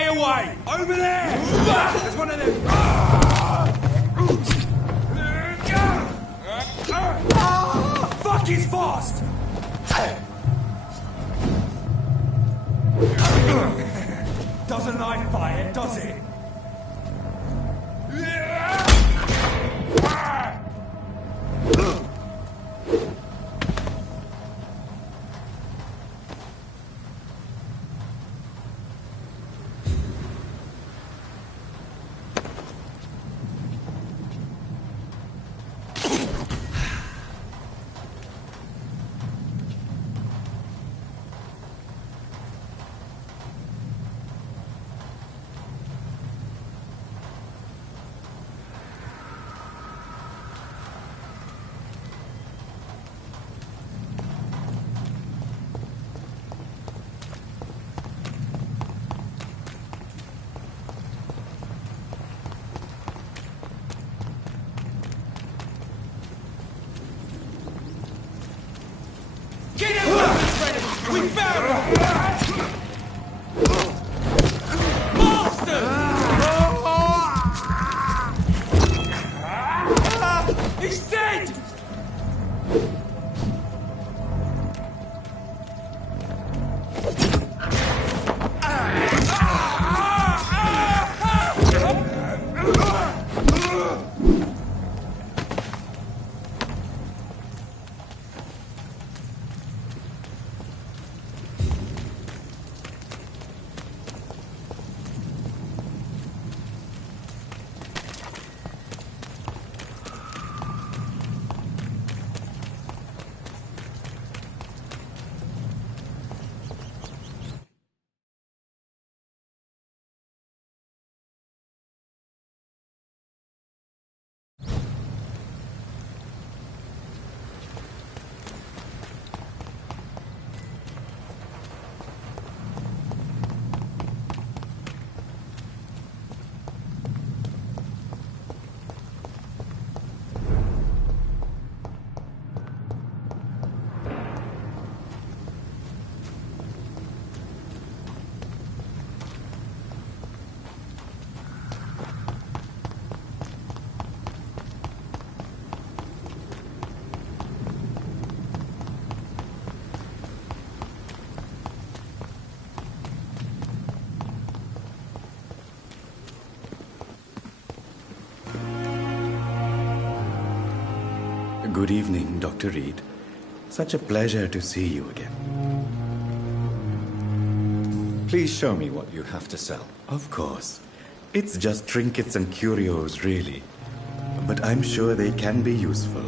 Stay away! Over there! There's one of them! Fuck, he's fast! Doesn't like fire, does it? We found him! Monster! He's dead! Good evening, Dr. Reed. Such a pleasure to see you again. Please show me what you have to sell. Of course. It's just trinkets and curios, really. But I'm sure they can be useful.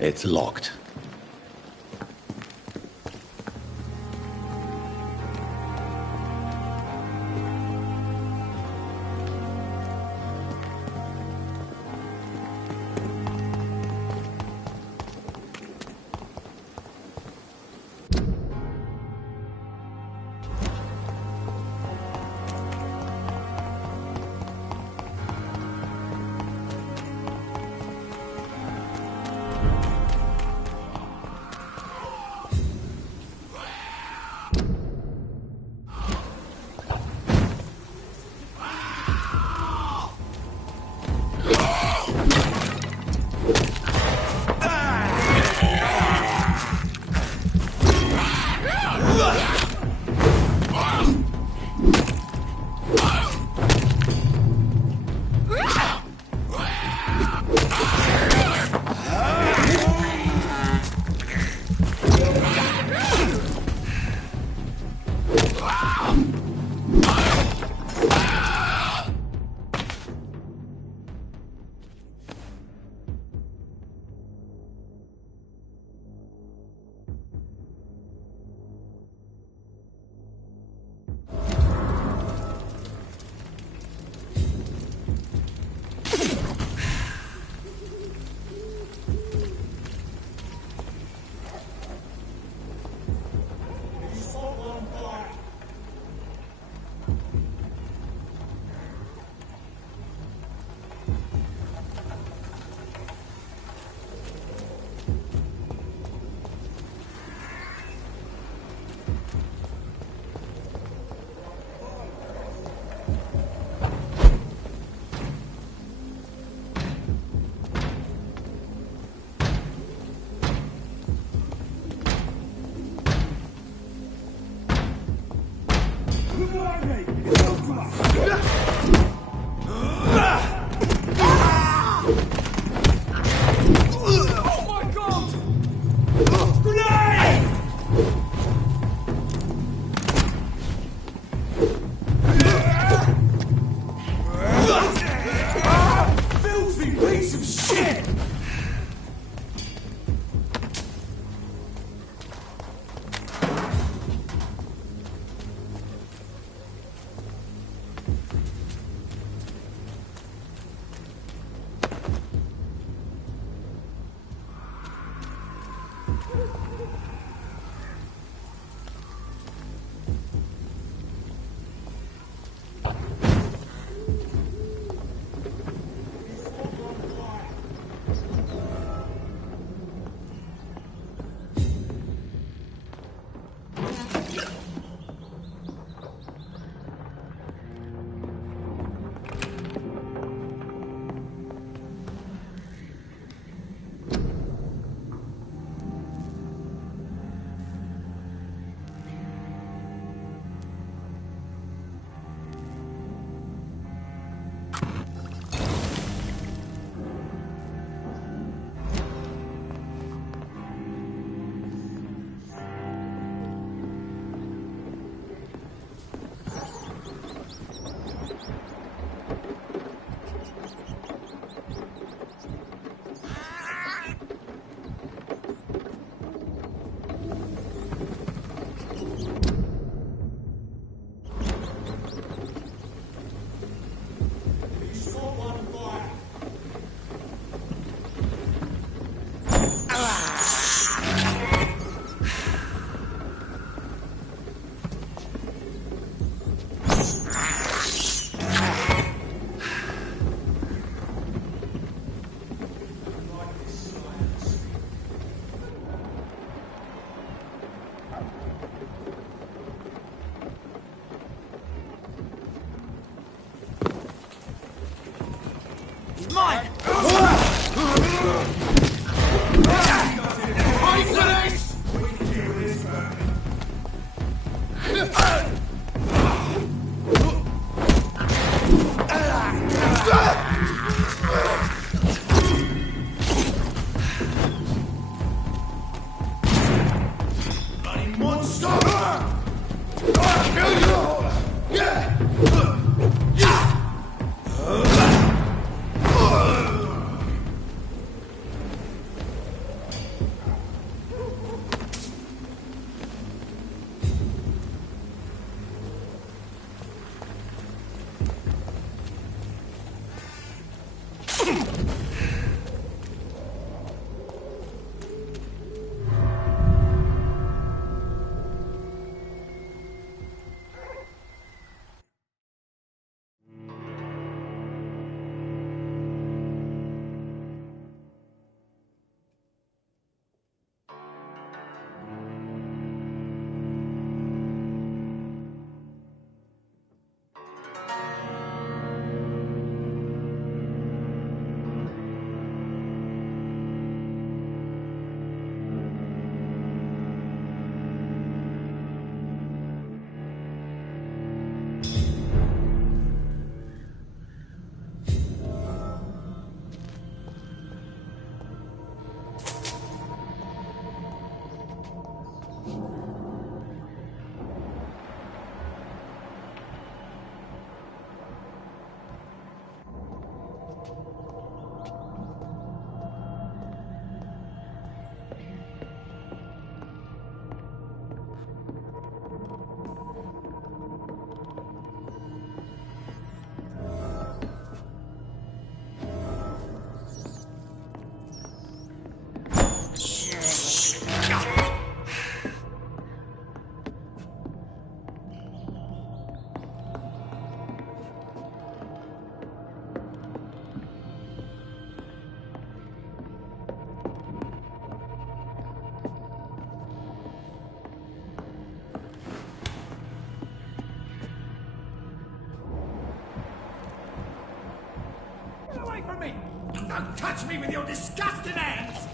It's locked. Oh my God! Grenade! Filthy piece of shit! Mine! Bloody monster! I'll kill you! Yeah! from me! Don't touch me with your disgusting hands!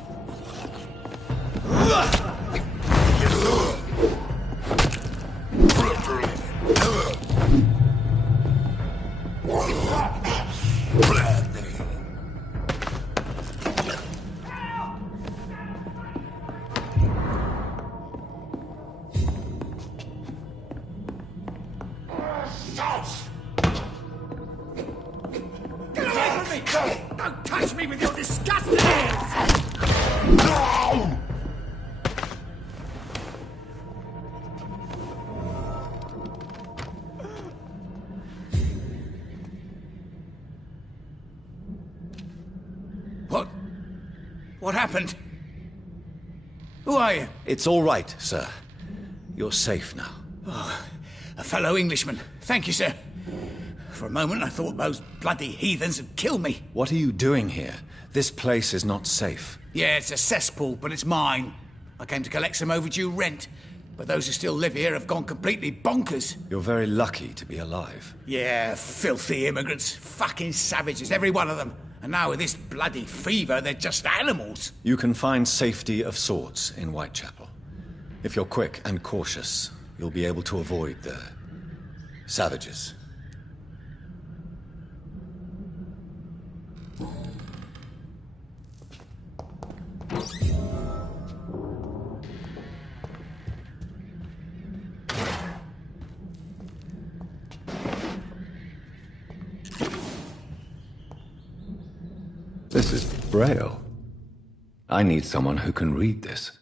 What happened? Who are you? It's all right, sir. You're safe now. Oh, a fellow Englishman. Thank you, sir. For a moment, I thought those bloody heathens had killed me. What are you doing here? This place is not safe. Yeah, it's a cesspool, but it's mine. I came to collect some overdue rent, but those who still live here have gone completely bonkers. You're very lucky to be alive. Yeah, filthy immigrants. Fucking savages, every one of them. And now with this bloody fever, they're just animals. You can find safety of sorts in Whitechapel. If you're quick and cautious, you'll be able to avoid the savages. This is Braille. I need someone who can read this.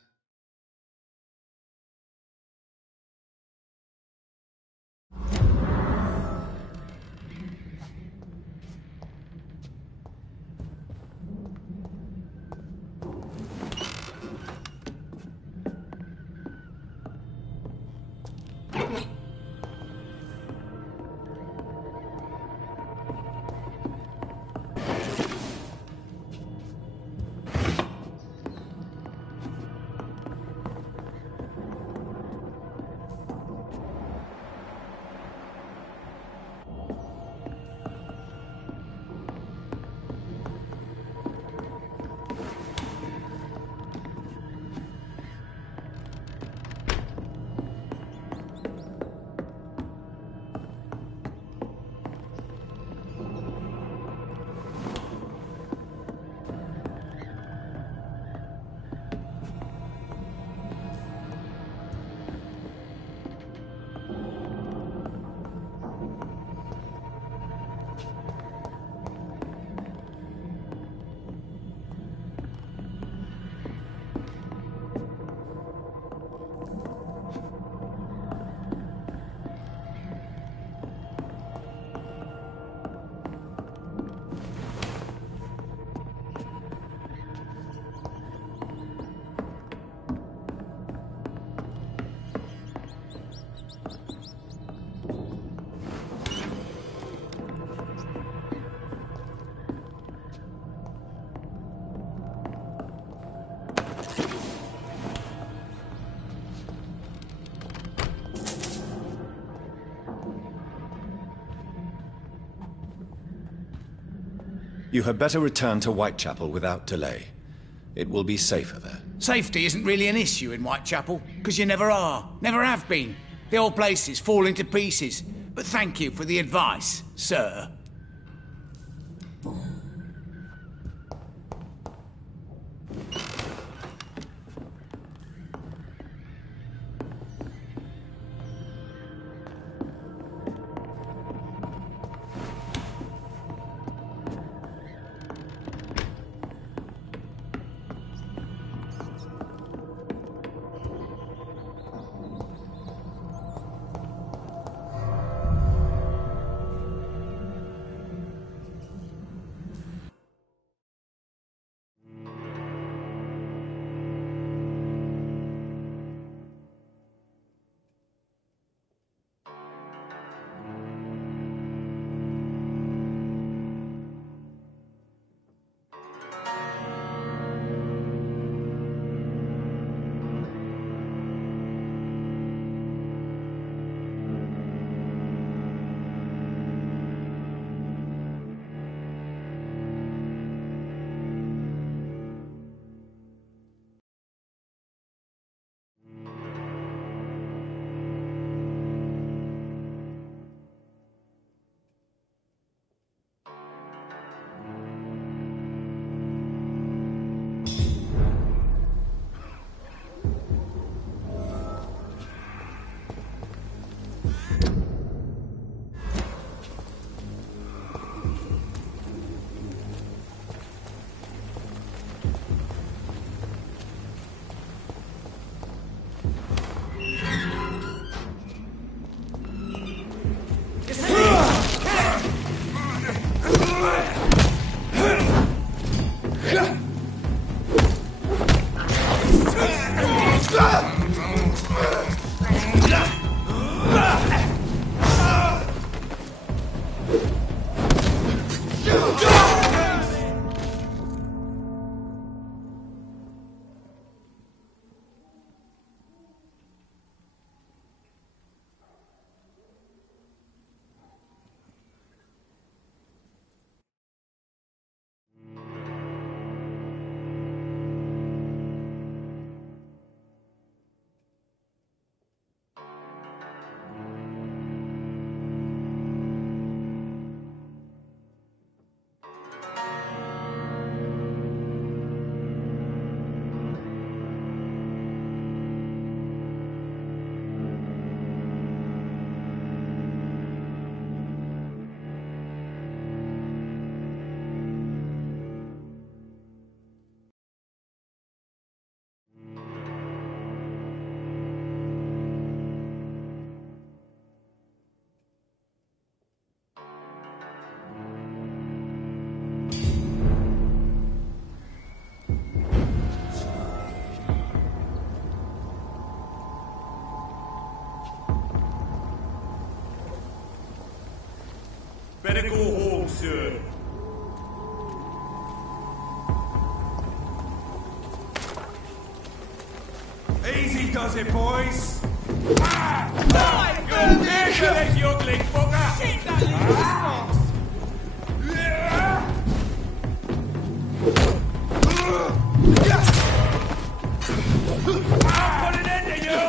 You had better return to Whitechapel without delay. It will be safer there. Safety isn't really an issue in Whitechapel, because you never are. Never have been. The old place is falling to pieces. But thank you for the advice, sir. Better go home, sir. Easy does it, boys. Good there, you ugly fucker. I'll put an end to you.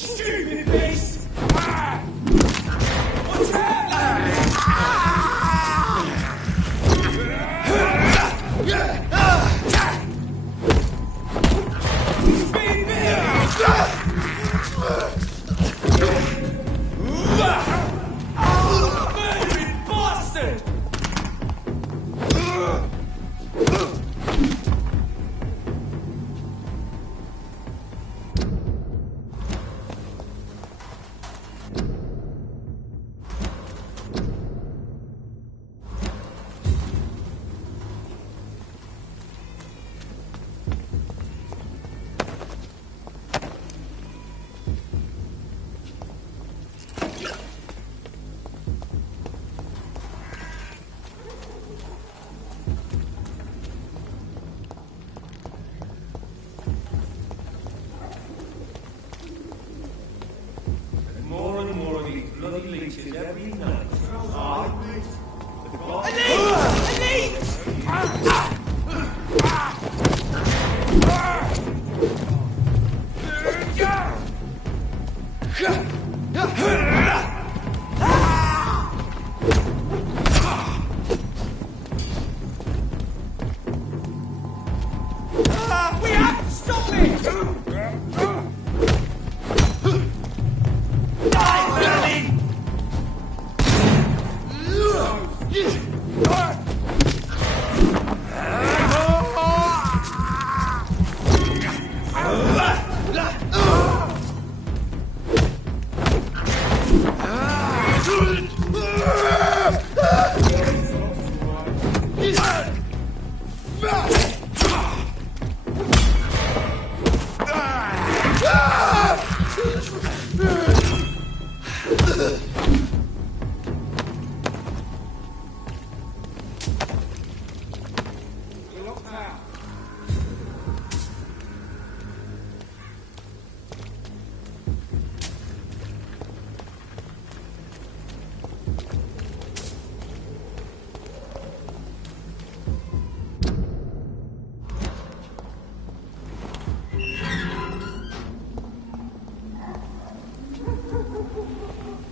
Stupid beast! What's happening? He's being bit! Murdering bastard! More and more of these bloody leeches every night. We have to stop it! Die, Merlin!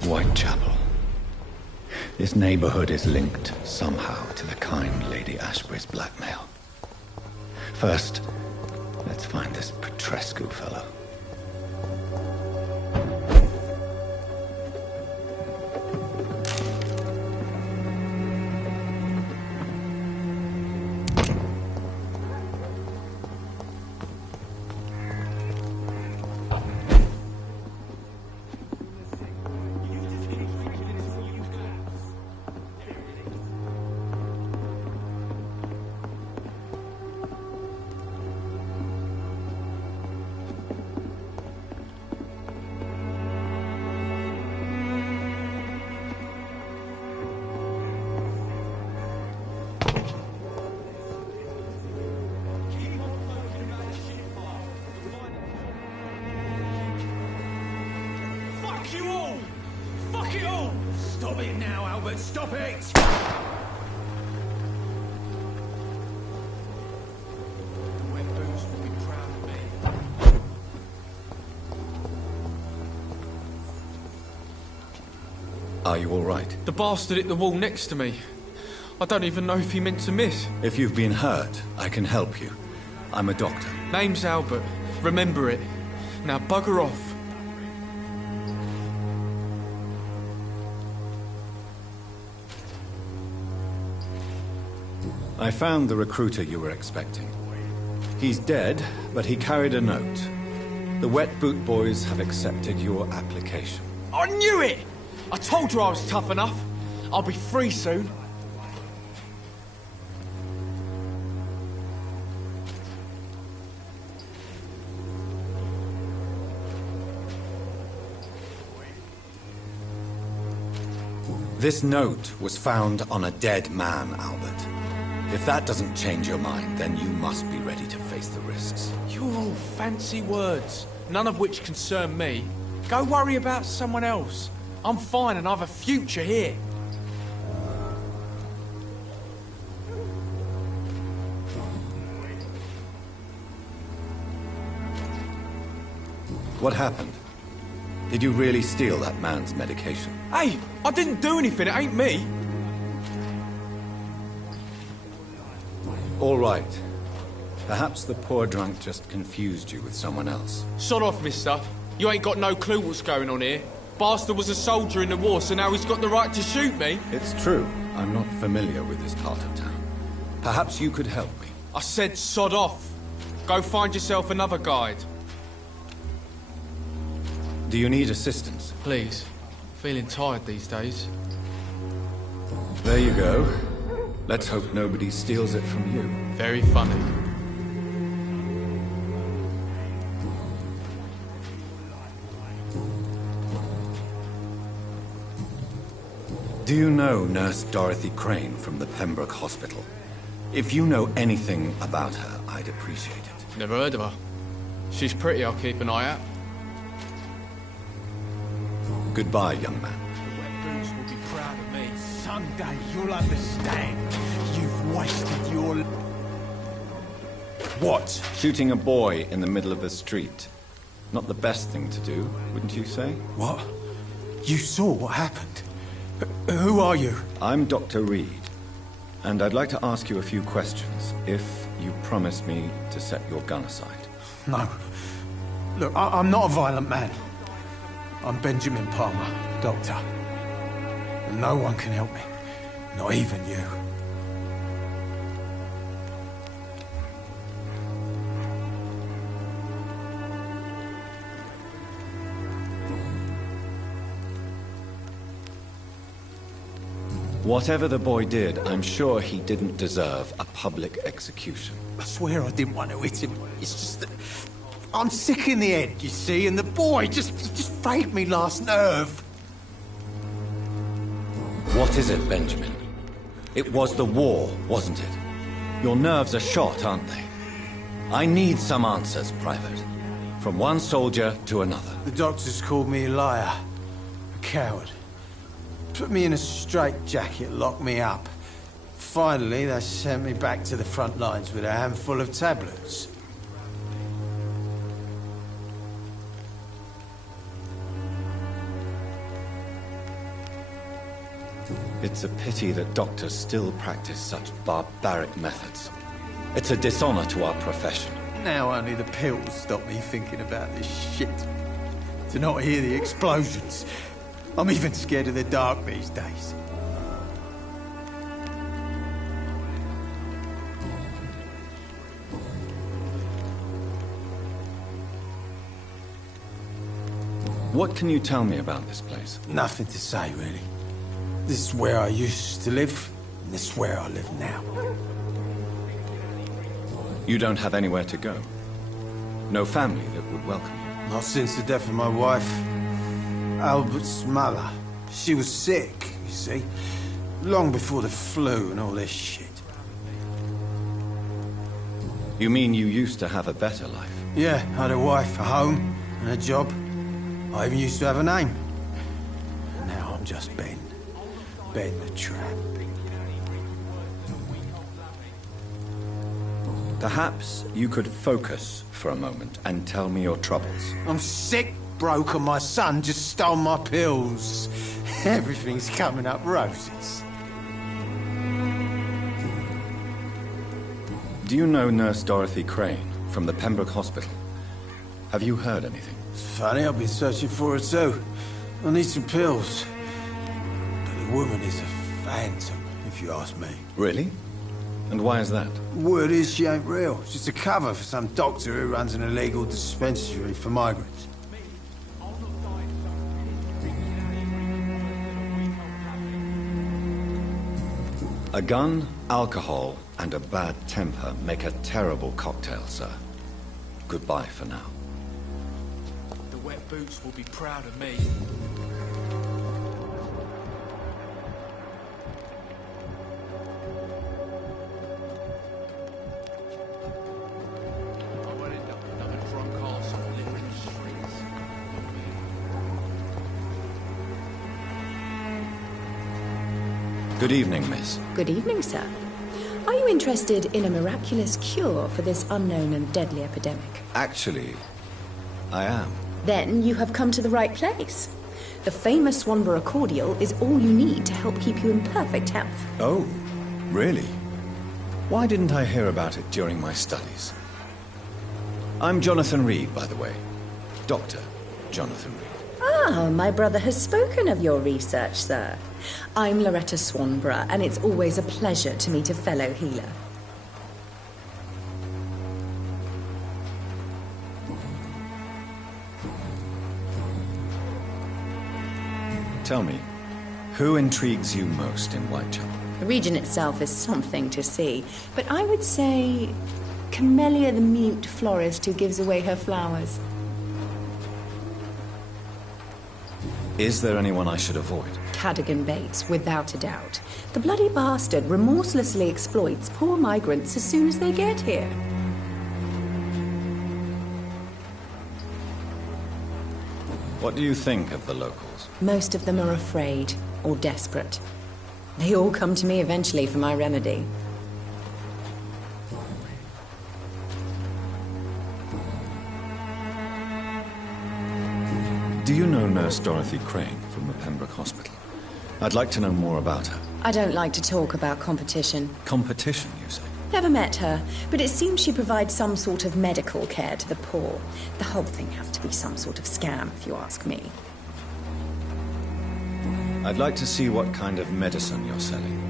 Whitechapel. This neighborhood is linked somehow to the kind Lady Ashbury's blackmail. First, let's find this Petrescu fellow. Fuck you all! Fuck it all! Stop it now, Albert! Stop it! The wet boots will be proud of me. Are you all right? The bastard hit the wall next to me. I don't even know if he meant to miss. If you've been hurt, I can help you. I'm a doctor. Name's Albert. Remember it. Now bugger off. I found the recruiter you were expecting. He's dead, but he carried a note. The Wet Boot Boys have accepted your application. I knew it! I told you I was tough enough. I'll be free soon. This note was found on a dead man, Albert. If that doesn't change your mind, then you must be ready to face the risks. You're all fancy words, none of which concern me. Go worry about someone else. I'm fine and I have a future here. What happened? Did you really steal that man's medication? Hey, I didn't do anything, it ain't me. All right. Perhaps the poor drunk just confused you with someone else. Sod off, mister. You ain't got no clue what's going on here. Bastard was a soldier in the war, so now he's got the right to shoot me. It's true. I'm not familiar with this part of town. Perhaps you could help me. I said sod off. Go find yourself another guide. Do you need assistance? Please. Feeling tired these days. There you go. Let's hope nobody steals it from you. Very funny. Do you know Nurse Dorothy Crane from the Pembroke Hospital? If you know anything about her, I'd appreciate it. Never heard of her. She's pretty, I'll keep an eye out. Goodbye, young man. The wet boots will be proud of me. Someday you'll understand. You've wasted your... What? Shooting a boy in the middle of the street. Not the best thing to do, wouldn't you say? What? You saw what happened? Who are you? I'm Dr. Reed, and I'd like to ask you a few questions, if you promise me to set your gun aside. No. Look, I'm not a violent man. I'm Benjamin Palmer, doctor. And no one can help me. Not even you. Whatever the boy did, I'm sure he didn't deserve a public execution. I swear I didn't want to hit him. It's just that I'm sick in the head, you see, and the boy just frayed me last nerve. What is it, Benjamin? It was the war, wasn't it? Your nerves are shot, aren't they? I need some answers, Private. From one soldier to another. The doctors called me a liar, a coward. Put me in a straitjacket, locked me up. Finally, they sent me back to the front lines with a handful of tablets. It's a pity that doctors still practice such barbaric methods. It's a dishonor to our profession. Now only the pills stop me thinking about this shit. To not hear the explosions. I'm even scared of the dark these days. What can you tell me about this place? Nothing to say, really. This is where I used to live, and this is where I live now. You don't have anywhere to go? No family that would welcome you? Not since the death of my wife, Albert's mother. She was sick, you see. Long before the flu and all this shit. You mean you used to have a better life? Yeah, I had a wife, a home, and a job. I even used to have a name. Now I'm just Ben. Ben the Tramp. Perhaps you could focus for a moment and tell me your troubles. I'm sick, broke, and my son just stole my pills. Everything's coming up roses. Do you know Nurse Dorothy Crane from the Pembroke Hospital? Have you heard anything? It's funny, I've been searching for her too. I need some pills. But the woman is a phantom, if you ask me. Really? And why is that? Word is she ain't real. She's a cover for some doctor who runs an illegal dispensary for migrants. A gun, alcohol, and a bad temper make a terrible cocktail, sir. Goodbye for now. The wet boots will be proud of me. I won't end up another drunk arsehole living in the streets. Good evening, miss. Good evening, sir. Are you interested in a miraculous cure for this unknown and deadly epidemic? Actually, I am. Then you have come to the right place. The famous Swanborough cordial is all you need to help keep you in perfect health. Oh, really? Why didn't I hear about it during my studies? I'm Jonathan Reed, by the way. Dr. Jonathan Reed. Ah, my brother has spoken of your research, sir. I'm Loretta Swanborough, and it's always a pleasure to meet a fellow healer. Tell me, who intrigues you most in Whitechapel? The region itself is something to see, but I would say Camellia the mute florist who gives away her flowers. Is there anyone I should avoid? Cadogan Bates, without a doubt. The bloody bastard remorselessly exploits poor migrants as soon as they get here. What do you think of the locals? Most of them are afraid or desperate. They all come to me eventually for my remedy. Do you know Nurse Dorothy Crane from the Pembroke Hospital? I'd like to know more about her. I don't like to talk about competition. Competition, you say? Never met her, but it seems she provides some sort of medical care to the poor. The whole thing has to be some sort of scam, if you ask me. I'd like to see what kind of medicine you're selling.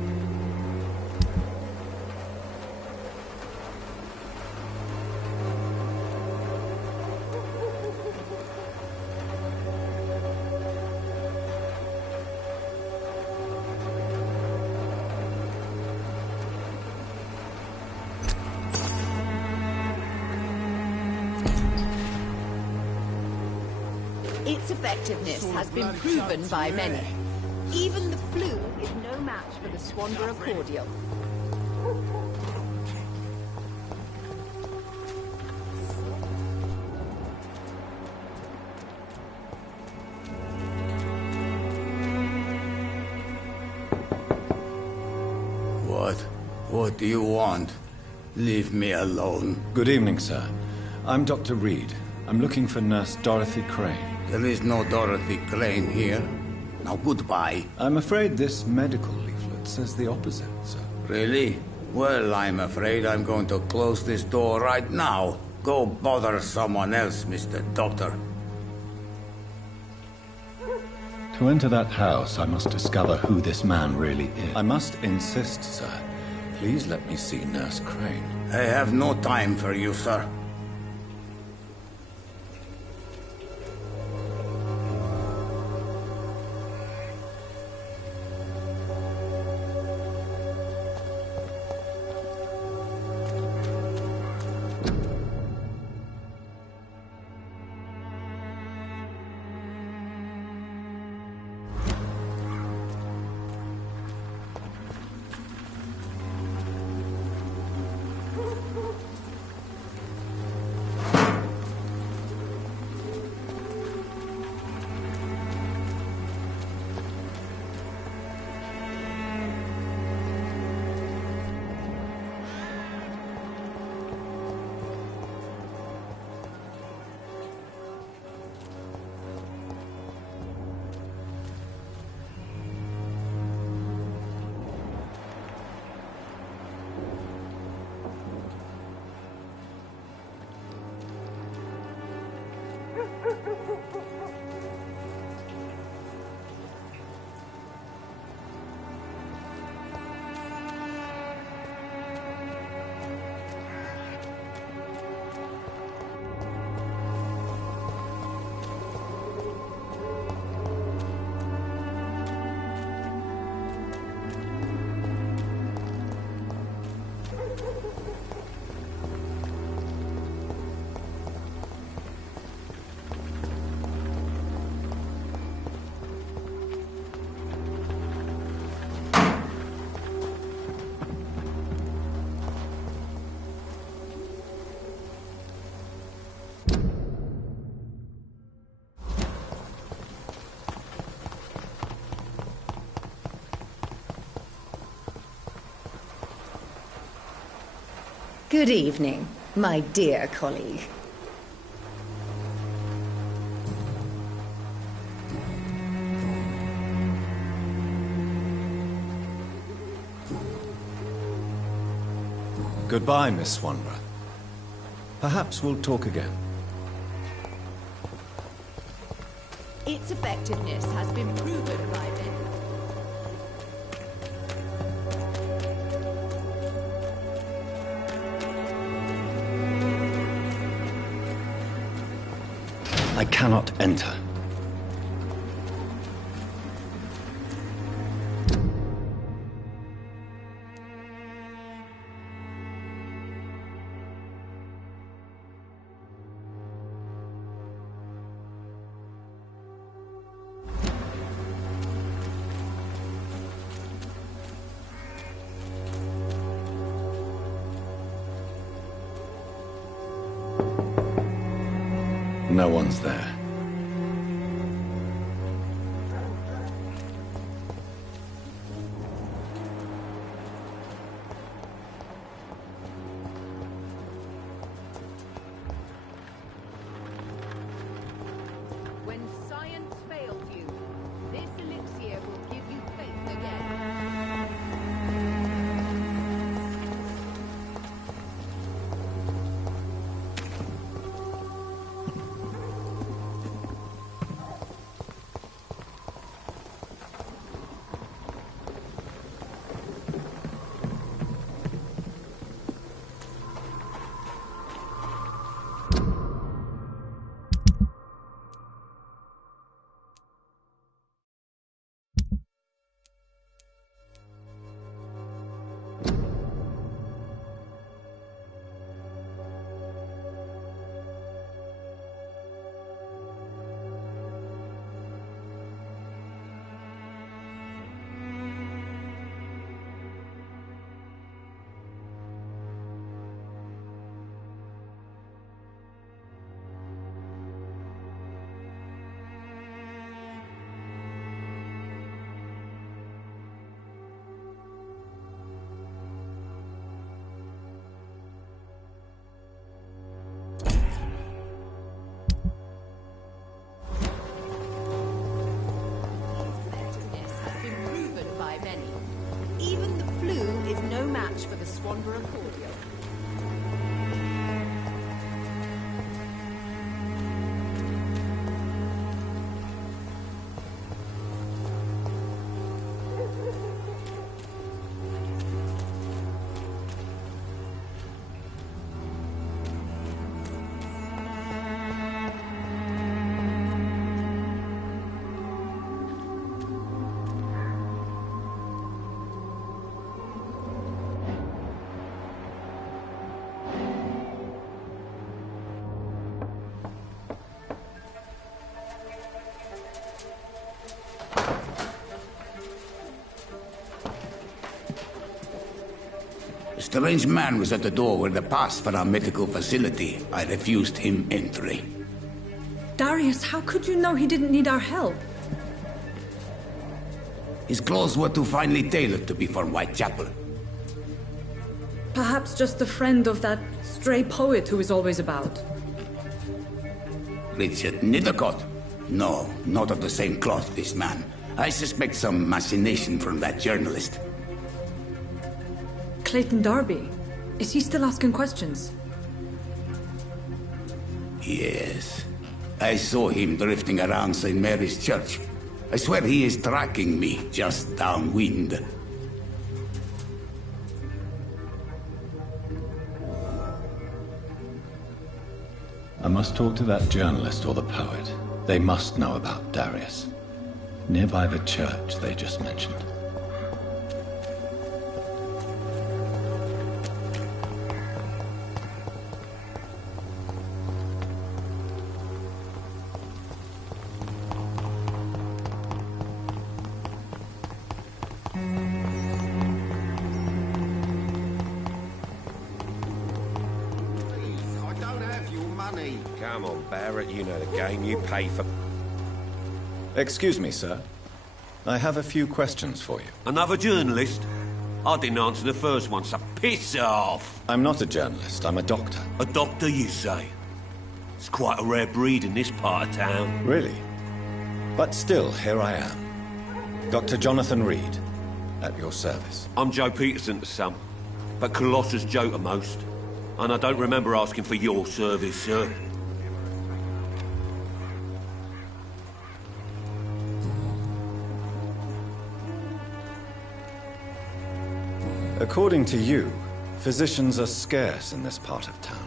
Its effectiveness has been proven by many. Even the flu is no match for the Swanborough cordial. What do you want? Leave me alone. Good evening, sir. I'm Dr. Reed. I'm looking for Nurse Dorothy Crane. There is no Dorothy Crane here. Now goodbye. I'm afraid this medical leaflet says the opposite, sir. Really? Well, I'm afraid I'm going to close this door right now. Go bother someone else, Mr. Doctor. To enter that house, I must discover who this man really is. I must insist, sir. Please let me see Nurse Crane. I have no time for you, sir. Good evening, my dear colleague. Goodbye, Miss Swanborough. Perhaps we'll talk again. Its effectiveness has been proven by many. I cannot enter. No one's there. When science fails you, this elixir will give you faith again. For the Swanborough cordial. A strange man was at the door with a pass for our medical facility. I refused him entry. Darius, how could you know he didn't need our help? His clothes were too finely tailored to be for Whitechapel. Perhaps just a friend of that stray poet who is always about. Richard Nithercott? No, not of the same cloth, this man. I suspect some machination from that journalist. Clayton Darby. Is he still asking questions? Yes. I saw him drifting around St. Mary's Church. I swear he is tracking me just downwind. I must talk to that journalist or the poet. They must know about Darius. Nearby the church they just mentioned. Come on, Barrett, you know the game. You pay for... Excuse me, sir. I have a few questions for you. Another journalist? I didn't answer the first one, so piss off! I'm not a journalist, I'm a doctor. A doctor, you say? It's quite a rare breed in this part of town. Really? But still, here I am. Dr. Jonathan Reed, at your service. I'm Joe Peterson's son. but Colossus joker most. And I don't remember asking for your service, sir. According to you, physicians are scarce in this part of town.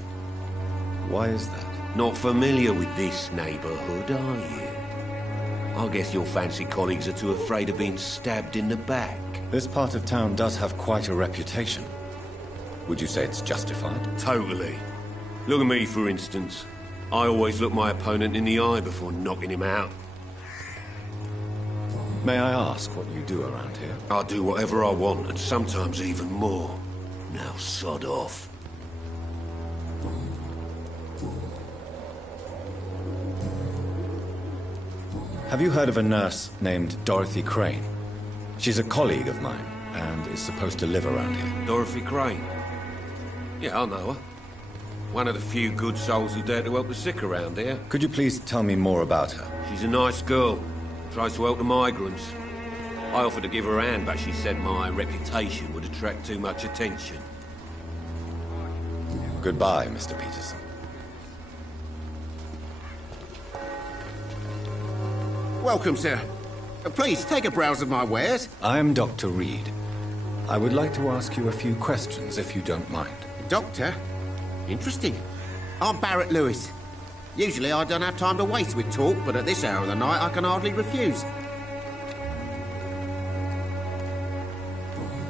Why is that? Not familiar with this neighborhood, are you? I guess your fancy colleagues are too afraid of being stabbed in the back. This part of town does have quite a reputation. Would you say it's justified? Totally. Look at me, for instance. I always look my opponent in the eye before knocking him out. May I ask what you do around here? I do whatever I want, and sometimes even more. Now sod off. Have you heard of a nurse named Dorothy Crane? She's a colleague of mine, and is supposed to live around here. Dorothy Crane? Yeah, I know her. One of the few good souls who dare to help the sick around here. Could you please tell me more about her? She's a nice girl. Tries to help the migrants. I offered to give her a hand, but she said my reputation would attract too much attention. Goodbye, Mr. Peterson. Welcome, sir. Please, take a browse of my wares. I'm Dr. Reed. I would like to ask you a few questions, if you don't mind. Doctor? Interesting. I'm Barrett Lewis. Usually I don't have time to waste with talk, but at this hour of the night I can hardly refuse.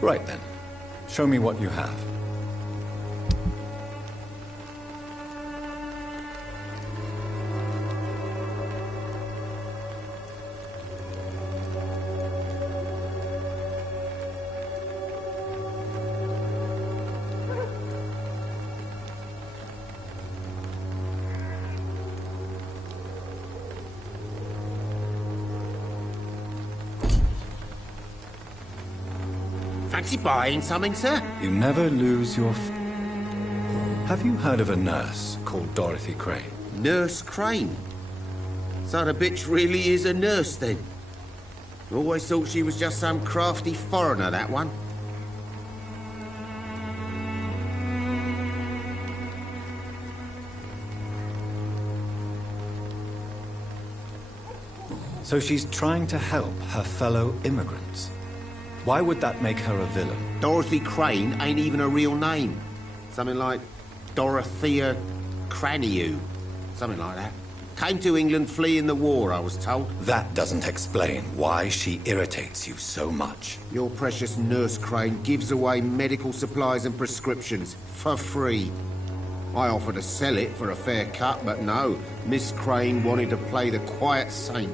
Right then. Show me what you have. Fancy buying something, sir? You never lose your... Have you heard of a nurse called Dorothy Crane? Nurse Crane? So the bitch really is a nurse, then? Always thought she was just some crafty foreigner, that one. So she's trying to help her fellow immigrants. Why would that make her a villain? Dorothy Crane ain't even a real name. Something like Dorothea Craniu. Something like that. Came to England fleeing the war, I was told. That doesn't explain why she irritates you so much. Your precious Nurse Crane gives away medical supplies and prescriptions for free. I offered to sell it for a fair cut, but no. Miss Crane wanted to play the quiet saint.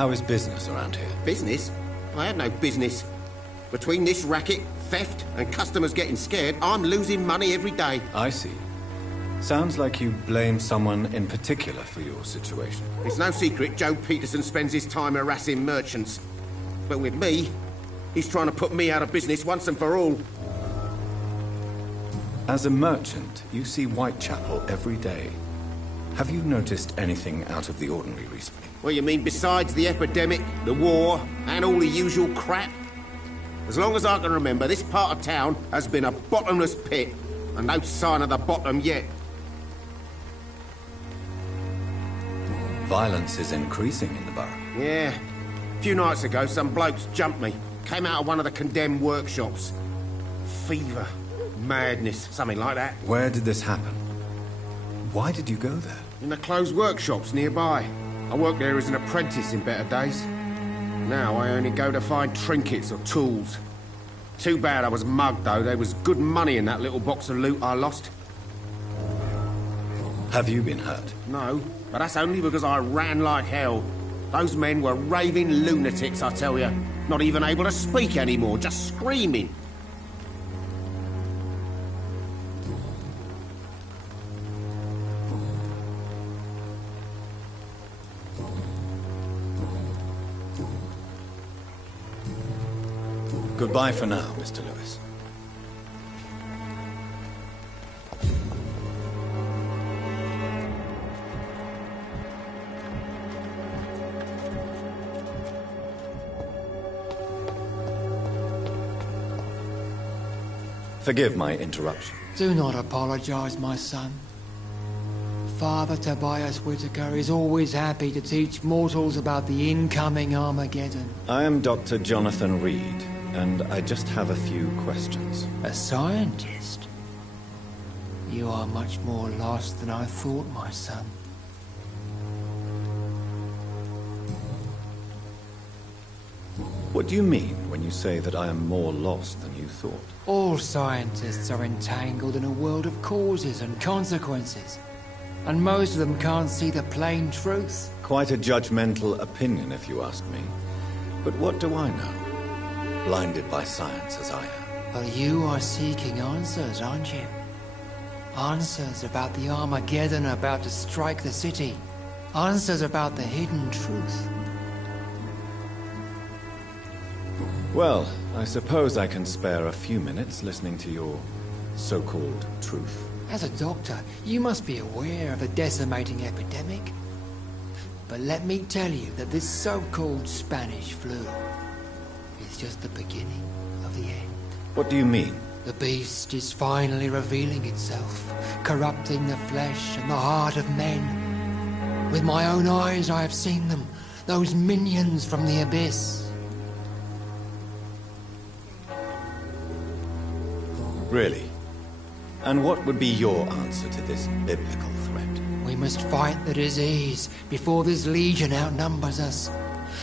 How is business around here? Business? I had no business. Between this racket, theft, and customers getting scared, I'm losing money every day. I see. Sounds like you blame someone in particular for your situation. It's no secret Joe Peterson spends his time harassing merchants. But with me, he's trying to put me out of business once and for all. As a merchant, you see Whitechapel every day. Have you noticed anything out of the ordinary recently? Well, you mean besides the epidemic, the war, and all the usual crap? As long as I can remember, this part of town has been a bottomless pit, and no sign of the bottom yet. Violence is increasing in the borough. Yeah. A few nights ago, some blokes jumped me. Came out of one of the condemned workshops. Fever, madness, something like that. Where did this happen? Why did you go there? In the closed workshops nearby. I worked there as an apprentice in better days. Now I only go to find trinkets or tools. Too bad I was mugged, though. There was good money in that little box of loot I lost. Have you been hurt? No, but that's only because I ran like hell. Those men were raving lunatics, I tell you. Not even able to speak anymore, just screaming. Goodbye for now, Mr. Lewis. Forgive my interruption. Do not apologize, my son. Father Tobias Whitaker is always happy to teach mortals about the incoming Armageddon. I am Dr. Jonathan Reed, and I just have a few questions. A scientist? You are much more lost than I thought, my son. What do you mean when you say that I am more lost than you thought? All scientists are entangled in a world of causes and consequences. And most of them can't see the plain truth. Quite a judgmental opinion, if you ask me. But what do I know? Blinded by science as I am. Well, you are seeking answers, aren't you? Answers about the Armageddon about to strike the city. Answers about the hidden truth. Well, I suppose I can spare a few minutes listening to your so-called truth. As a doctor, you must be aware of the decimating epidemic. But let me tell you that this so-called Spanish flu is just the beginning of the end. What do you mean? The beast is finally revealing itself, corrupting the flesh and the heart of men. With my own eyes I have seen them, those minions from the abyss. Really? And what would be your answer to this biblical threat? We must fight the disease before this legion outnumbers us.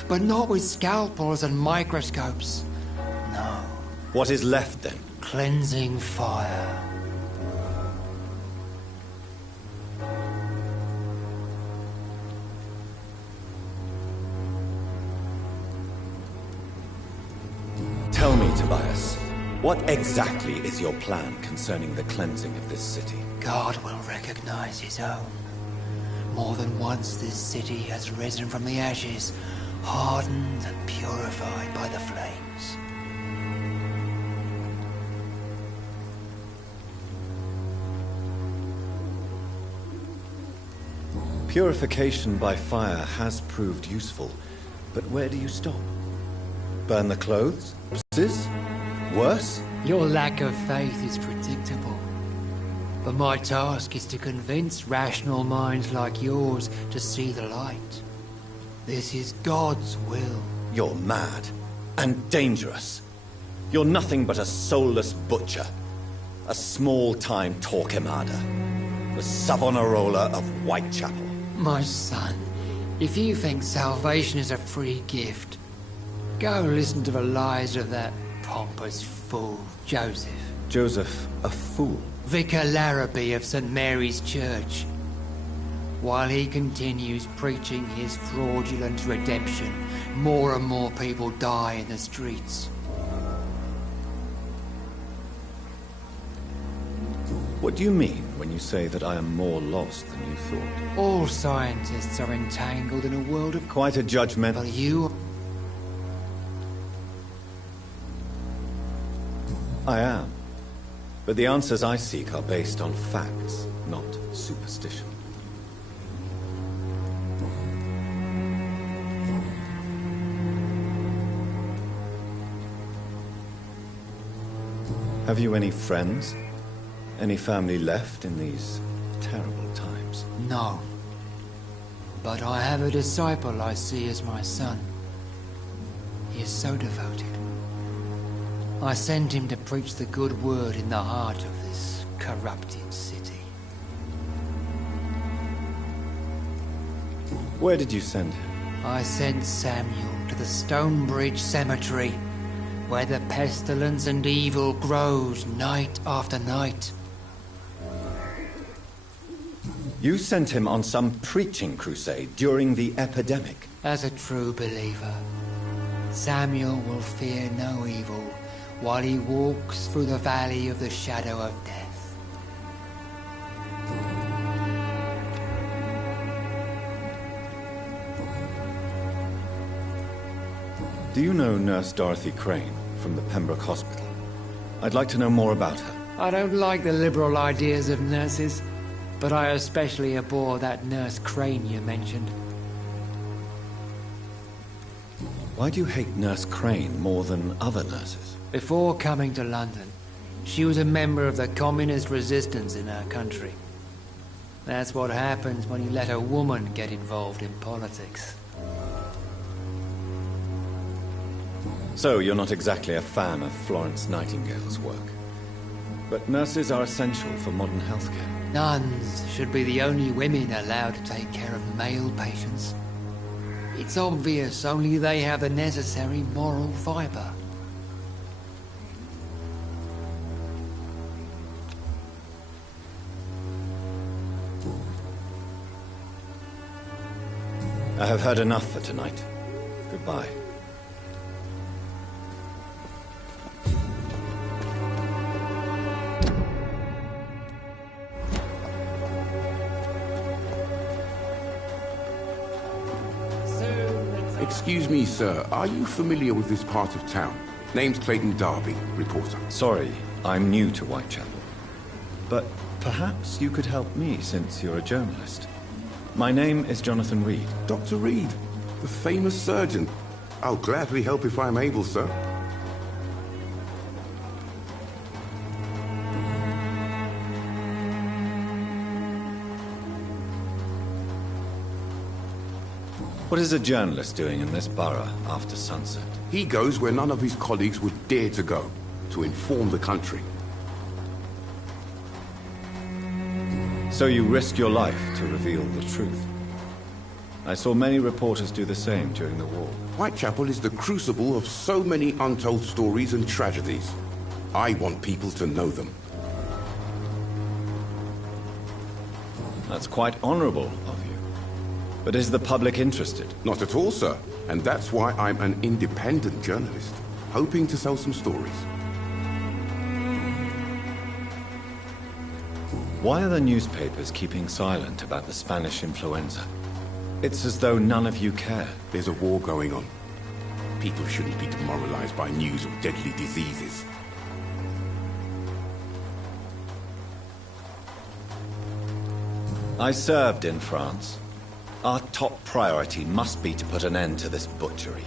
But not with scalpels and microscopes. No. What is left then? Cleansing fire. Tell me, Tobias, what exactly is your plan concerning the cleansing of this city? God will recognize his own. More than once this city has risen from the ashes, hardened and purified by the flames. Purification by fire has proved useful, but where do you stop? Burn the clothes? Corpses? Worse? Your lack of faith is predictable. But my task is to convince rational minds like yours to see the light. This is God's will. You're mad and dangerous. You're nothing but a soulless butcher. A small-time Torquemada. The Savonarola of Whitechapel. My son, if you think salvation is a free gift, go listen to the lies of that pompous fool, Joseph. Joseph, a fool? Vicar Larrabee of St. Mary's Church. While he continues preaching his fraudulent redemption, more and more people die in the streets. What do you mean when you say that I am more lost than you thought? All scientists are entangled in a world of... Quite a judgment. But you... I am. But the answers I seek are based on facts, not superstition. Have you any friends? Any family left in these terrible times? No. But I have a disciple I see as my son. He is so devoted. I sent him to preach the good word in the heart of this corrupted city. Where did you send him? I sent Samuel to the Stonebridge Cemetery, where the pestilence and evil grows night after night. You sent him on some preaching crusade during the epidemic. As a true believer, Samuel will fear no evil while he walks through the valley of the shadow of death. Do you know Nurse Dorothy Crane from the Pembroke Hospital? I'd like to know more about her. I don't like the liberal ideas of nurses, but I especially abhor that Nurse Crane you mentioned. Why do you hate Nurse Crane more than other nurses? Before coming to London, She was a member of the communist resistance in our country. That's what happens when you let a woman get involved in politics. So, you're not exactly a fan of Florence Nightingale's work. But nurses are essential for modern healthcare. Nuns should be the only women allowed to take care of male patients. It's obvious only they have the necessary moral fiber. I have heard enough for tonight. Goodbye. Excuse me, sir. Are you familiar with this part of town? Name's Clayton Darby, reporter. Sorry, I'm new to Whitechapel. But perhaps you could help me since you're a journalist. My name is Jonathan Reed. Dr. Reed, the famous surgeon. I'll gladly help if I'm able, sir. What is a journalist doing in this borough after sunset? He goes where none of his colleagues would dare to go, to inform the country. So you risk your life to reveal the truth. I saw many reporters do the same during the war. Whitechapel is the crucible of so many untold stories and tragedies. I want people to know them. That's quite honorable of you. But is the public interested? Not at all, sir. And that's why I'm an independent journalist, hoping to sell some stories. Why are the newspapers keeping silent about the Spanish influenza? It's as though none of you care. There's a war going on. People shouldn't be demoralized by news of deadly diseases. I served in France. Our top priority must be to put an end to this butchery.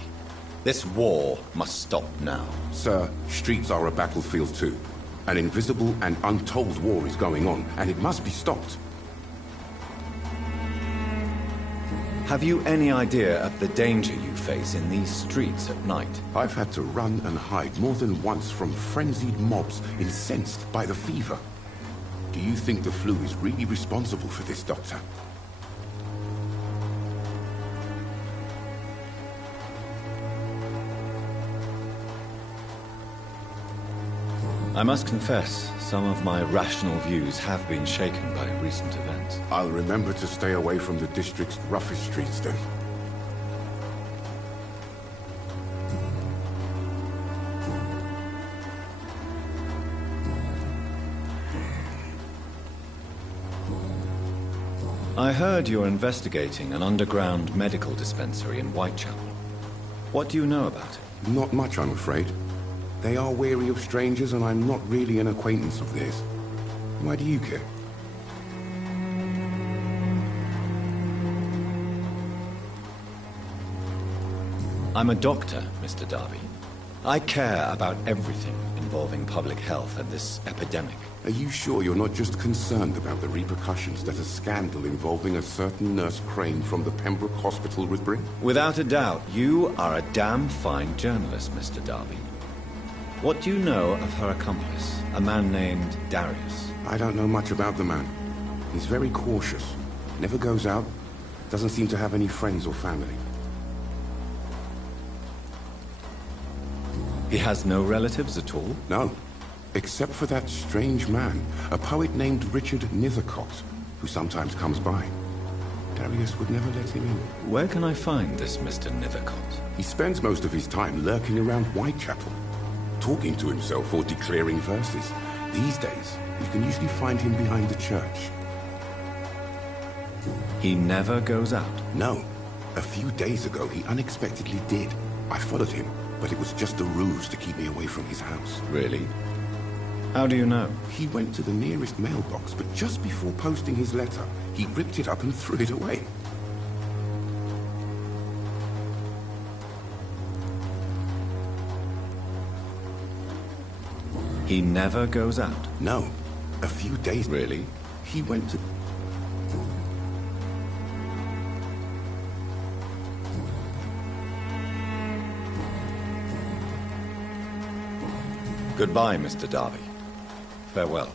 This war must stop now. Sir, streets are a battlefield too. An invisible and untold war is going on, and it must be stopped. Have you any idea of the danger you face in these streets at night? I've had to run and hide more than once from frenzied mobs incensed by the fever. Do you think the flu is really responsible for this, Doctor? I must confess, some of my rational views have been shaken by recent events. I'll remember to stay away from the district's roughest streets then. I heard you're investigating an underground medical dispensary in Whitechapel. What do you know about it? Not much, I'm afraid. They are wary of strangers, and I'm not really an acquaintance of theirs. Why do you care? I'm a doctor, Mr. Darby. I care about everything involving public health and this epidemic. Are you sure you're not just concerned about the repercussions that a scandal involving a certain Nurse Crane from the Pembroke Hospital would bring? Without a doubt, you are a damn fine journalist, Mr. Darby. What do you know of her accomplice, a man named Darius? I don't know much about the man. He's very cautious. Never goes out. Doesn't seem to have any friends or family. He has no relatives at all? No. Except for that strange man, a poet named Richard Nethercott, who sometimes comes by. Darius would never let him in. Where can I find this Mr. Nethercott? He spends most of his time lurking around Whitechapel, talking to himself or declaring verses. These days, you can usually find him behind the church. He never goes out? No. A few days ago, he unexpectedly did. I followed him, but it was just a ruse to keep me away from his house. Really? How do you know? He went to the nearest mailbox, but just before posting his letter, he ripped it up and threw it away. He never goes out? No. A few days... Really? He went to... Goodbye, Mr. Darby. Farewell.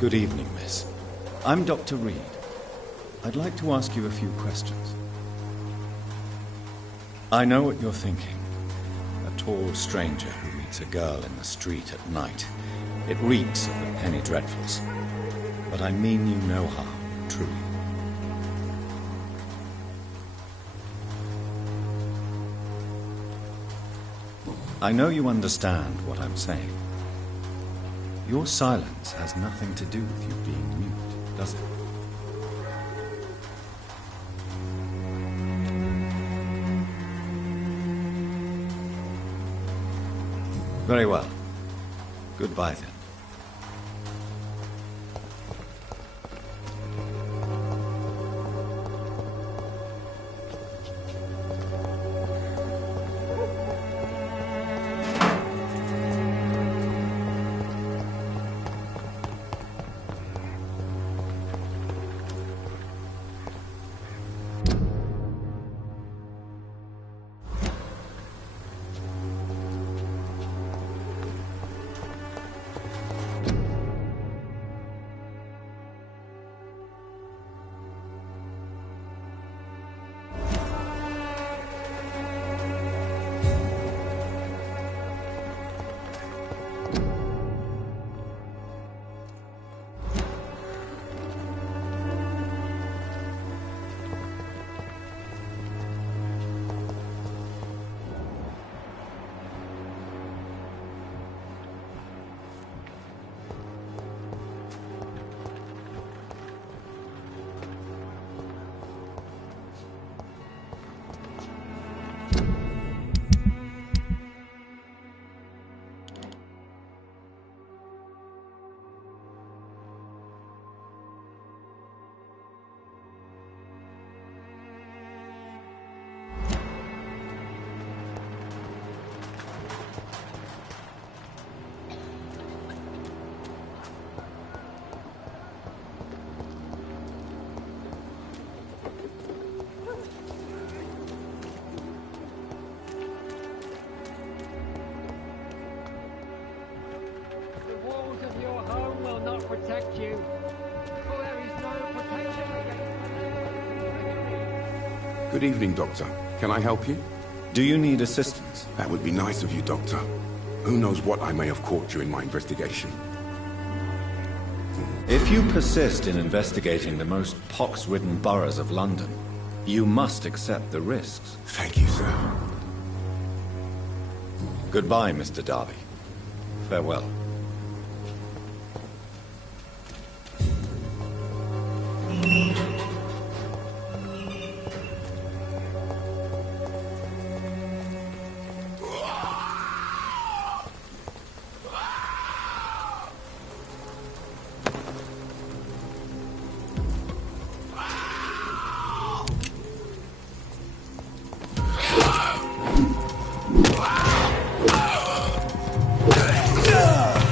Good evening, miss. I'm Dr. Reed. I'd like to ask you a few questions. I know what you're thinking. A tall stranger who meets a girl in the street at night. It reeks of the penny dreadfuls. But I mean you no harm, truly. I know you understand what I'm saying. Your silence has nothing to do with you being mute, does it? Very well. Goodbye, then. Protect you. For there is no protection against. Good evening, Doctor. Can I help you? Do you need assistance? That would be nice of you, Doctor. Who knows what I may have caught during my investigation. If you persist in investigating the most pox-ridden boroughs of London, you must accept the risks. Thank you, sir. Goodbye, Mr. Darby. Farewell. Yeah!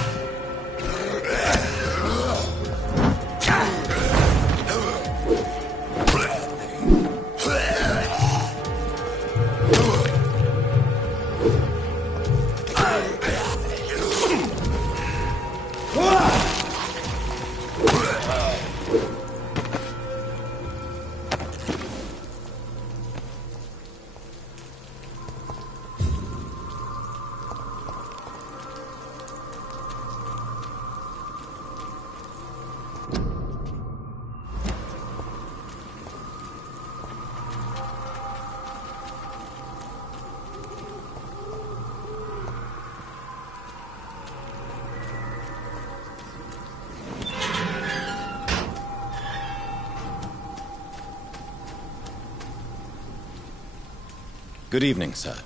Good evening, sir.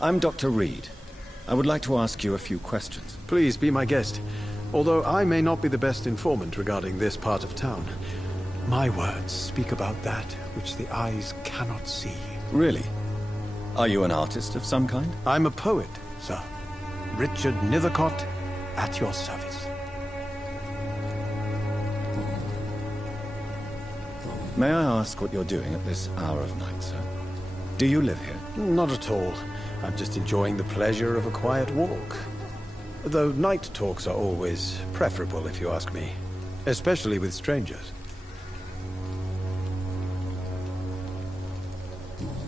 I'm Dr. Reed. I would like to ask you a few questions. Please be my guest. Although I may not be the best informant regarding this part of town, my words speak about that which the eyes cannot see. Really? Are you an artist of some kind? I'm a poet, sir. Richard Nethercott, at your service. May I ask what you're doing at this hour of night, sir? Do you live here? Not at all. I'm just enjoying the pleasure of a quiet walk. Though night talks are always preferable, if you ask me. Especially with strangers.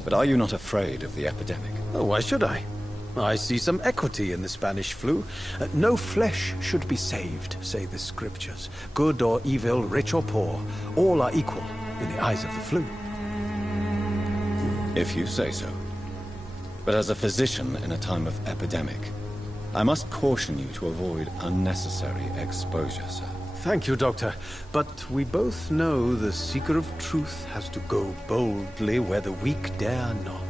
But are you not afraid of the epidemic? Oh, why should I? I see some equity in the Spanish flu. No flesh should be saved, say the scriptures. Good or evil, rich or poor, all are equal in the eyes of the flu. If you say so. But as a physician in a time of epidemic, I must caution you to avoid unnecessary exposure, sir. Thank you, Doctor. But we both know the seeker of truth has to go boldly where the weak dare not.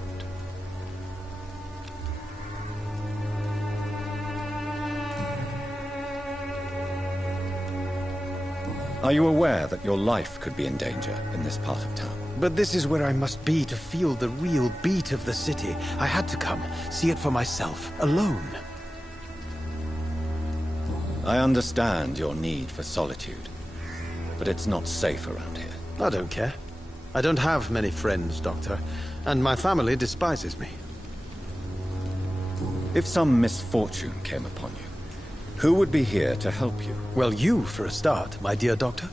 Are you aware that your life could be in danger in this part of town? But this is where I must be to feel the real beat of the city. I had to come, see it for myself, alone. I understand your need for solitude, but it's not safe around here. I don't care. I don't have many friends, Doctor, and my family despises me. If some misfortune came upon you, who would be here to help you? Well, you, for a start, my dear Doctor.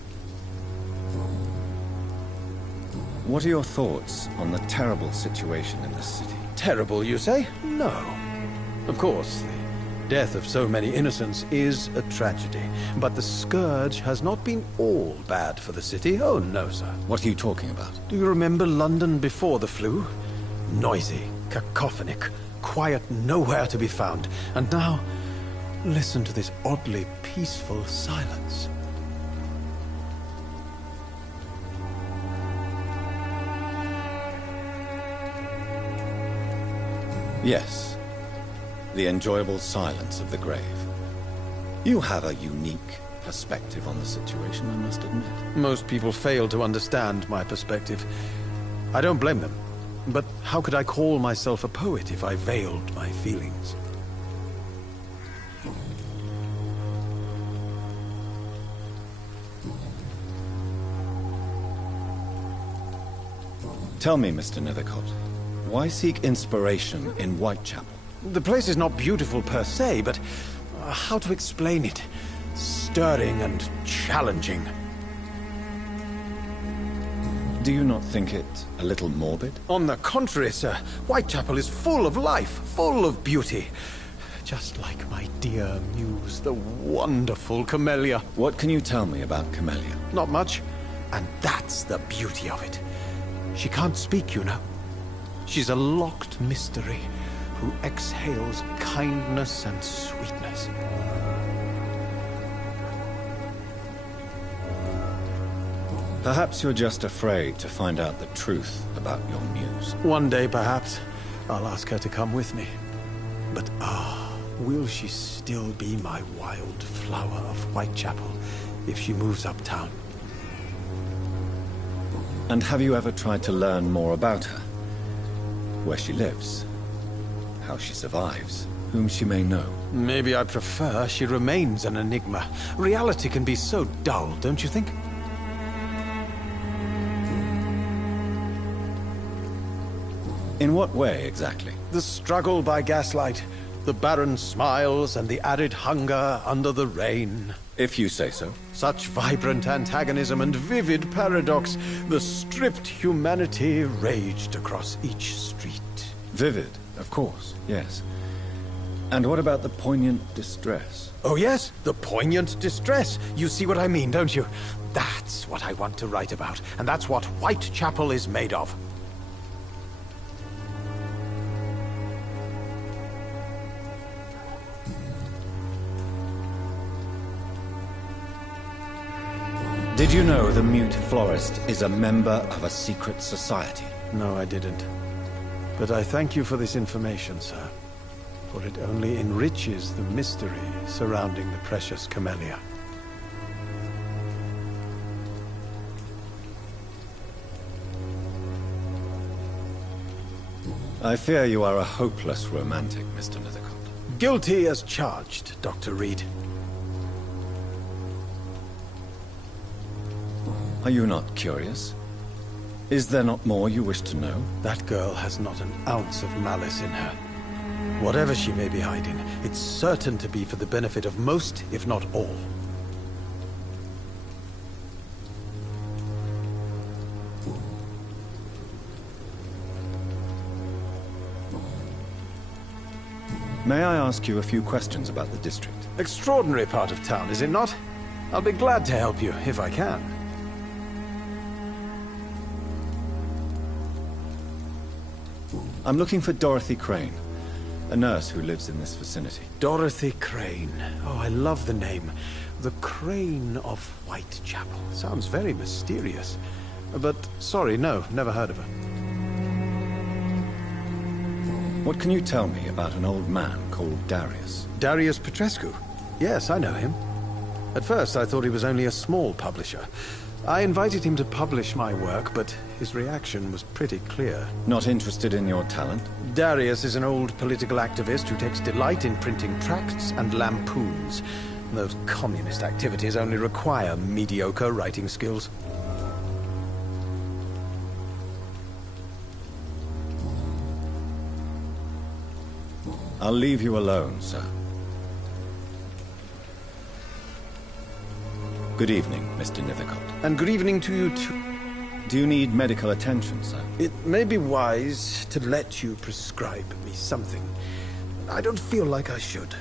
What are your thoughts on the terrible situation in this city? Terrible, you say? No. Of course, the death of so many innocents is a tragedy. But the scourge has not been all bad for the city. Oh, no, sir. What are you talking about? Do you remember London before the flu? Noisy, cacophonic, quiet nowhere to be found. And now, listen to this oddly peaceful silence. Yes. The enjoyable silence of the grave. You have a unique perspective on the situation, I must admit. Most people fail to understand my perspective. I don't blame them. But how could I call myself a poet if I veiled my feelings? Tell me, Mr. Nethercott, why seek inspiration in Whitechapel? The place is not beautiful per se, but how to explain it? Stirring and challenging. Do you not think it a little morbid? On the contrary, sir. Whitechapel is full of life, full of beauty. Just like my dear muse, the wonderful Camellia. What can you tell me about Camellia? Not much. And that's the beauty of it. She can't speak, you know. She's a locked mystery who exhales kindness and sweetness. Perhaps you're just afraid to find out the truth about your muse. One day, perhaps, I'll ask her to come with me. But will she still be my wild flower of Whitechapel if she moves uptown? And have you ever tried to learn more about her? Where she lives? How she survives? Whom she may know? Maybe I prefer she remains an enigma. Reality can be so dull, don't you think? In what way, exactly? The struggle by gaslight, the barren smiles and the arid hunger under the rain. If you say so. Such vibrant antagonism and vivid paradox, the stripped humanity raged across each street. Vivid, of course, yes. And what about the poignant distress? Oh yes, the poignant distress. You see what I mean, don't you? That's what I want to write about, and that's what Whitechapel is made of. Did you know the mute florist is a member of a secret society? No, I didn't. But I thank you for this information, sir, for it only enriches the mystery surrounding the precious camellia. I fear you are a hopeless romantic, Mr. Nethercott. Guilty as charged, Dr. Reed. Are you not curious? Is there not more you wish to know? That girl has not an ounce of malice in her. Whatever she may be hiding, it's certain to be for the benefit of most, if not all. May I ask you a few questions about the district? Extraordinary part of town, is it not? I'll be glad to help you, if I can. I'm looking for Dorothy Crane, a nurse who lives in this vicinity. Dorothy Crane. Oh, I love the name. The Crane of Whitechapel. Sounds very mysterious. But, sorry, no, never heard of her. What can you tell me about an old man called Darius? Darius Petrescu? Yes, I know him. At first, I thought he was only a small publisher. I invited him to publish my work, but his reaction was pretty clear. Not interested in your talent? Darius is an old political activist who takes delight in printing tracts and lampoons. Those communist activities only require mediocre writing skills. I'll leave you alone, sir. Good evening, Mr. Nethercott. And good evening to you too. Do you need medical attention, sir? It may be wise to let you prescribe me something. I don't feel like I should.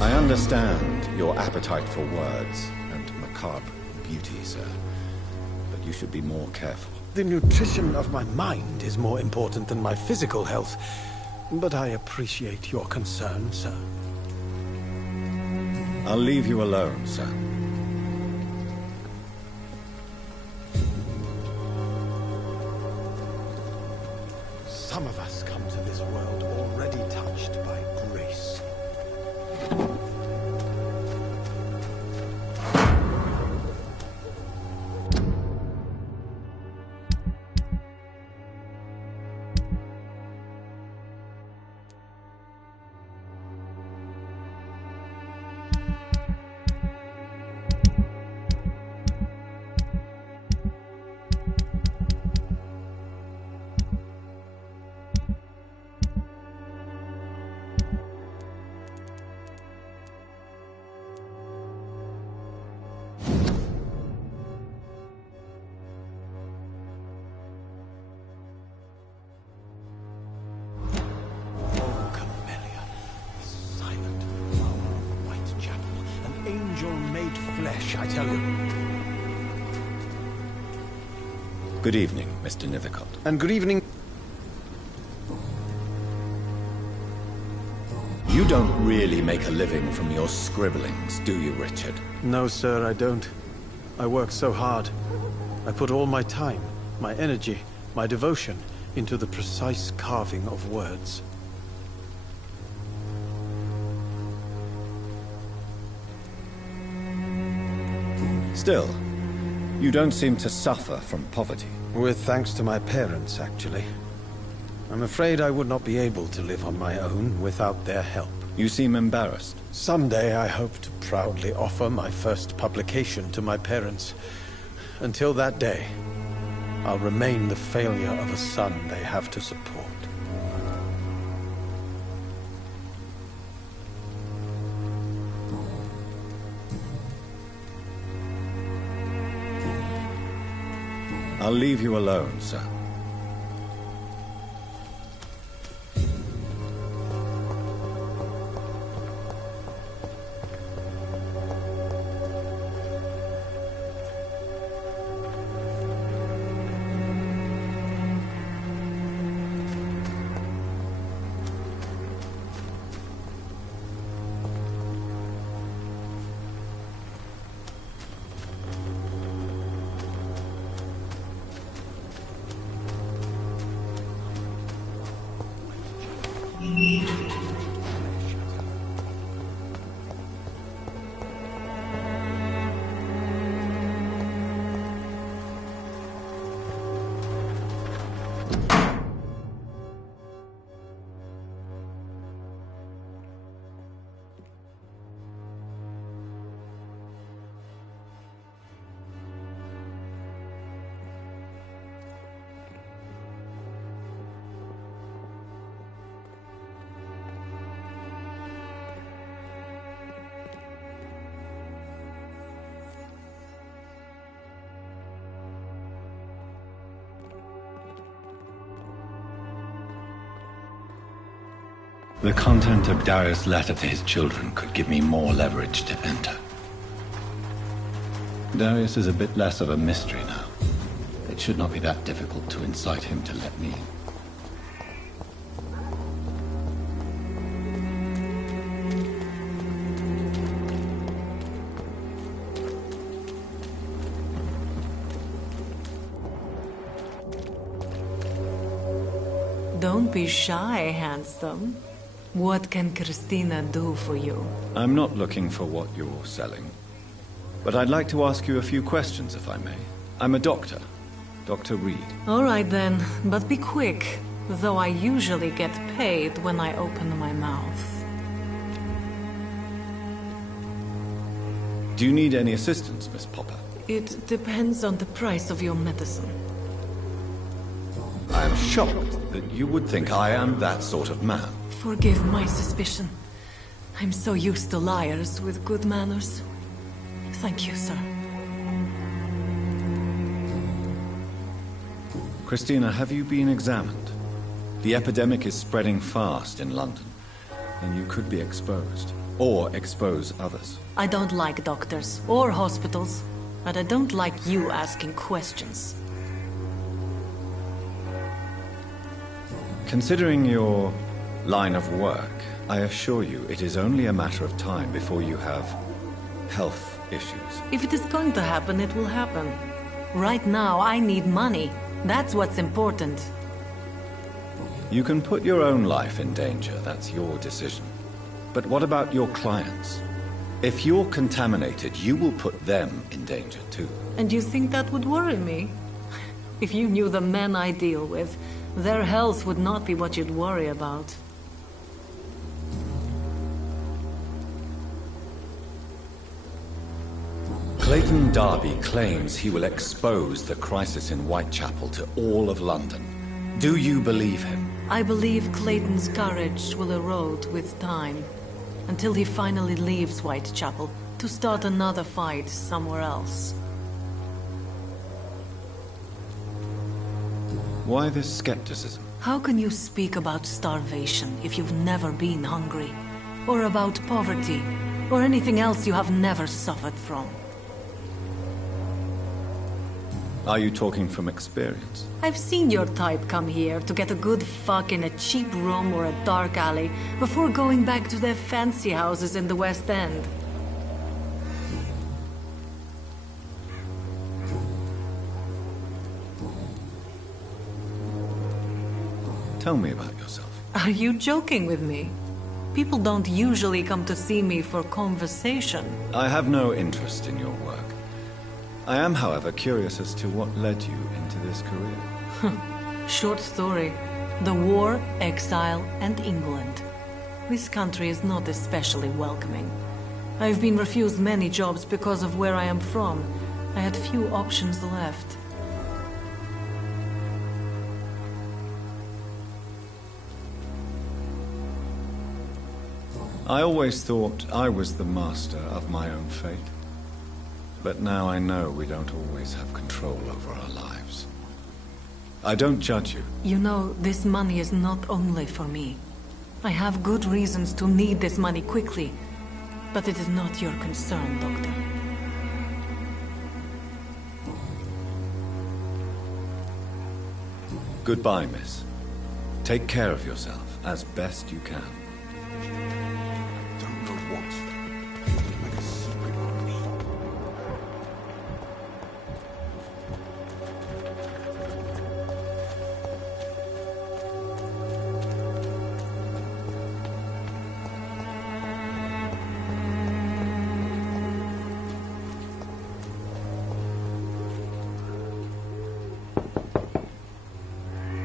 I understand your appetite for words and macabre beauty, sir. But you should be more careful. The nutrition of my mind is more important than my physical health. But I appreciate your concern, sir. I'll leave you alone, sir. Some of us come to this world already touched by grace. I tell you. Good evening, Mr. Nethercott. And good evening. You don't really make a living from your scribblings, do you, Richard? No, sir, I don't. I work so hard. I put all my time, my energy, my devotion into the precise carving of words. Still, you don't seem to suffer from poverty. With thanks to my parents, actually. I'm afraid I would not be able to live on my own without their help. You seem embarrassed. Someday I hope to proudly offer my first publication to my parents. Until that day, I'll remain the failure of a son they have to support. I'll leave you alone, sir. The content of Darius' letter to his children could give me more leverage to enter. Darius is a bit less of a mystery now. It should not be that difficult to incite him to let me in. Don't be shy, handsome. What can Christina do for you? I'm not looking for what you're selling. But I'd like to ask you a few questions, if I may. I'm a doctor. Dr. Reed. All right then, but be quick. Though I usually get paid when I open my mouth. Do you need any assistance, Miss Popper? It depends on the price of your medicine. I am shocked that you would think I am that sort of man. Forgive my suspicion. I'm so used to liars with good manners. Thank you, sir. Christina, have you been examined? The epidemic is spreading fast in London, and you could be exposed, or expose others. I don't like doctors or hospitals, but I don't like you asking questions. Considering your line of work, I assure you it is only a matter of time before you have health issues. If it is going to happen, it will happen. Right now, I need money. That's what's important. You can put your own life in danger, that's your decision. But what about your clients? If you're contaminated, you will put them in danger too. And you think that would worry me? If you knew the men I deal with, their health would not be what you'd worry about. Clayton Darby claims he will expose the crisis in Whitechapel to all of London. Do you believe him? I believe Clayton's courage will erode with time, until he finally leaves Whitechapel to start another fight somewhere else. Why this skepticism? How can you speak about starvation if you've never been hungry? Or about poverty? Or anything else you have never suffered from? Are you talking from experience? I've seen your type come here to get a good fuck in a cheap room or a dark alley before going back to their fancy houses in the West End. Tell me about yourself. Are you joking with me? People don't usually come to see me for conversation. I have no interest in your work. I am, however, curious as to what led you into this career. Short story. The war, exile, and England. This country is not especially welcoming. I've been refused many jobs because of where I am from. I had few options left. I always thought I was the master of my own fate. But now I know we don't always have control over our lives. I don't judge you. You know, this money is not only for me. I have good reasons to need this money quickly. But it is not your concern, Doctor. Goodbye, miss. Take care of yourself as best you can. Don't know what. Like a secret on me.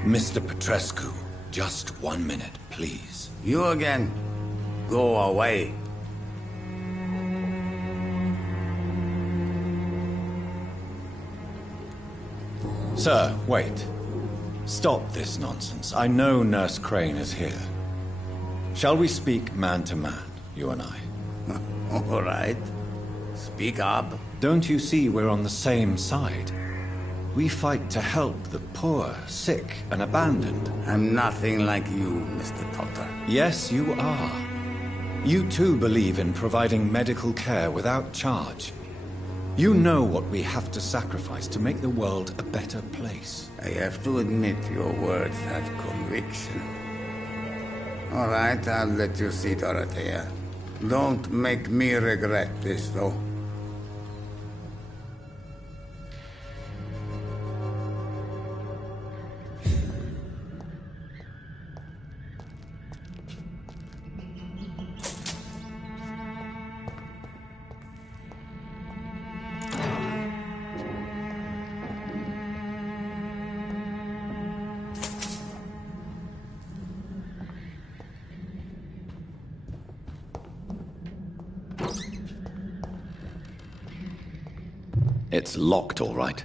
Mr. Petrescu, just 1 minute, please. You again. Go away. Sir, wait. Stop this nonsense. I know Nurse Crane is here. Shall we speak man to man, you and I? All right. Speak up. Don't you see we're on the same side? We fight to help the poor, sick, and abandoned. I'm nothing like you, Mr. Doctor. Yes, you are. You too believe in providing medical care without charge. You know what we have to sacrifice to make the world a better place. I have to admit your words have conviction. All right, I'll let you see Dorothea. Don't make me regret this, though. It's locked, all right.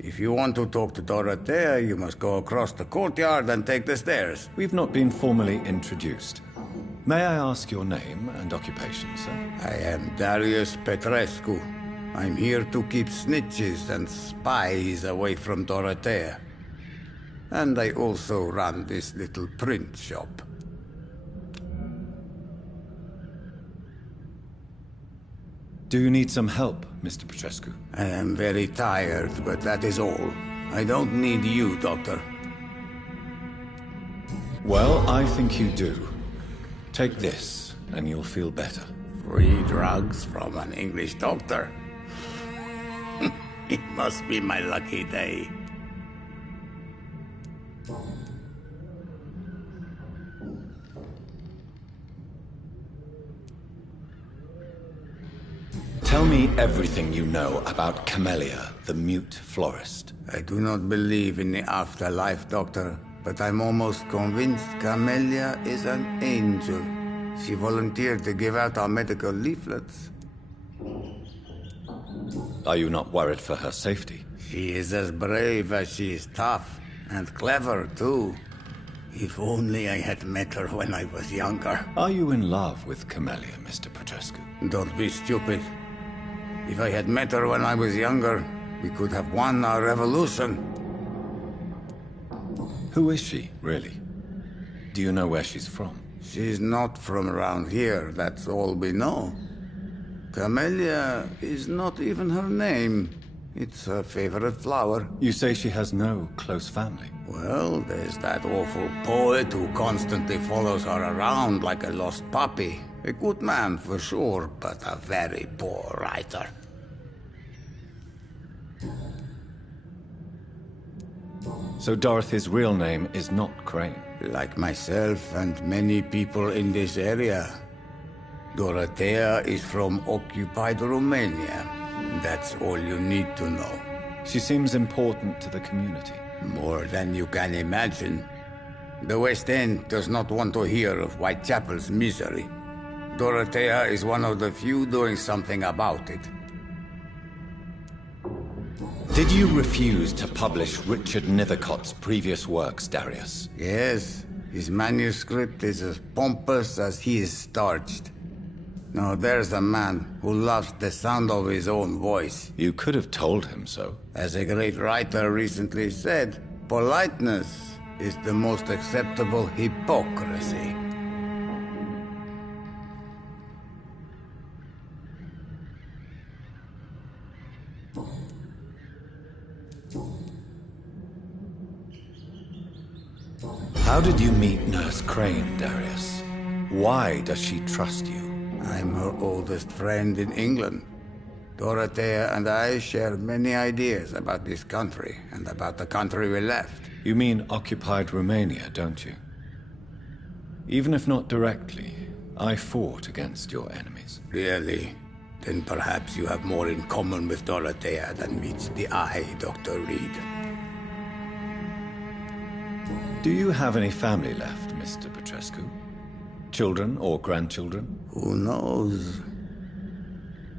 If you want to talk to Dorothea, you must go across the courtyard and take the stairs. We've not been formally introduced. May I ask your name and occupation, sir? I am Darius Petrescu. I'm here to keep snitches and spies away from Dorothea. And I also run this little print shop. Do you need some help, Mr. Petrescu? I am very tired, but that is all. I don't need you, Doctor. Well, I think you do. Take this, and you'll feel better. Free drugs from an English doctor? It must be my lucky day. Tell me everything you know about Camellia, the mute florist. I do not believe in the afterlife, Doctor, but I'm almost convinced Camellia is an angel. She volunteered to give out our medical leaflets. Are you not worried for her safety? She is as brave as she is tough, and clever, too. If only I had met her when I was younger. Are you in love with Camellia, Mr. Petrescu? Don't be stupid. If I had met her when I was younger, we could have won our revolution. Who is she, really? Do you know where she's from? She's not from around here, that's all we know. Camellia is not even her name. It's her favorite flower. You say she has no close family? Well, there's that awful poet who constantly follows her around like a lost puppy. A good man, for sure, but a very poor writer. So Dorothy's real name is not Crane? Like myself and many people in this area. Dorothea is from occupied Romania. That's all you need to know. She seems important to the community. More than you can imagine. The West End does not want to hear of Whitechapel's misery. Dorothea is one of the few doing something about it. Did you refuse to publish Richard Nethercott's previous works, Darius? Yes. His manuscript is as pompous as he is starched. Now there's a man who loves the sound of his own voice. You could have told him so. As a great writer recently said, politeness is the most acceptable hypocrisy. How did you meet Nurse Crane, Darius? Why does she trust you? I'm her oldest friend in England. Dorothea and I share many ideas about this country and about the country we left. You mean occupied Romania, don't you? Even if not directly, I fought against your enemies. Really? Then perhaps you have more in common with Dorothea than meets the eye, Dr. Reed. Do you have any family left, Mr. Petrescu? Children or grandchildren? Who knows?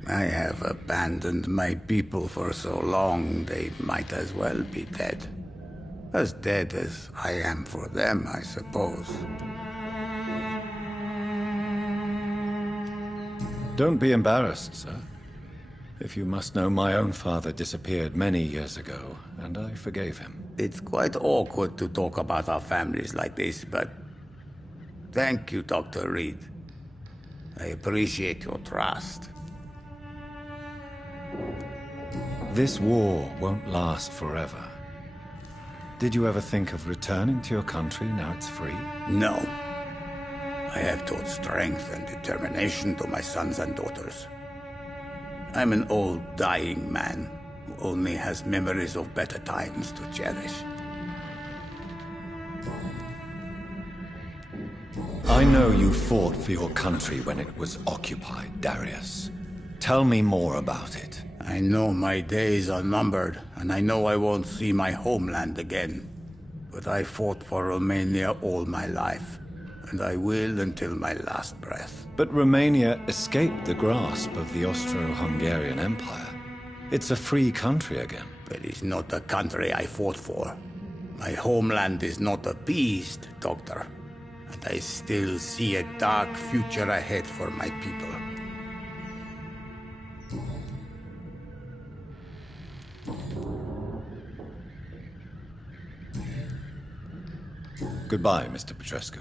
I have abandoned my people for so long, they might as well be dead. As dead as I am for them, I suppose. Don't be embarrassed, sir. If you must know, my own father disappeared many years ago, and I forgave him. It's quite awkward to talk about our families like this, but thank you, Dr. Reed. I appreciate your trust. This war won't last forever. Did you ever think of returning to your country now it's free? No. I have taught strength and determination to my sons and daughters. I'm an old, dying man who only has memories of better times to cherish. I know you fought for your country when it was occupied, Darius. Tell me more about it. I know my days are numbered, and I know I won't see my homeland again. But I fought for Romania all my life, and I will until my last breath. But Romania escaped the grasp of the Austro-Hungarian Empire. It's a free country again. It is not the country I fought for. My homeland is not appeased, Doctor. And I still see a dark future ahead for my people. Goodbye, Mr. Petrescu.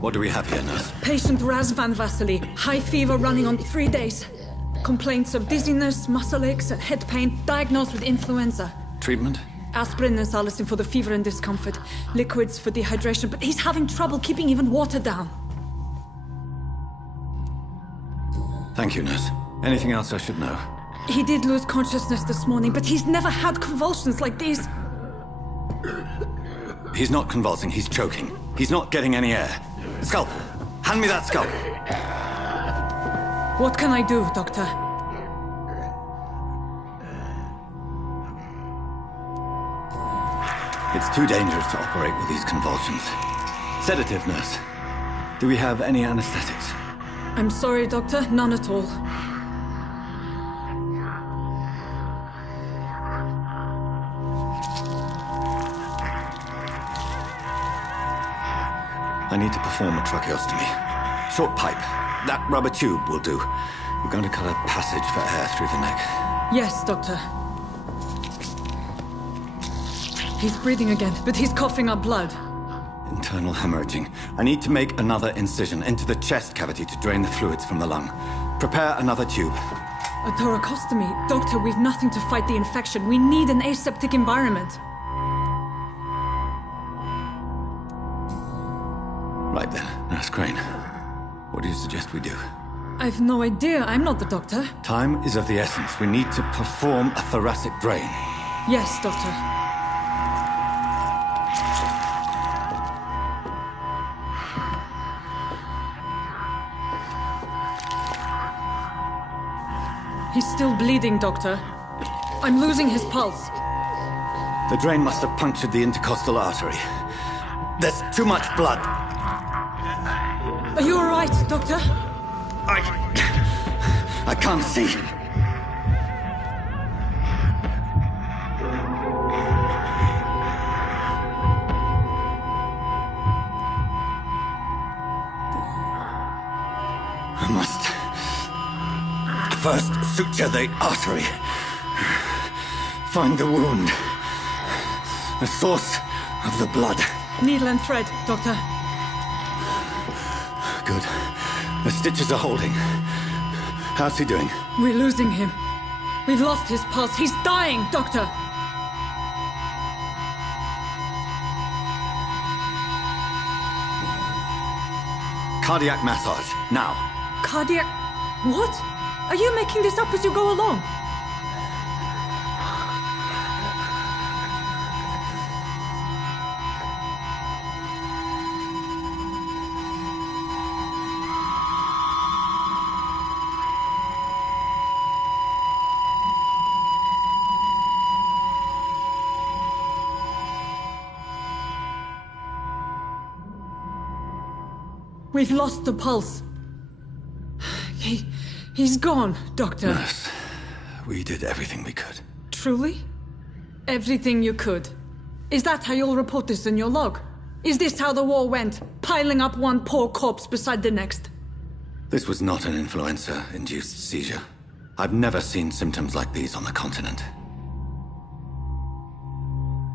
What do we have here, nurse? Patient Razvan Vasily. High fever running on 3 days. Complaints of dizziness, muscle aches, and head pain. Diagnosed with influenza. Treatment? Aspirin and salicin for the fever and discomfort. Liquids for dehydration, but he's having trouble keeping even water down. Thank you, nurse. Anything else I should know? He did lose consciousness this morning, but he's never had convulsions like these. He's not convulsing, he's choking. He's not getting any air. Scalpel! Hand me that scalpel! What can I do, Doctor? It's too dangerous to operate with these convulsions. Sedative, nurse. Do we have any anesthetics? I'm sorry, Doctor. None at all. I need to perform a tracheostomy. Short pipe. That rubber tube will do. We're going to cut a passage for air through the neck. Yes, Doctor. He's breathing again, but he's coughing up blood. Internal hemorrhaging. I need to make another incision into the chest cavity to drain the fluids from the lung. Prepare another tube. A thoracostomy. Doctor, we've nothing to fight the infection. We need an aseptic environment. Right then, Nurse Crane. What do you suggest we do? I've no idea. I'm not the doctor. Time is of the essence. We need to perform a thoracic drain. Yes, Doctor. He's still bleeding, Doctor. I'm losing his pulse. The drain must have punctured the intercostal artery. There's too much blood. Are you all right, Doctor? I can't see. I must first suture the artery. Find the wound. The source of the blood. Needle and thread, Doctor. Good. The stitches are holding. How's he doing? We're losing him. We've lost his pulse. He's dying, Doctor. Cardiac massage, now. Cardiac... What? Are you making this up as you go along? We've lost the pulse. He's gone, Doctor. Nurse, we did everything we could. Truly? Everything you could. Is that how you'll report this in your log? Is this how the war went? Piling up one poor corpse beside the next? This was not an influenza-induced seizure. I've never seen symptoms like these on the continent.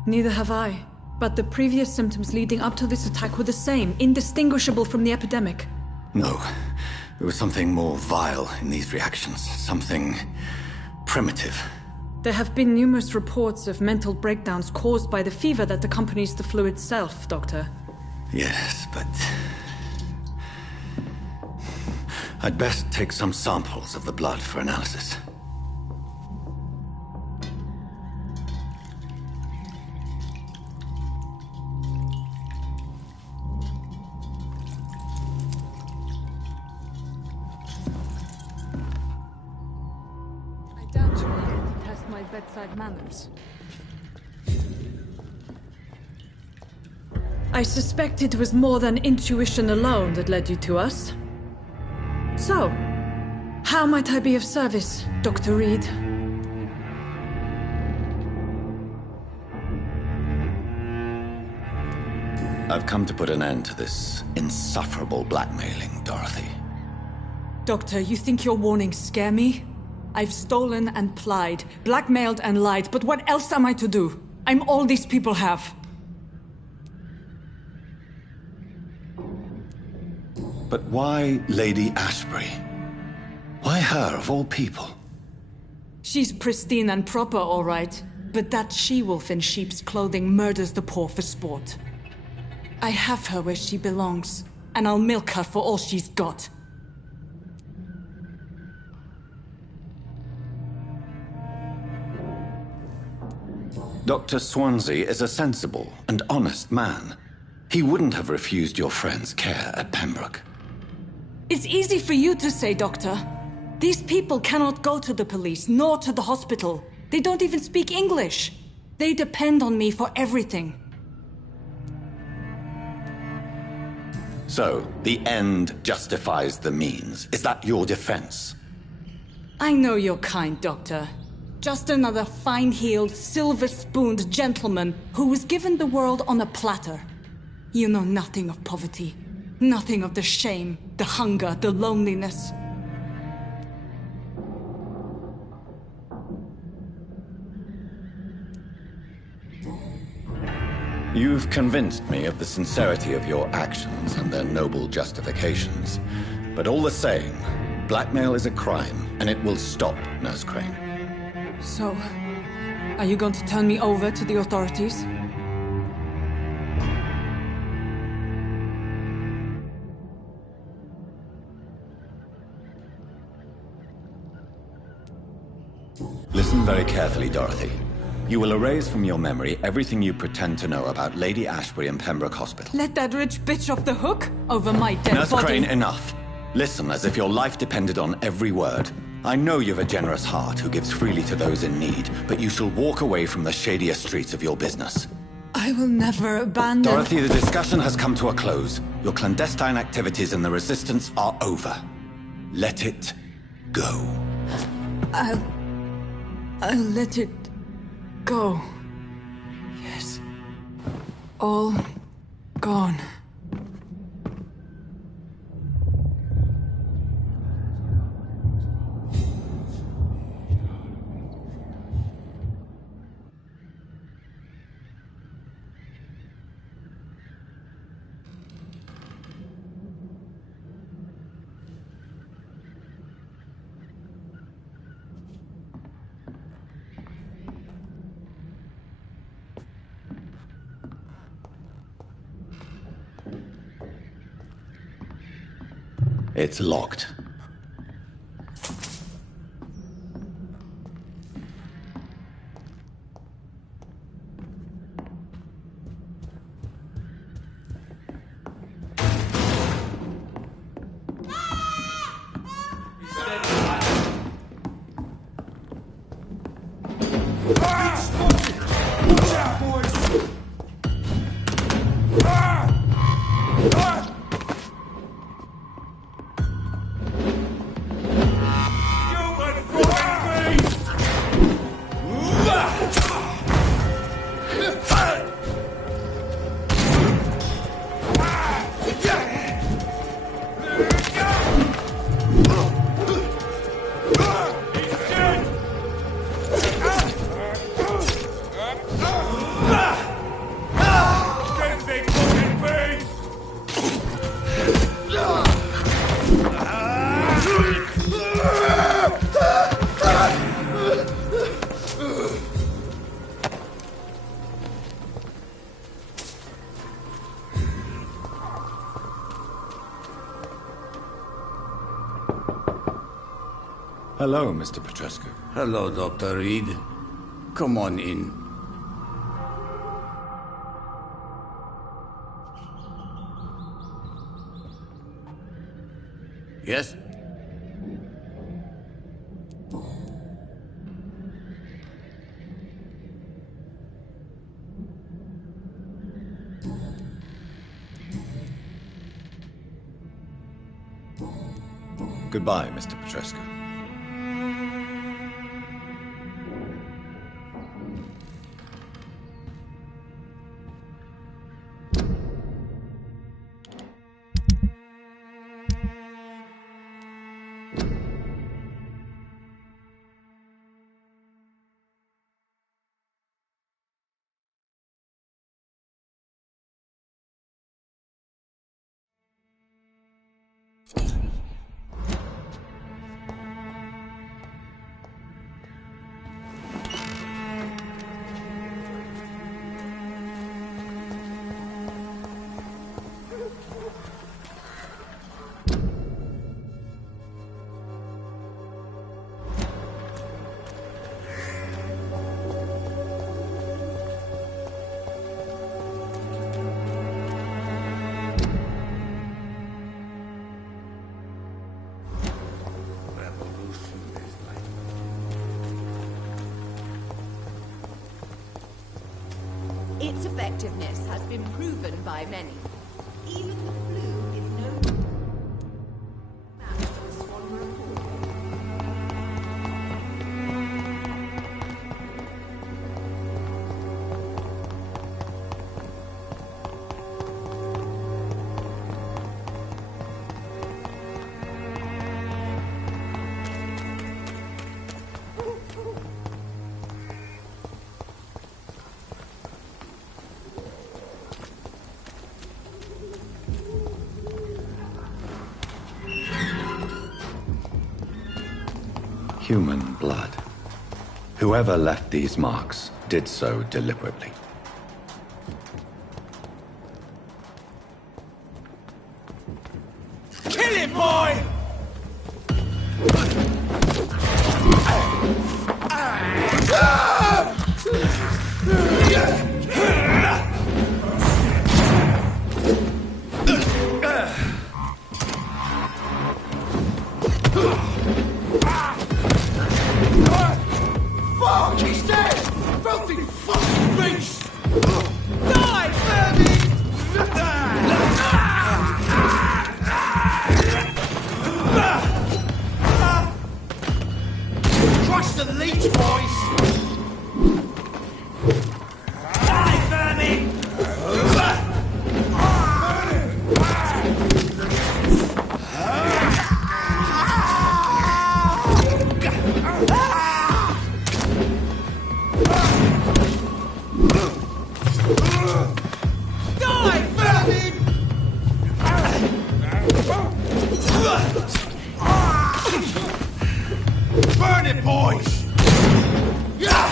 Neither have I. But the previous symptoms leading up to this attack were the same, indistinguishable from the epidemic. No. There was something more vile in these reactions. Something primitive. There have been numerous reports of mental breakdowns caused by the fever that accompanies the flu itself, Doctor. Yes, but... I'd best take some samples of the blood for analysis. Bedside manners. I suspect it was more than intuition alone that led you to us. So, how might I be of service, Dr. Reed? I've come to put an end to this insufferable blackmailing, Dorothy. Doctor, you think your warnings scare me? I've stolen and plied, blackmailed and lied, but what else am I to do? I'm all these people have. But why Lady Ashbury? Why her, of all people? She's pristine and proper, all right. But that she-wolf in sheep's clothing murders the poor for sport. I have her where she belongs, and I'll milk her for all she's got. Dr. Swansea is a sensible and honest man. He wouldn't have refused your friend's care at Pembroke. It's easy for you to say, Doctor. These people cannot go to the police, nor to the hospital. They don't even speak English. They depend on me for everything. So, the end justifies the means. Is that your defense? I know you're kind, Doctor. Just another fine-heeled, silver-spooned gentleman who was given the world on a platter. You know nothing of poverty. Nothing of the shame, the hunger, the loneliness. You've convinced me of the sincerity of your actions and their noble justifications. But all the same, blackmail is a crime, and it will stop, Nurse Crane. So, are you going to turn me over to the authorities? Listen very carefully, Dorothy. You will erase from your memory everything you pretend to know about Lady Ashbury and Pembroke Hospital. Let that rich bitch off the hook over my dead Nurse body. Crane, enough. Listen as if your life depended on every word. I know you've a generous heart who gives freely to those in need, but you shall walk away from the shadier streets of your business. I will never abandon... Dorothy, the discussion has come to a close. Your clandestine activities in the Resistance are over. Let it go. I'll let it go. Yes. All gone. It's locked. Hello, Mr. Petrescu. Hello, Dr. Reed. Come on in. Yes? Goodbye, Mr. Petrescu. Its effectiveness has been proven by many. Even the flu is human blood. Whoever left these marks did so deliberately. Kill him, boy! Fuck! He's dead! Filthy fucking beast! Die, Fergie! Trust the leech, boys! Die, Fergie! Die, Fergie! Burn it, boys! Yeah!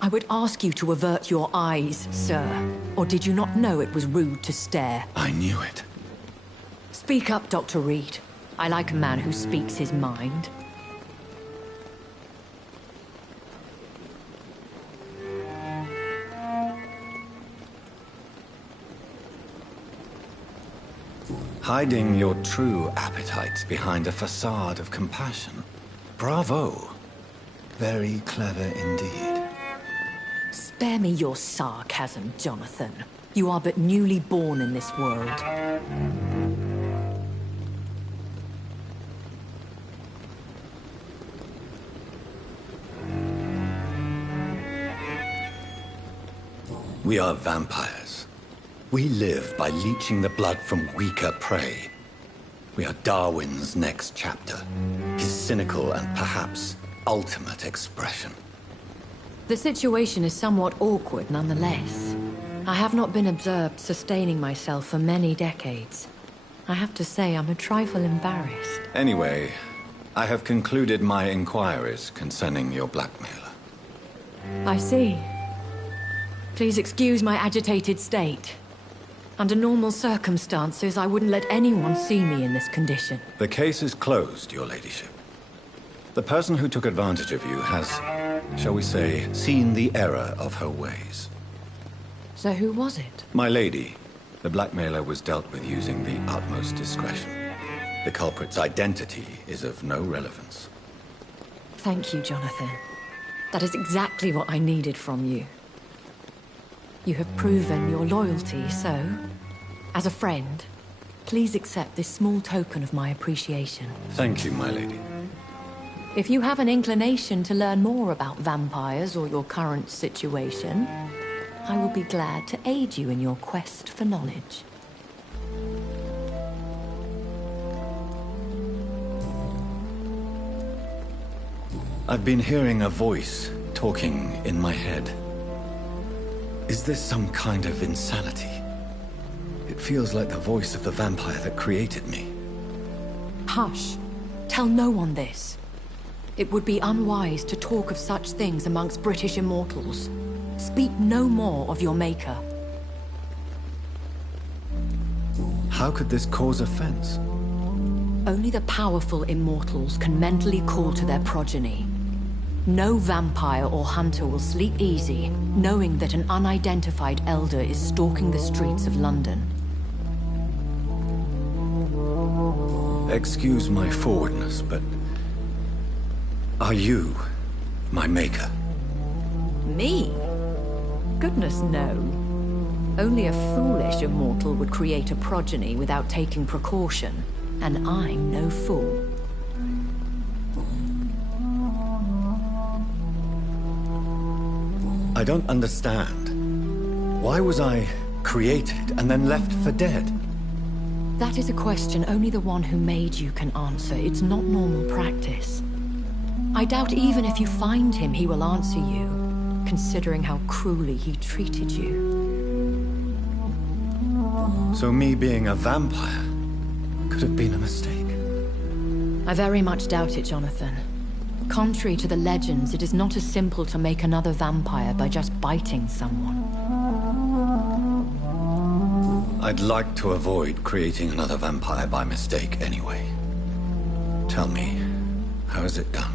I would ask you to avert your eyes, sir. Or did you not know it was rude to stare? I knew it. Speak up, Dr. Reed. I like a man who speaks his mind. Hiding your true appetites behind a facade of compassion. Bravo. Very clever indeed. Spare me your sarcasm, Jonathan. You are but newly born in this world. We are vampires. We live by leeching the blood from weaker prey. We are Darwin's next chapter. His cynical and perhaps ultimate expression. The situation is somewhat awkward nonetheless. I have not been observed sustaining myself for many decades. I have to say I'm a trifle embarrassed. Anyway, I have concluded my inquiries concerning your blackmailer. I see. Please excuse my agitated state. Under normal circumstances, I wouldn't let anyone see me in this condition. The case is closed, your ladyship. The person who took advantage of you has, shall we say, seen the error of her ways. So who was it? My lady, the blackmailer was dealt with using the utmost discretion. The culprit's identity is of no relevance. Thank you, Jonathan. That is exactly what I needed from you. You have proven your loyalty, so, as a friend, please accept this small token of my appreciation. Thank you, my lady. If you have an inclination to learn more about vampires or your current situation, I will be glad to aid you in your quest for knowledge. I've been hearing a voice talking in my head. Is this some kind of insanity? It feels like the voice of the vampire that created me. Hush. Tell no one this. It would be unwise to talk of such things amongst British immortals. Speak no more of your maker. How could this cause offense? Only the powerful immortals can mentally call to their progeny. No vampire or hunter will sleep easy, knowing that an unidentified elder is stalking the streets of London. Excuse my forwardness, but... are you my maker? Me? Goodness, no. Only a foolish immortal would create a progeny without taking precaution, and I'm no fool. I don't understand. Why was I created and then left for dead? That is a question only the one who made you can answer. It's not normal practice. I doubt even if you find him, he will answer you, considering how cruelly he treated you. So me being a vampire could have been a mistake. I very much doubt it, Jonathan. Contrary to the legends, it is not as simple to make another vampire by just biting someone. I'd like to avoid creating another vampire by mistake anyway. Tell me, how is it done?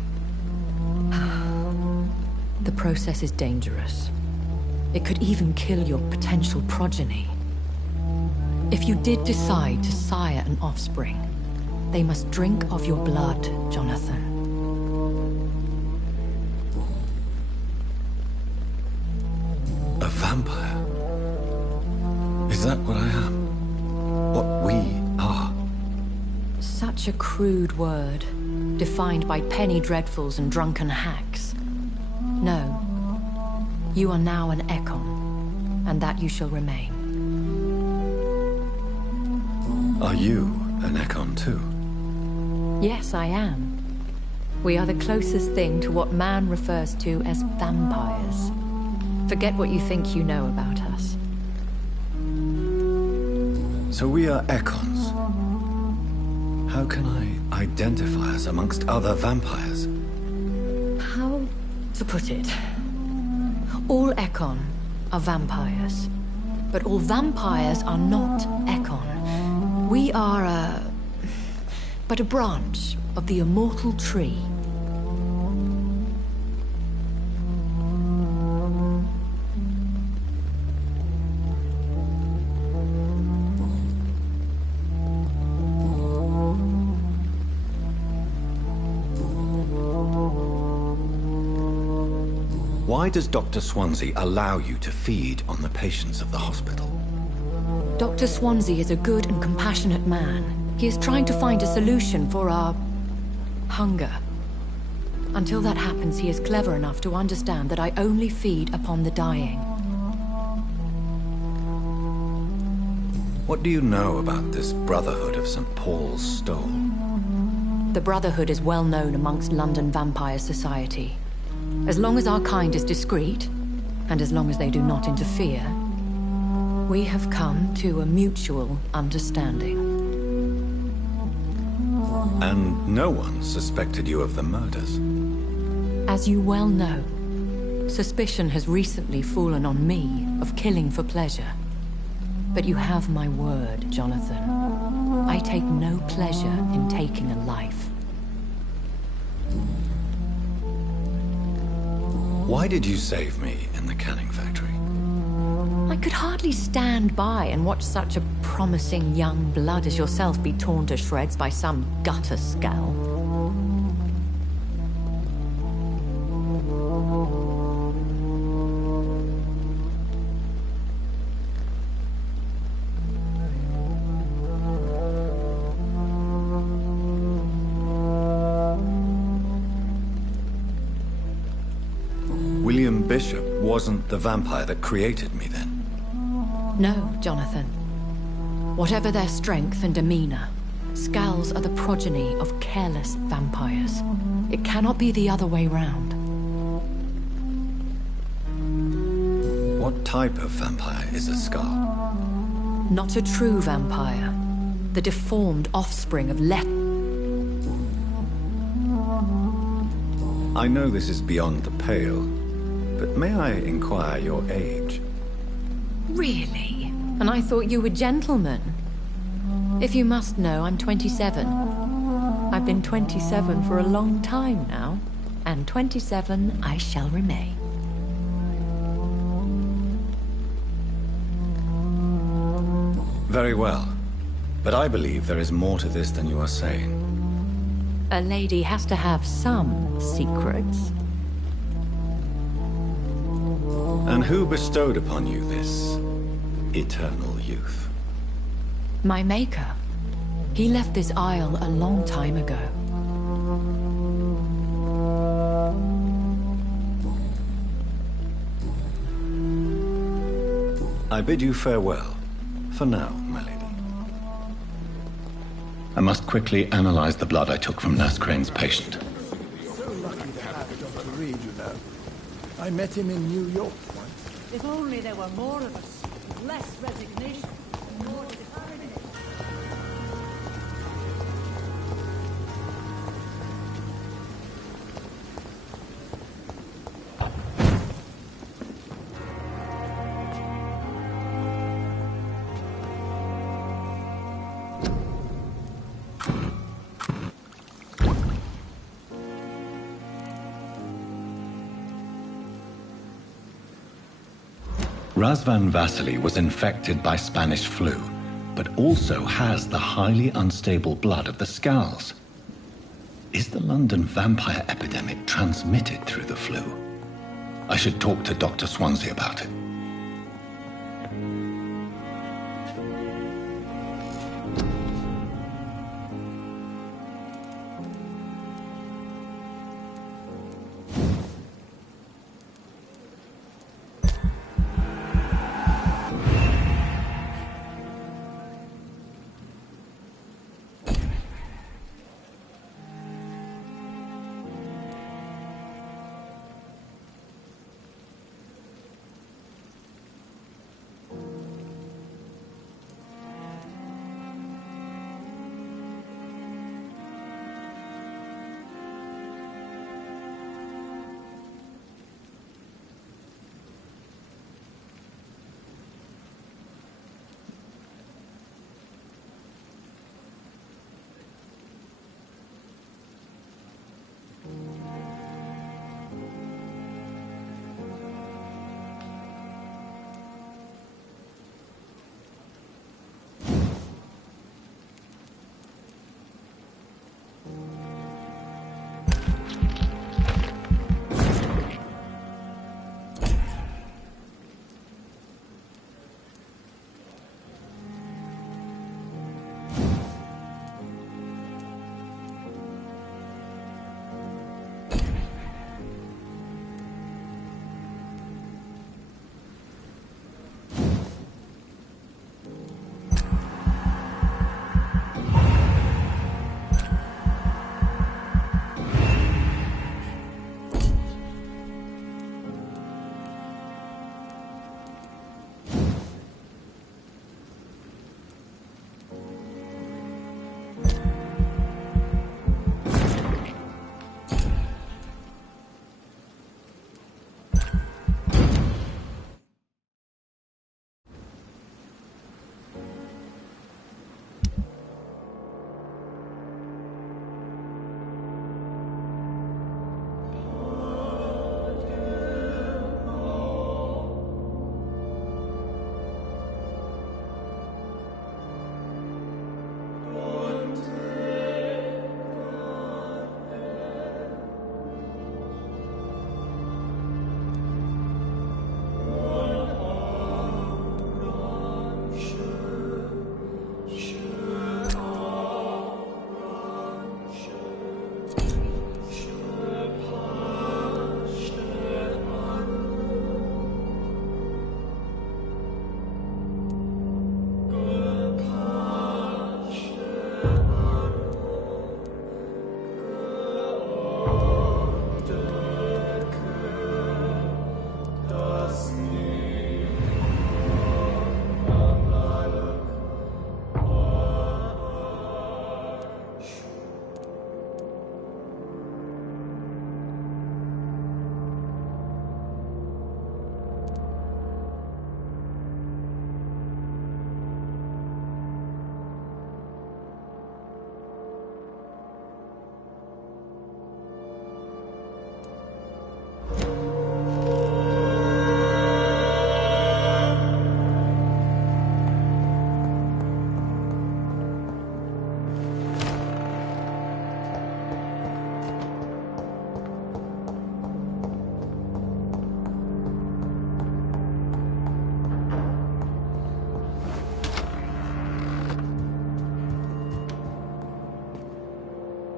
The process is dangerous. It could even kill your potential progeny. If you did decide to sire an offspring, they must drink of your blood, Jonathan. A vampire? Is that what I am? What we are? Such a crude word, defined by penny dreadfuls and drunken hacks. No. You are now an Ekon, and that you shall remain. Are you an Ekon too? Yes, I am. We are the closest thing to what man refers to as vampires. Forget what you think you know about us. So we are Ekons. How can I identify us amongst other vampires? How to put it? All Ekon are vampires. But all vampires are not Ekon. We are but a branch of the immortal tree. Why does Dr. Swansea allow you to feed on the patients of the hospital? Dr. Swansea is a good and compassionate man. He is trying to find a solution for our hunger. Until that happens, he is clever enough to understand that I only feed upon the dying. What do you know about this Brotherhood of St. Paul's Stole? The Brotherhood is well known amongst London vampire society. As long as our kind is discreet, and as long as they do not interfere, we have come to a mutual understanding. And no one suspected you of the murders? As you well know, suspicion has recently fallen on me of killing for pleasure. But you have my word, Jonathan. I take no pleasure in taking a life. Why did you save me in the canning factory? I could hardly stand by and watch such a promising young blood as yourself be torn to shreds by some gutter scowl. William Bishop wasn't the vampire that created me then? No, Jonathan. Whatever their strength and demeanor, Scowls are the progeny of careless vampires. It cannot be the other way round. What type of vampire is a Scowl? Not a true vampire. The deformed offspring of I know this is beyond the pale, but may I inquire your age? Really? And I thought you were gentlemen. If you must know, I'm 27. I've been 27 for a long time now, and 27 I shall remain. Very well, but I believe there is more to this than you are saying. A lady has to have some secrets. And who bestowed upon you this eternal youth? My maker. He left this isle a long time ago. I bid you farewell, for now, my lady. I must quickly analyze the blood I took from Nurse Crane's patient. So lucky to have Dr. Reed, you know. I met him in New York once. If only there were more of us, less resignation, more determination. Razvan Vasily was infected by Spanish flu, but also has the highly unstable blood of the Scowls. Is the London vampire epidemic transmitted through the flu? I should talk to Dr. Swansea about it.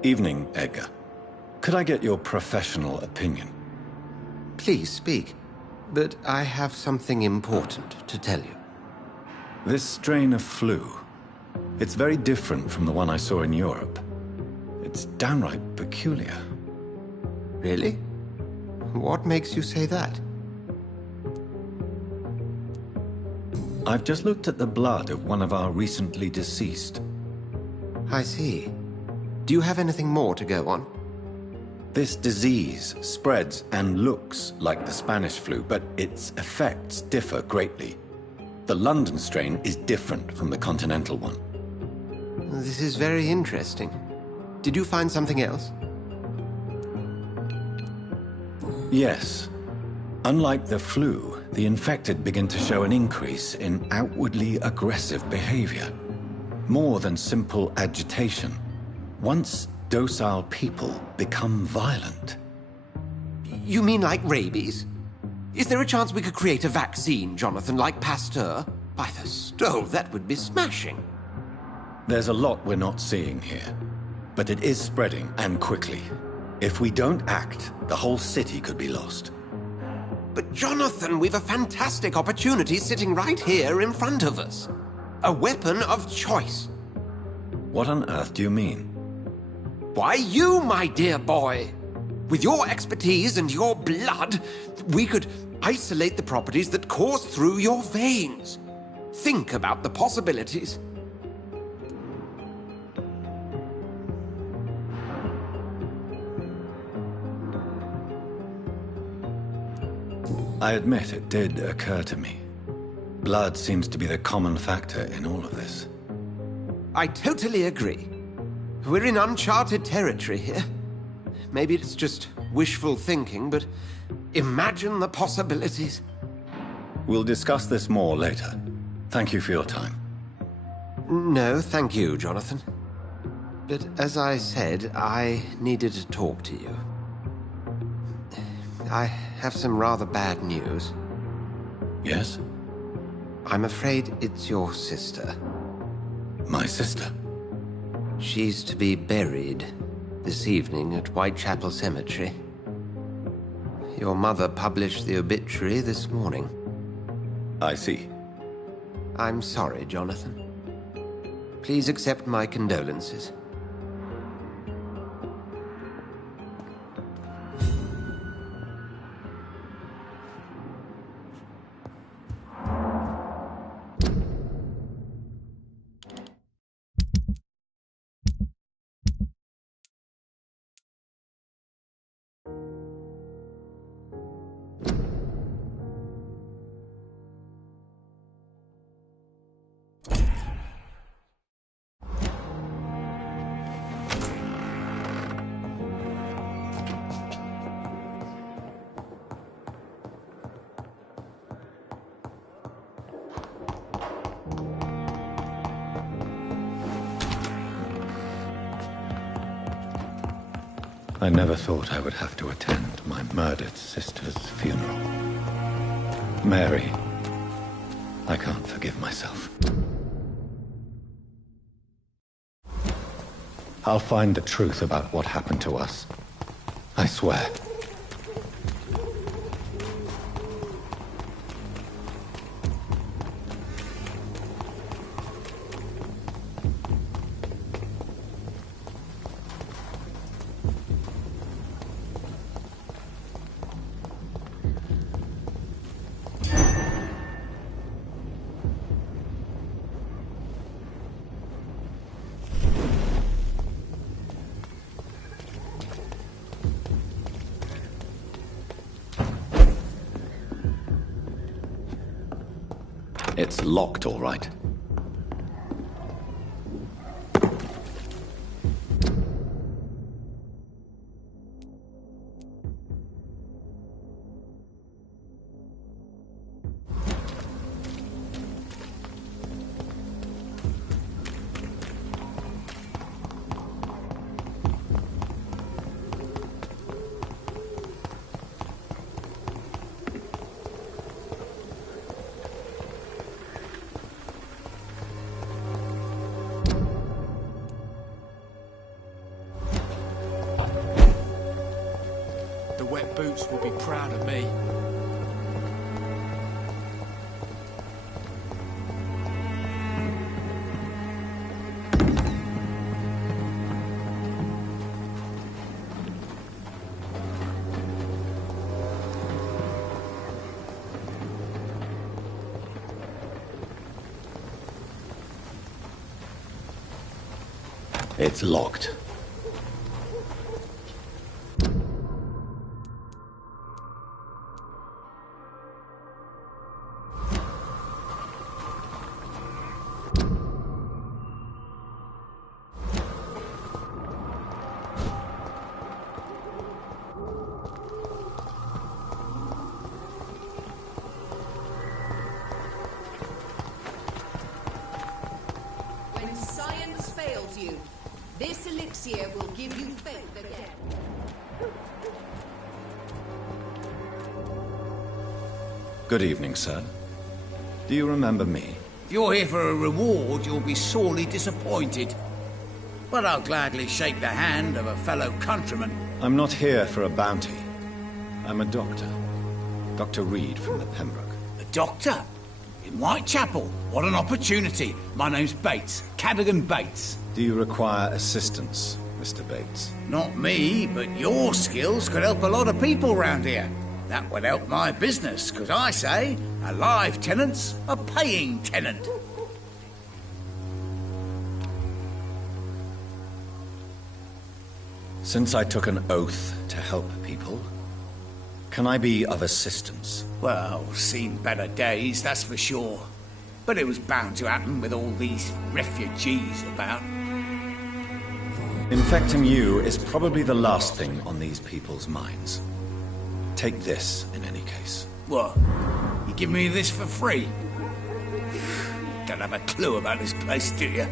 Evening, Edgar. Could I get your professional opinion? Please speak, but I have something important to tell you. This strain of flu, it's very different from the one I saw in Europe. It's downright peculiar. Really? What makes you say that? I've just looked at the blood of one of our recently deceased. I see. Do you have anything more to go on? This disease spreads and looks like the Spanish flu, but its effects differ greatly. The London strain is different from the continental one. This is very interesting. Did you find something else? Yes. Unlike the flu, the infected begin to show an increase in outwardly aggressive behavior. More than simple agitation. Once docile people become violent. You mean like rabies? Is there a chance we could create a vaccine, Jonathan, like Pasteur? By the stove, that would be smashing. There's a lot we're not seeing here. But it is spreading, and quickly. If we don't act, the whole city could be lost. But Jonathan, we've a fantastic opportunity sitting right here in front of us. A weapon of choice. What on earth do you mean? Why, you, my dear boy. With your expertise and your blood, we could isolate the properties that course through your veins. Think about the possibilities. I admit it did occur to me. Blood seems to be the common factor in all of this. I totally agree. We're in uncharted territory here. Maybe it's just wishful thinking, but imagine the possibilities. We'll discuss this more later. Thank you for your time. No, thank you, Jonathan. But as I said, I needed to talk to you. I have some rather bad news. Yes? I'm afraid it's your sister. My sister? She's to be buried this evening at Whitechapel Cemetery. Your mother published the obituary this morning. I see. I'm sorry, Jonathan. Please accept my condolences. I never thought I would have to attend my murdered sister's funeral. Mary, I can't forgive myself. I'll find the truth about what happened to us. I swear. It's locked, all right. boots will be proud of me. It's locked. When science fails you, this elixir will give you faith again. Good evening, sir. Do you remember me? If you're here for a reward, you'll be sorely disappointed. But I'll gladly shake the hand of a fellow countryman. I'm not here for a bounty. I'm a doctor. Dr. Reed from the Pembroke. A doctor? In Whitechapel? What an opportunity. My name's Bates. Cadogan Bates. Do you require assistance, Mr. Bates? Not me, but your skills could help a lot of people round here. That would help my business, because I say a live tenant's a paying tenant. Since I took an oath to help people, can I be of assistance? Well, seen better days, that's for sure. But it was bound to happen with all these refugees about. Infecting you is probably the last thing on these people's minds. Take this, in any case. What? You give me this for free? Don't have a clue about this place, do you?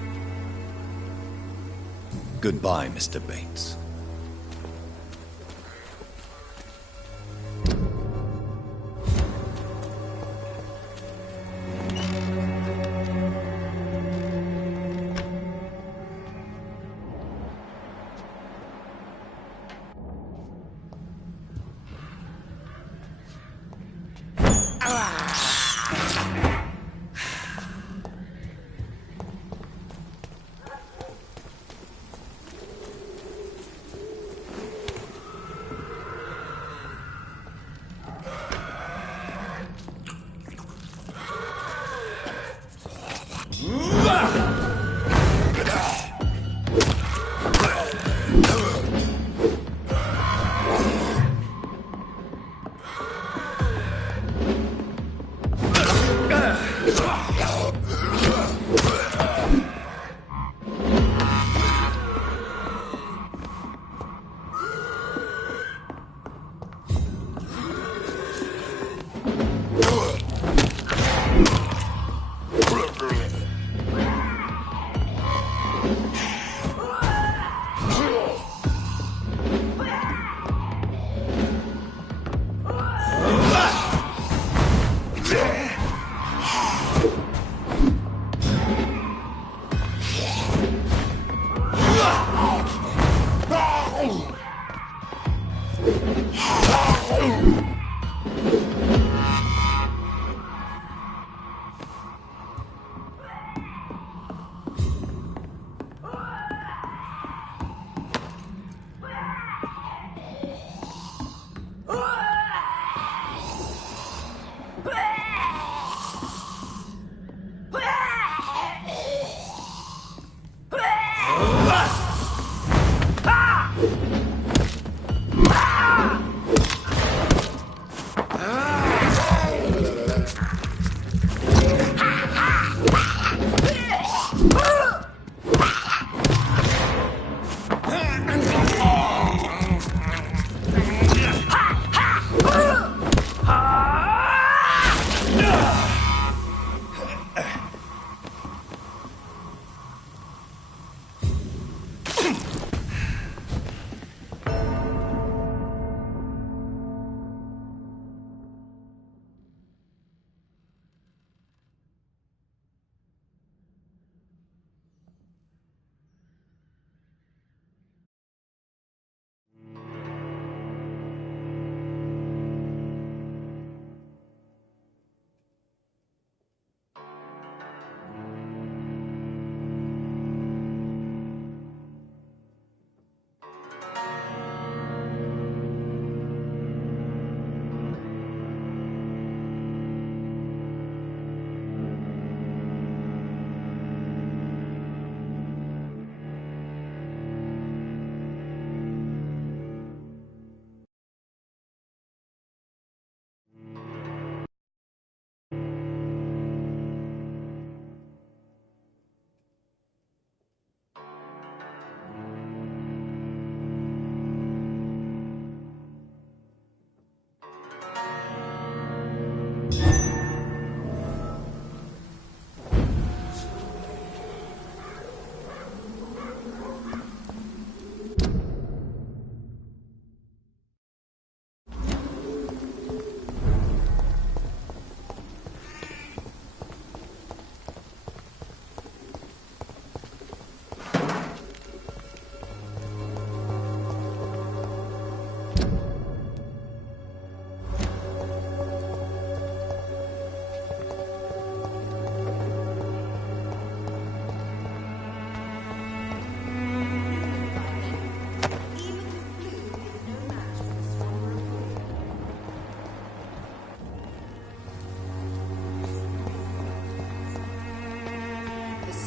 Goodbye, Mr. Bates.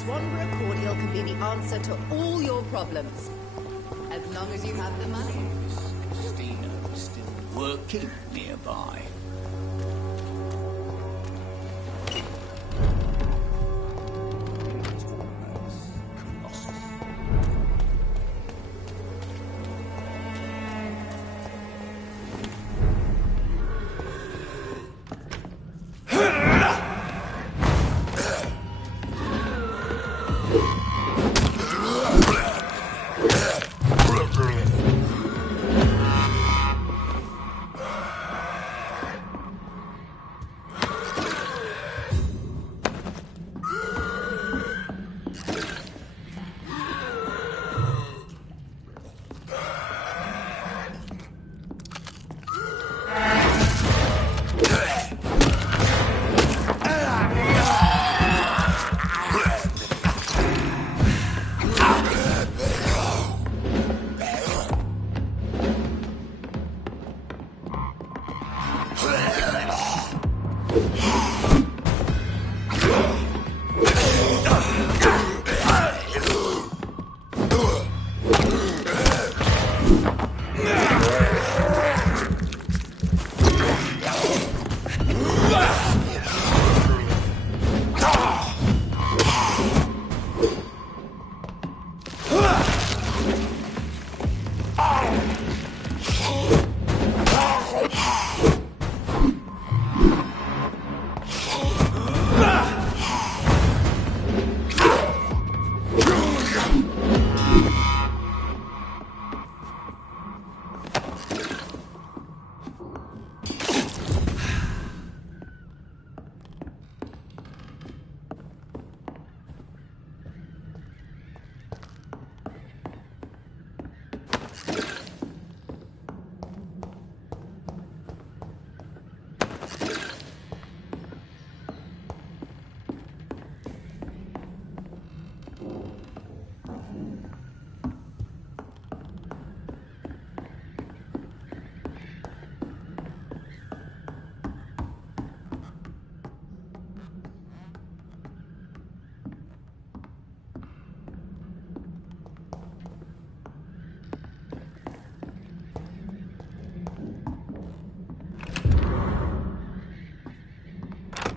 Swanborough cordial can be the answer to all your problems. As long as you have the money. Christina is still working nearby.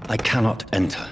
I cannot enter.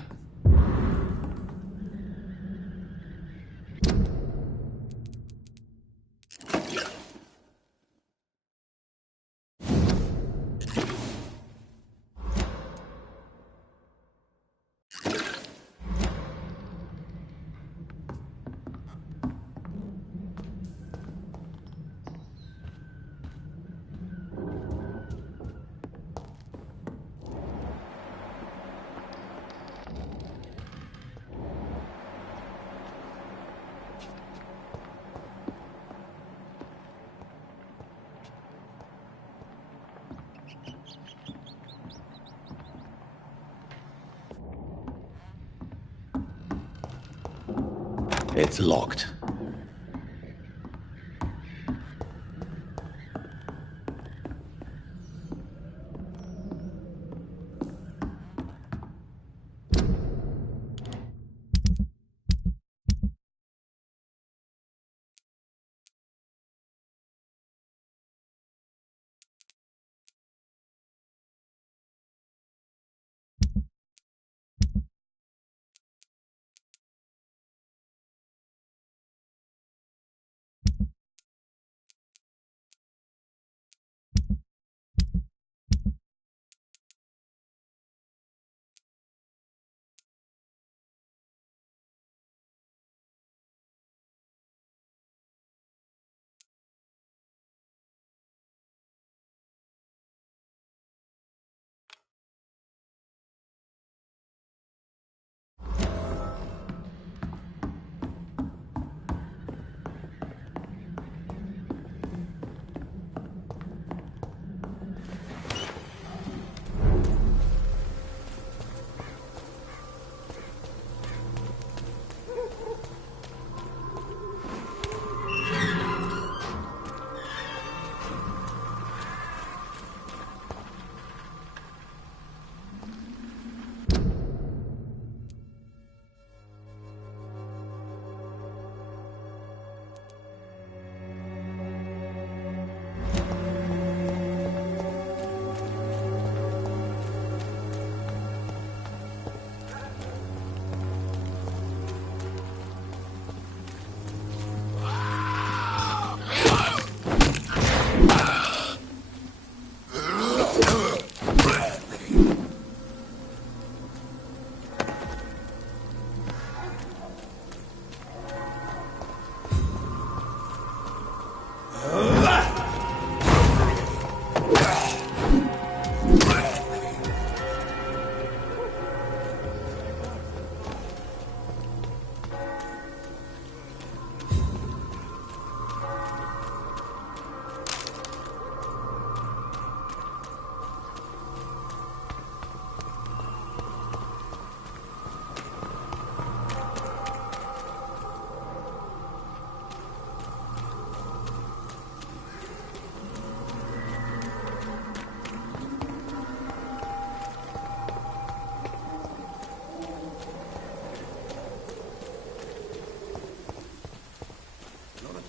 It's locked.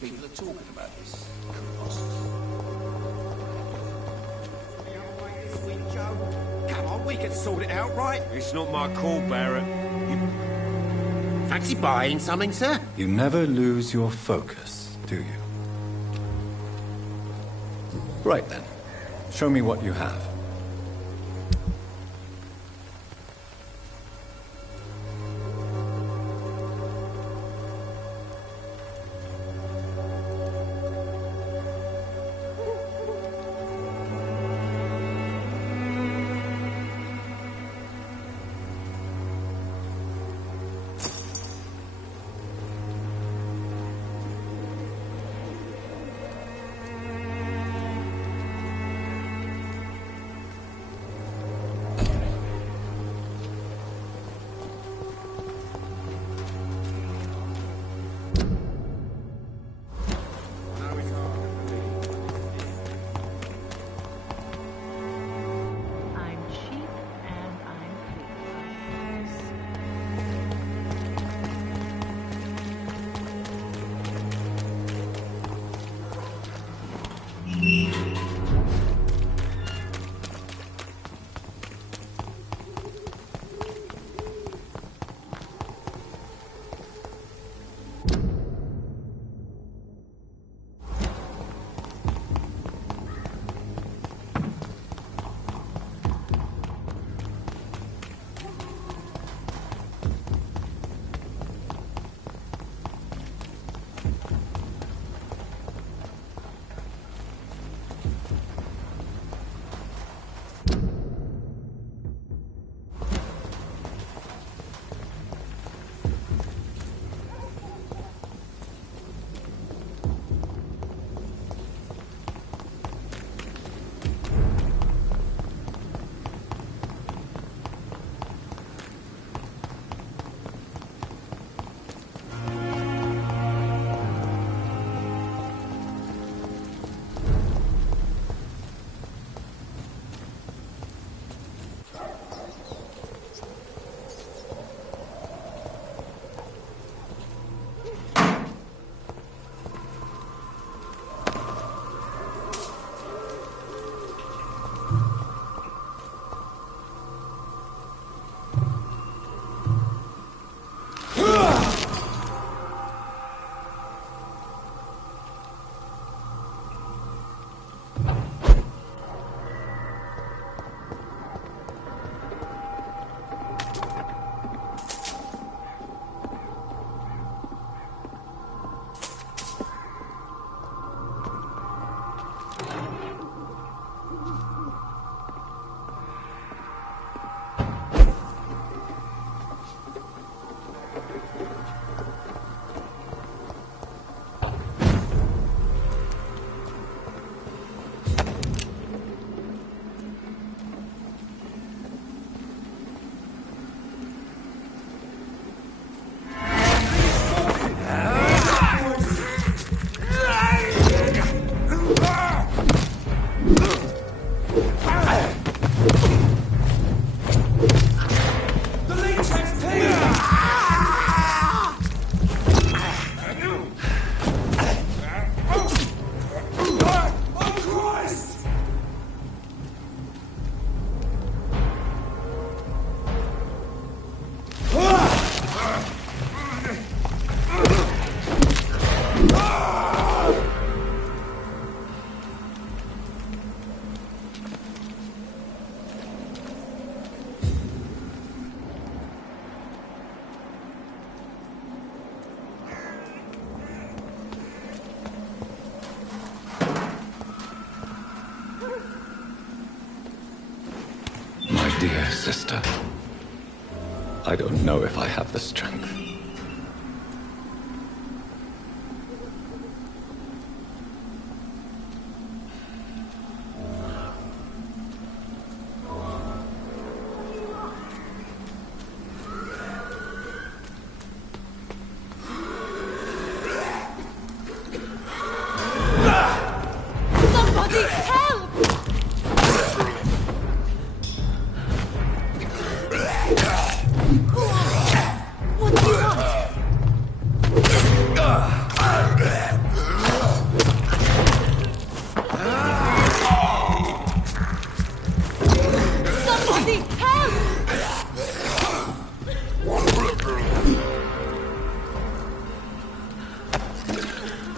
People are talking about this. Come on, we can sort it out, right? It's not my call, Barrett. Fancy buying something, sir? You never lose your focus, do you? Right then. Show me what you have. sister. I don't know if I have the strength. Somebody help! What do you want? Somebody help!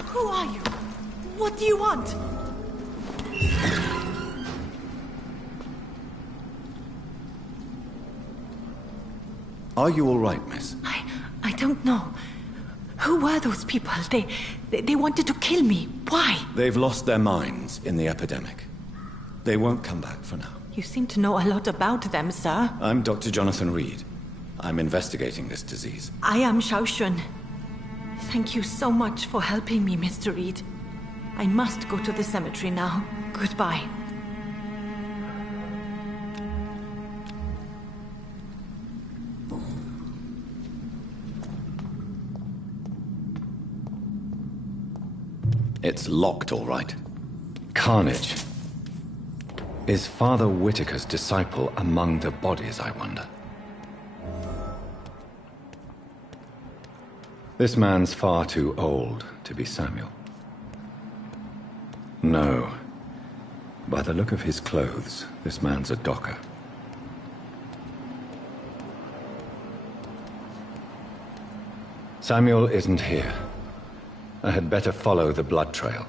Who are you? What do you want? Are you all right, miss? I don't know. Who were those people? They wanted to kill me. Why? They've lost their minds in the epidemic. They won't come back for now. You seem to know a lot about them, sir. I'm Dr. Jonathan Reed. I'm investigating this disease. I am Shaoshun. Thank you so much for helping me, Mr. Reed. I must go to the cemetery now. Goodbye. It's locked, all right. Carnage. Is Father Whitaker's disciple among the bodies, I wonder? This man's far too old to be Samuel. No. By the look of his clothes, this man's a docker. Samuel isn't here. I had better follow the blood trail.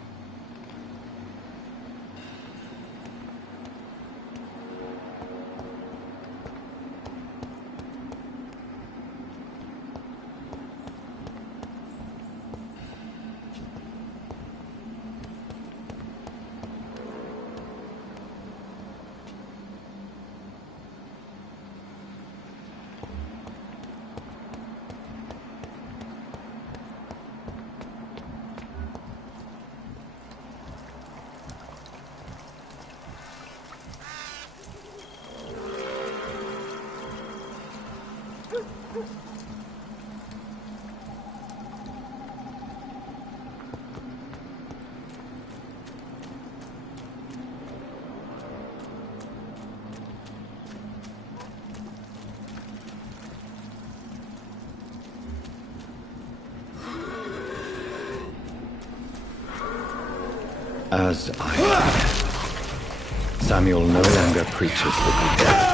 As I feared, Samuel no longer preaches the good word.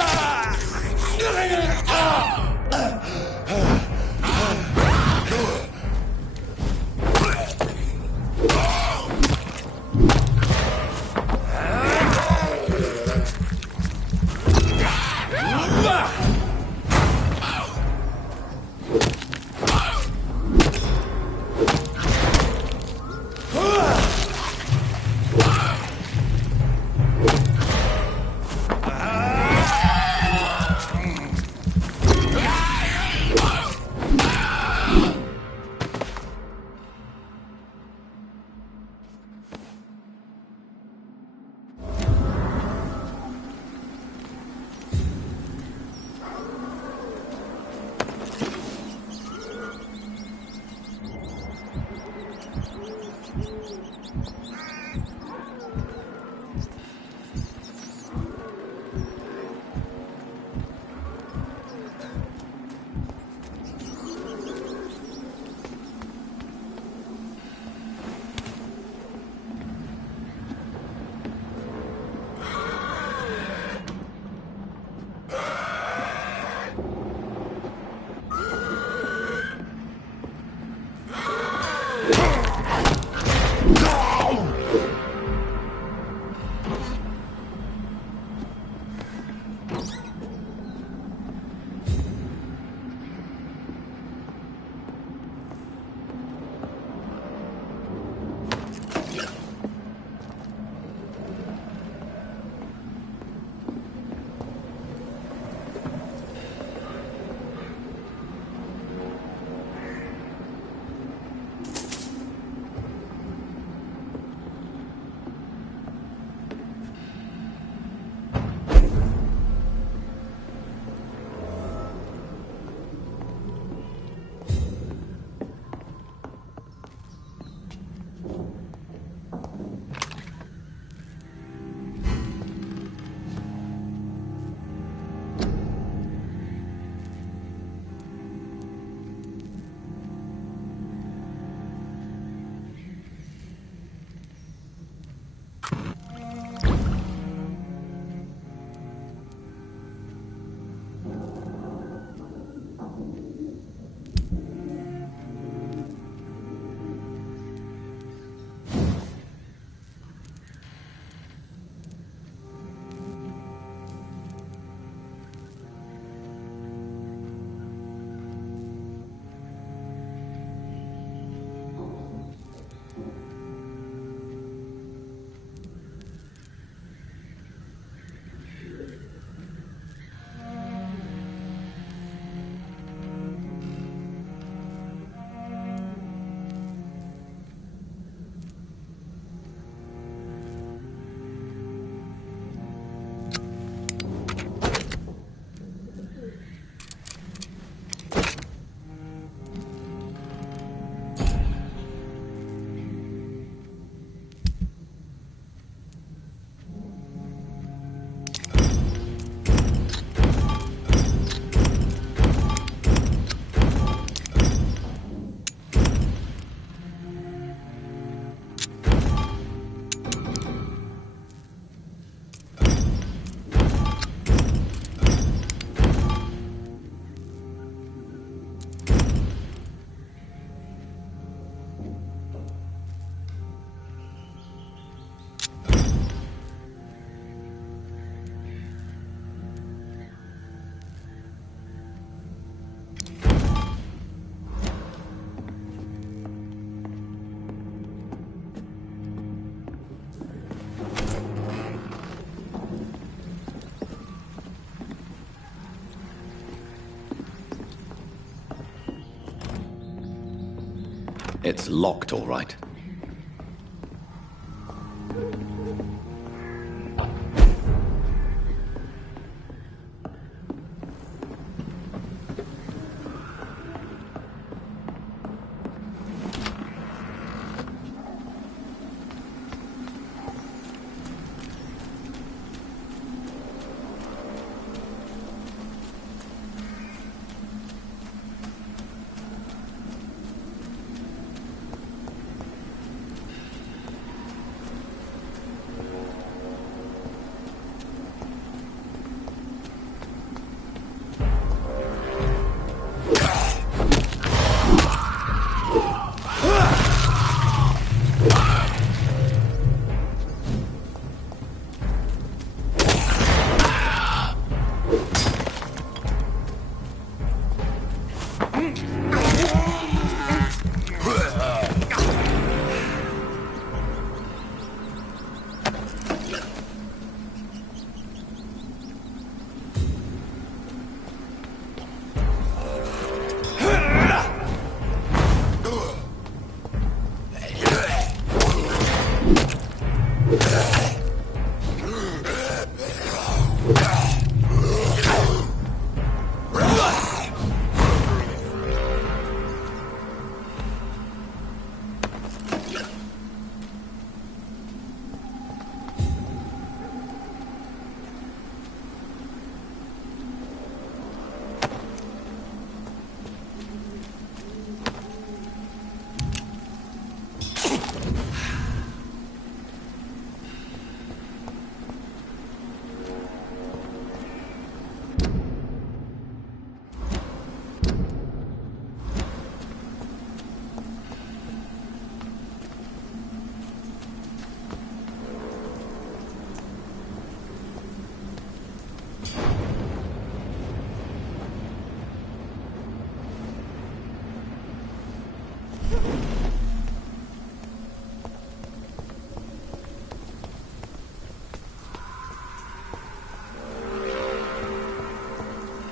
It's locked, all right.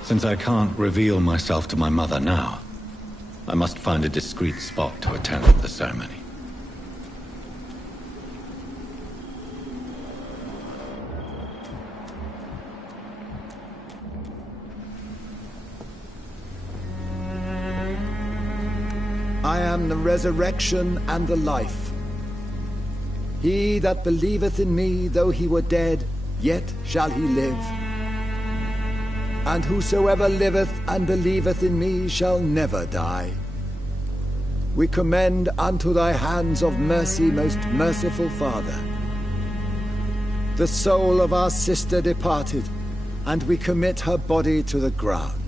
Since I can't reveal myself to my mother now, I must find a discreet spot to attend the ceremony. I am the resurrection and the life. He that believeth in me, though he were dead, yet shall he live. And whosoever liveth and believeth in me shall never die. We commend unto thy hands of mercy, most merciful Father, the soul of our sister departed, and we commit her body to the ground.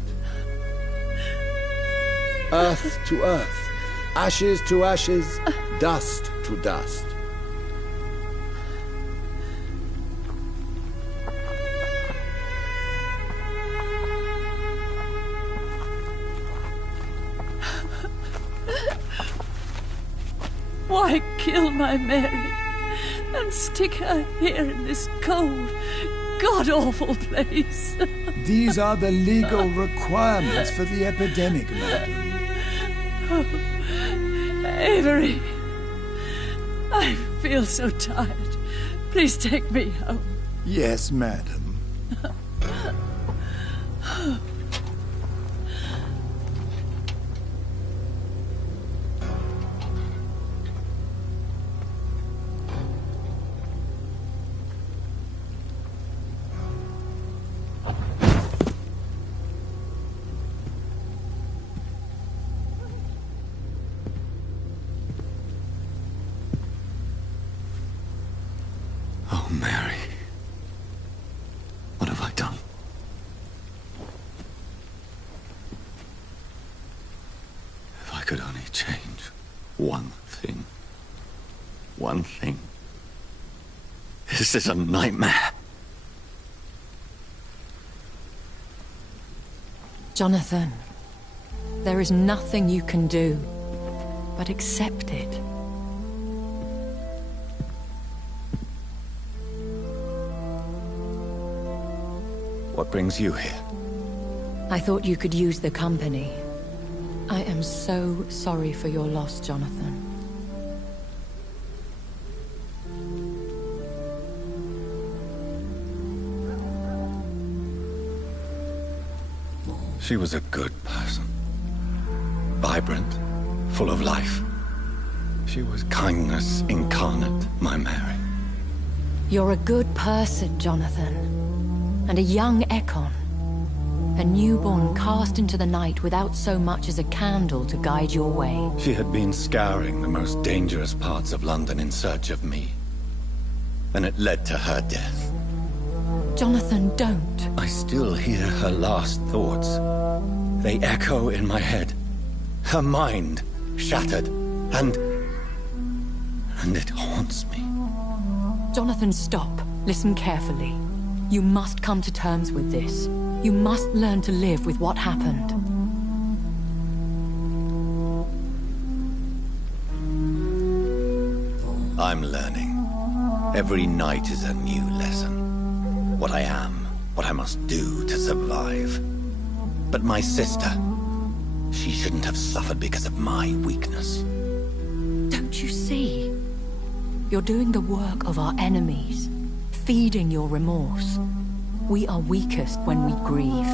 Earth to earth, ashes to ashes, dust to dust. Why kill my Mary and stick her here in this cold, god-awful place? These are the legal requirements for the epidemic, madam. Oh, Avery, I feel so tired. Please take me home. Yes, madam. Oh, Mary. What have I done? If I could only change one thing. One thing. This is a nightmare. Jonathan, there is nothing you can do but accept it. What brings you here? I thought you could use the company. I am so sorry for your loss, Jonathan. She was a good person. Vibrant, full of life. She was kindness incarnate, my Mary. You're a good person, Jonathan. And a young Ekon. A newborn cast into the night without so much as a candle to guide your way. She had been scouring the most dangerous parts of London in search of me. And it led to her death. Jonathan, don't. I still hear her last thoughts. They echo in my head. Her mind shattered, and it haunts me. Jonathan, stop. Listen carefully. You must come to terms with this. You must learn to live with what happened. I'm learning. Every night is a new lesson. What I am, what I must do to survive. But my sister, she shouldn't have suffered because of my weakness. Don't you see? You're doing the work of our enemies, feeding your remorse. We are weakest when we grieve,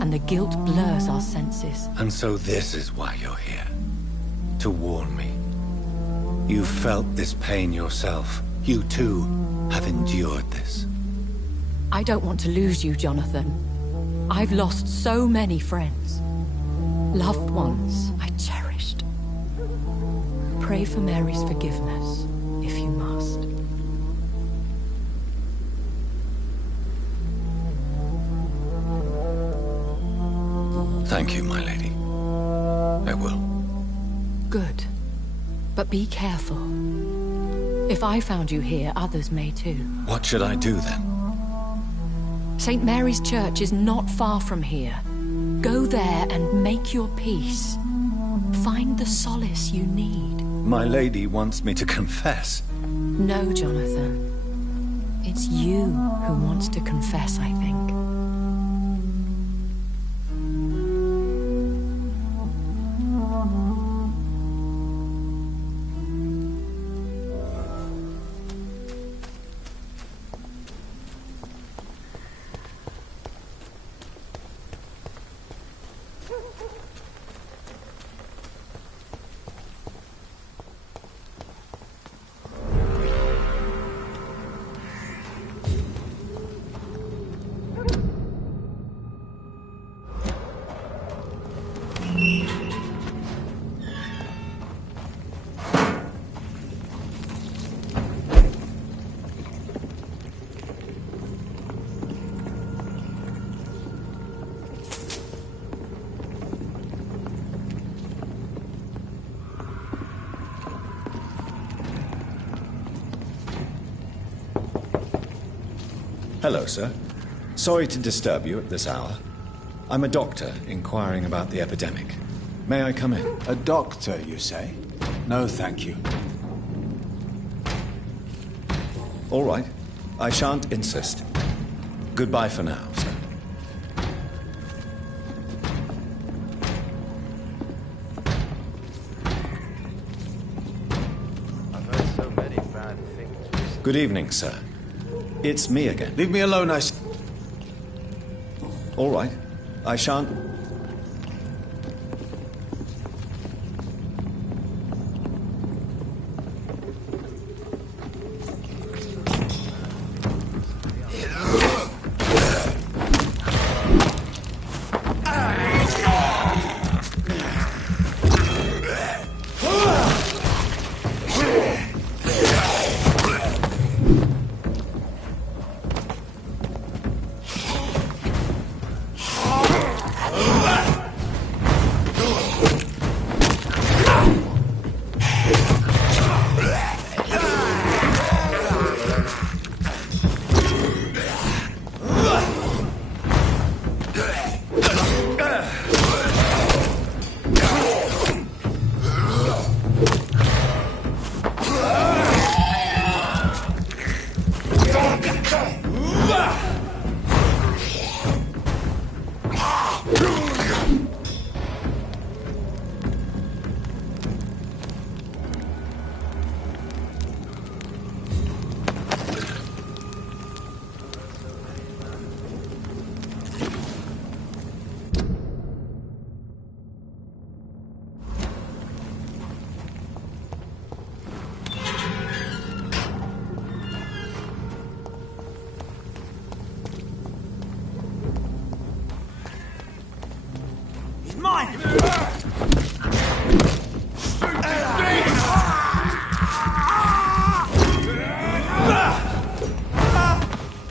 and the guilt blurs our senses. And so this is why you're here. To warn me. You felt this pain yourself. You too have endured this. I don't want to lose you, Jonathan. I've lost so many friends. Loved ones I cherished. Pray for Mary's forgiveness, if you must. Thank you, my lady. I will. Good. But be careful. If I found you here, others may too. What should I do then? St. Mary's Church is not far from here. Go there and make your peace. Find the solace you need. My lady wants me to confess. No, Jonathan. It's you who wants to confess, I think. Hello, sir. Sorry to disturb you at this hour. I'm a doctor inquiring about the epidemic. May I come in? A doctor, you say? No, thank you. All right. I shan't insist. Goodbye for now, sir. I've heard so many bad things. Good evening, sir. It's me again. Leave me alone, I... All right. I shan't...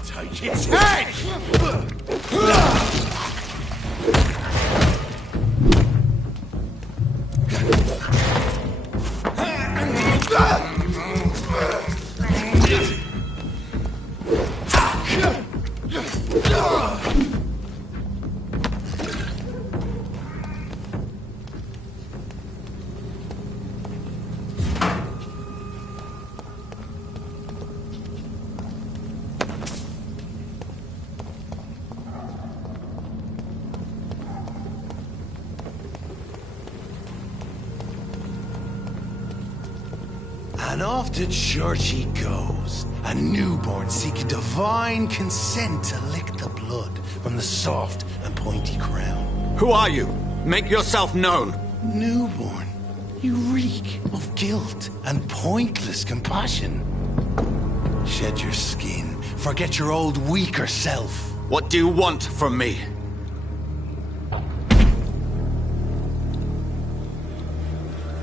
Take its head! And off to church he goes, a newborn seeking divine consent to lick the blood from the soft and pointy crown. Who are you? Make yourself known. Newborn, you reek of guilt and pointless compassion. Shed your skin, forget your old weaker self. What do you want from me?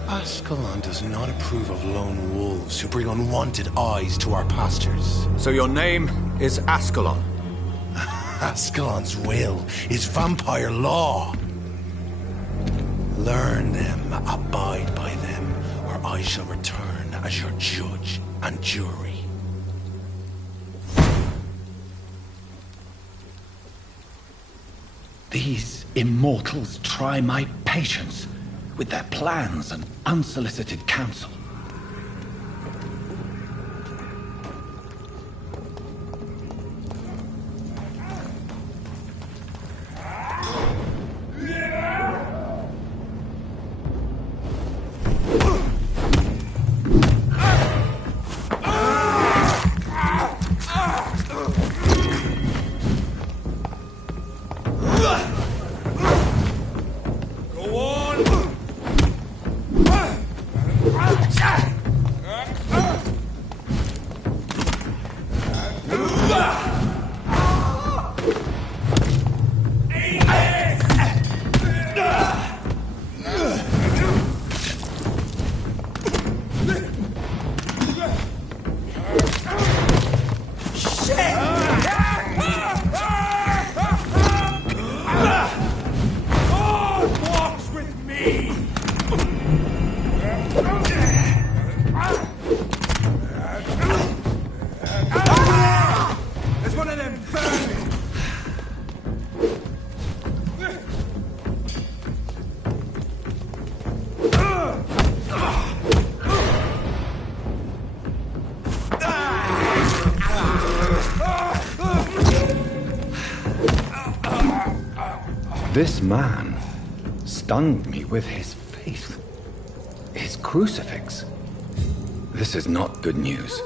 Ascalon does not approve of lone wolves who bring unwanted eyes to our pastures. So your name is Ascalon? Ascalon's will is vampire law. Learn them, abide by them, or I shall return as your judge and jury. These immortals try my patience with their plans and unsolicited counsel. This man stunned me with his faith. His crucifix. This is not good news.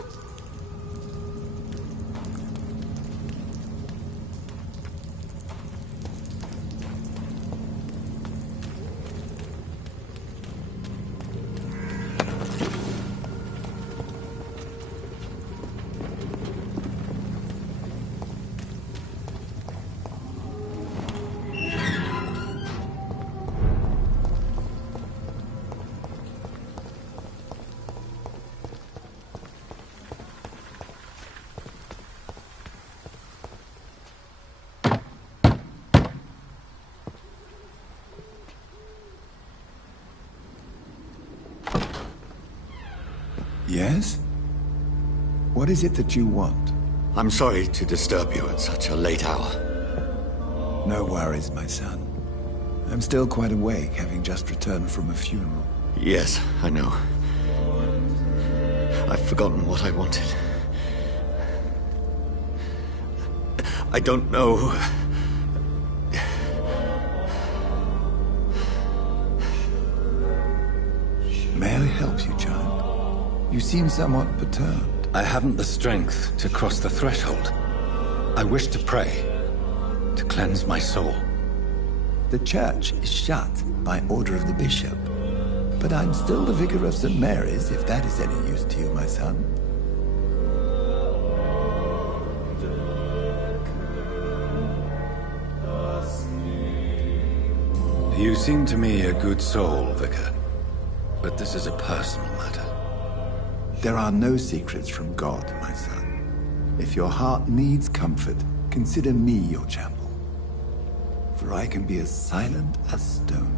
Yes? What is it that you want? I'm sorry to disturb you at such a late hour. No worries, my son. I'm still quite awake, having just returned from a funeral. Yes, I know. I've forgotten what I wanted. I don't know. May I help you, child? You seem somewhat perturbed. I haven't the strength to cross the threshold. I wish to pray, to cleanse my soul. The church is shut by order of the bishop. But I'm still the vicar of St. Mary's, if that is any use to you, my son. You seem to me a good soul, Vicar. But this is a personal matter. There are no secrets from God, my son. If your heart needs comfort, consider me your chapel. For I can be as silent as stone.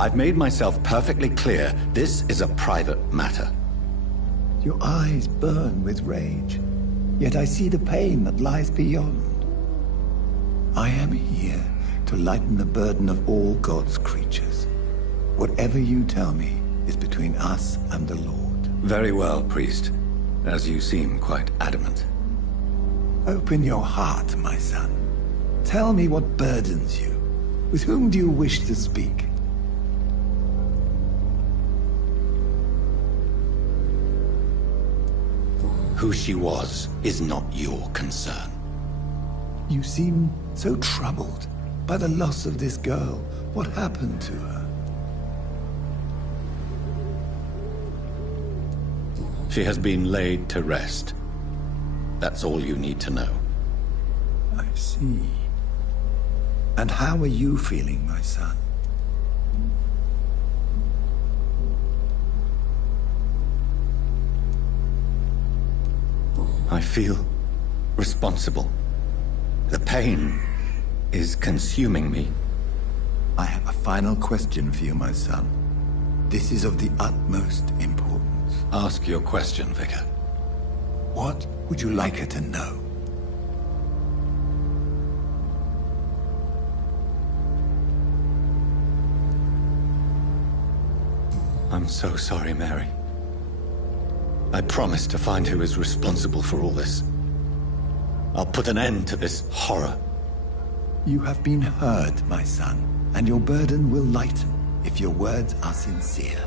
I've made myself perfectly clear. This is a private matter. Your eyes burn with rage, yet I see the pain that lies beyond. I am here to lighten the burden of all God's creatures. Whatever you tell me is between us and the Lord. Very well, priest, as you seem quite adamant. Open your heart, my son. Tell me what burdens you. With whom do you wish to speak? Who she was is not your concern. You seem so troubled by the loss of this girl. What happened to her? She has been laid to rest. That's all you need to know. I see. And how are you feeling, my son? I feel responsible. The pain is consuming me. I have a final question for you, my son. This is of the utmost importance. Ask your question, Vicar. What would you like her to know? I'm so sorry, Mary. I promise to find who is responsible for all this. I'll put an end to this horror. You have been heard, my son, and your burden will lighten if your words are sincere.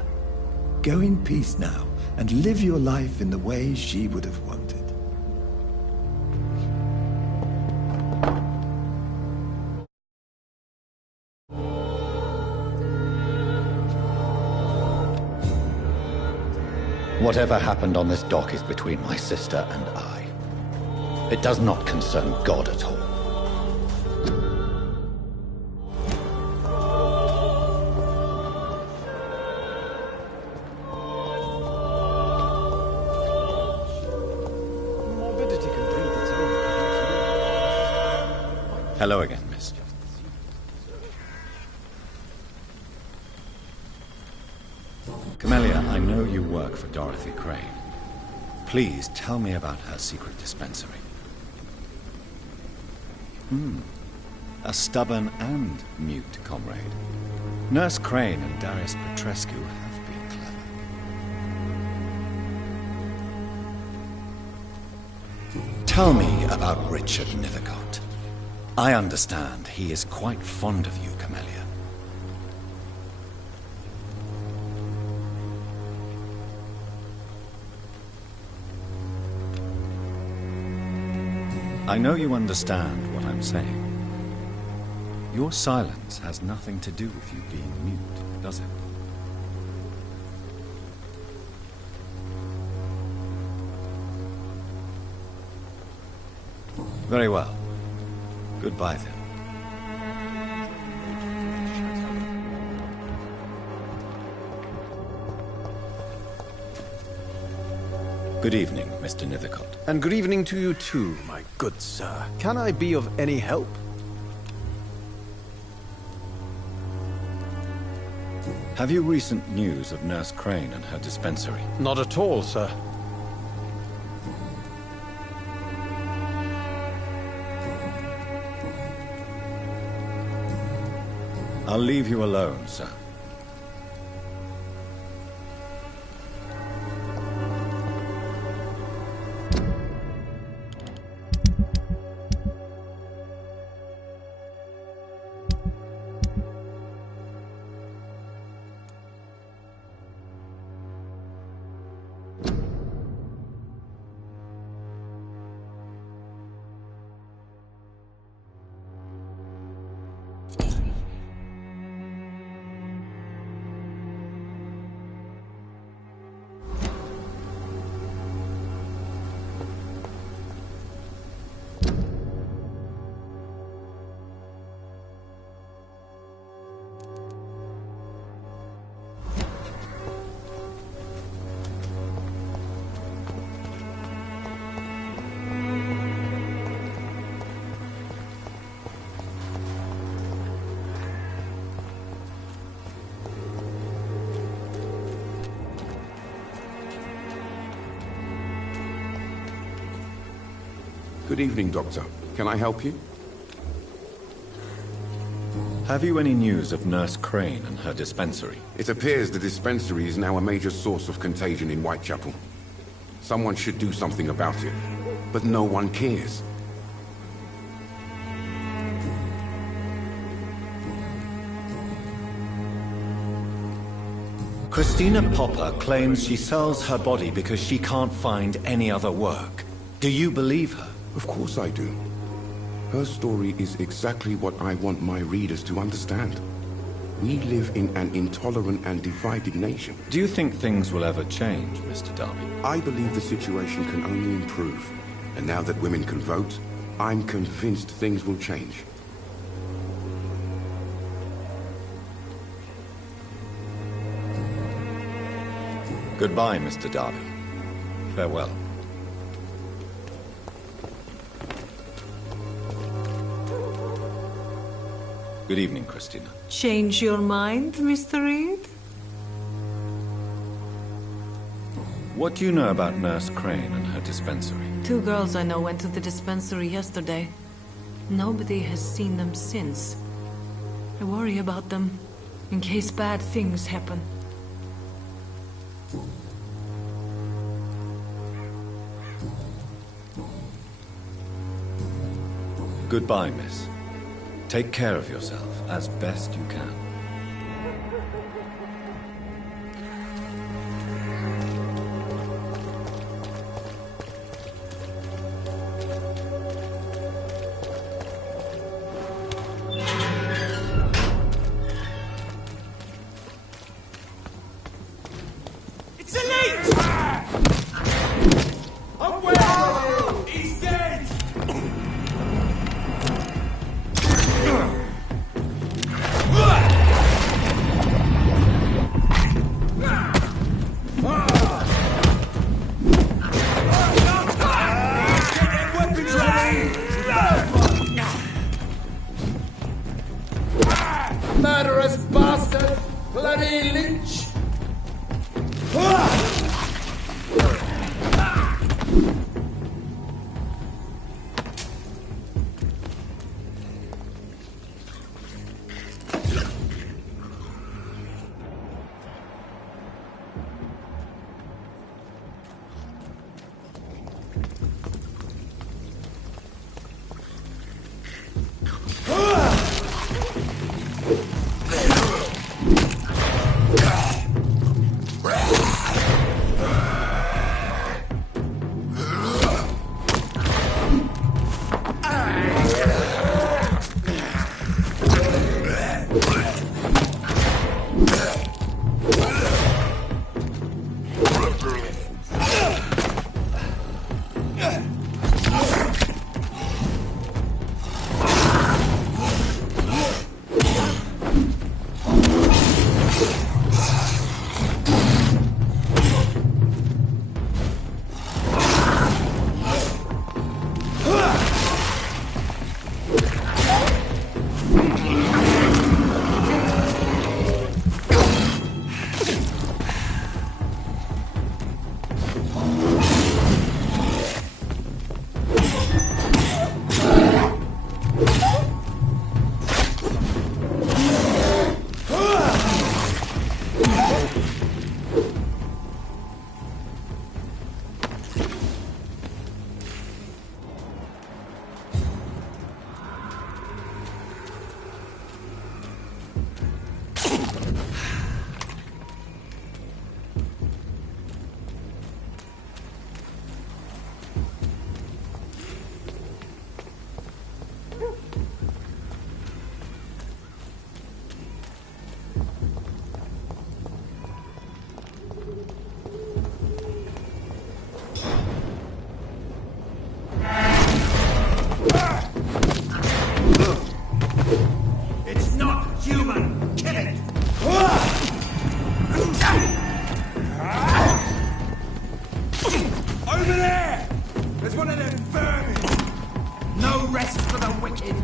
Go in peace now, and live your life in the way she would have wanted. Whatever happened on this dock is between my sister and I. It does not concern God at all. Hello again, miss. Camellia, I know you work for Dorothy Crane. Please tell me about her secret dispensary. A stubborn and mute comrade. Nurse Crane and Darius Petrescu have been clever. Tell me about Richard Nithercott. I understand he is quite fond of you, Camellia. I know you understand what I'm saying. Your silence has nothing to do with you being mute, does it? Very well. Goodbye, then. Good evening, Mr. Nithercott. And good evening to you too, my good sir. Can I be of any help? Have you recent news of Nurse Crane and her dispensary? Not at all, sir. I'll leave you alone, sir. Good evening, Doctor. Can I help you? Have you any news of Nurse Crane and her dispensary? It appears the dispensary is now a major source of contagion in Whitechapel. Someone should do something about it, but no one cares. Christina Popper claims she sells her body because she can't find any other work. Do you believe her? Of course I do. Her story is exactly what I want my readers to understand. We live in an intolerant and divided nation. Do you think things will ever change, Mr. Darby? I believe the situation can only improve. And now that women can vote, I'm convinced things will change. Goodbye, Mr. Darby. Farewell. Good evening, Christina. Change your mind, Mr. Reed? What do you know about Nurse Crane and her dispensary? 2 girls I know went to the dispensary yesterday. Nobody has seen them since. I worry about them, in case bad things happen. Goodbye, miss. Take care of yourself as best you can. It's a leech! Away! He's dead! Murderous bastard! Bloody lynch! It's not human! Kill it! Over there! There's one of them vermin! No rest for the wicked!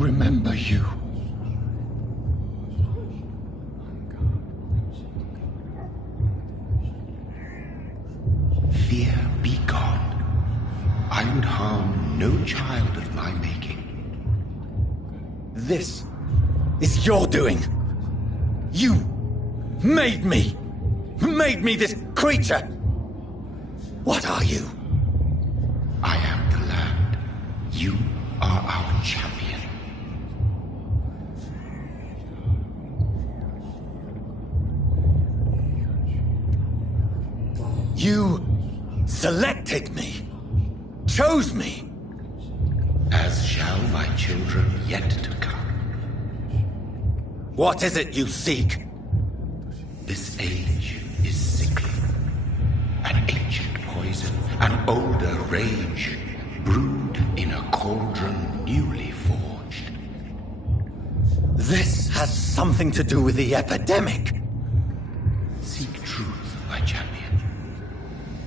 remember you. Fear be gone. I would harm no child of my making. This is your doing. You made me. Made me this creature. What are you? I am the land. You are our champion. You selected me. Chose me. As shall my children yet to come. What is it you seek? This age is sickly. An ancient poison, an older rage, brewed in a cauldron newly forged. This has something to do with the epidemic. Seek truth, my champion.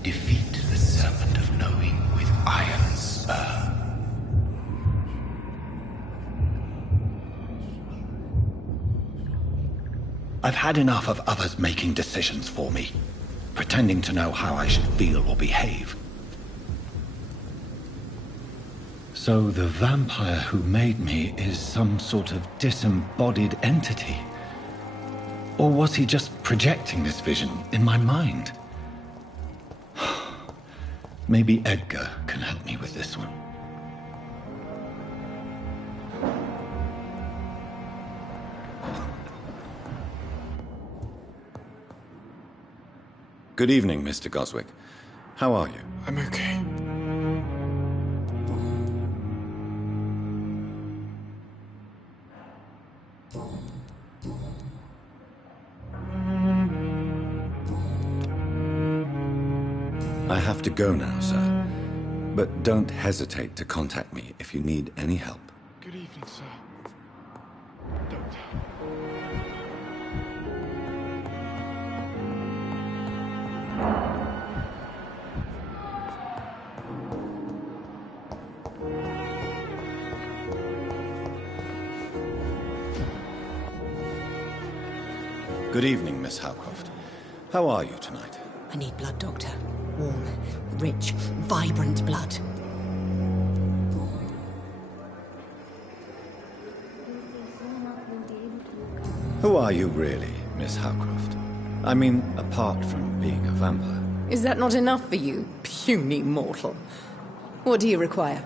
Defeat the serpent of knowing with iron spur. I've had enough of others making decisions for me. pretending to know how I should feel or behave. So the vampire who made me is some sort of disembodied entity? Or was he just projecting this vision in my mind? Maybe Edgar can help me with this one. Good evening, Mr. Goswick. How are you? I'm okay. I have to go now, sir. But don't hesitate to contact me if you need any help. Good evening, sir. Good evening, Miss Howcroft. How are you tonight? I need blood, Doctor. Warm, rich, vibrant blood. Who are you really, Miss Howcroft? I mean, apart from being a vampire. Is that not enough for you, puny mortal? What do you require?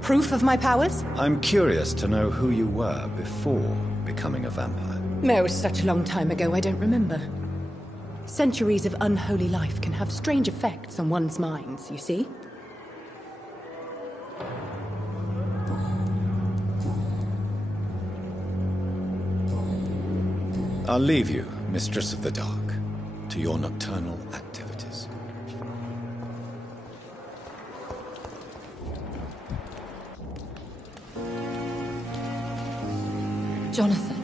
Proof of my powers? I'm curious to know who you were before becoming a vampire. No, it was such a long time ago, I don't remember. Centuries of unholy life can have strange effects on one's minds, you see? I'll leave you, Mistress of the Dark, to your nocturnal activities. Jonathan,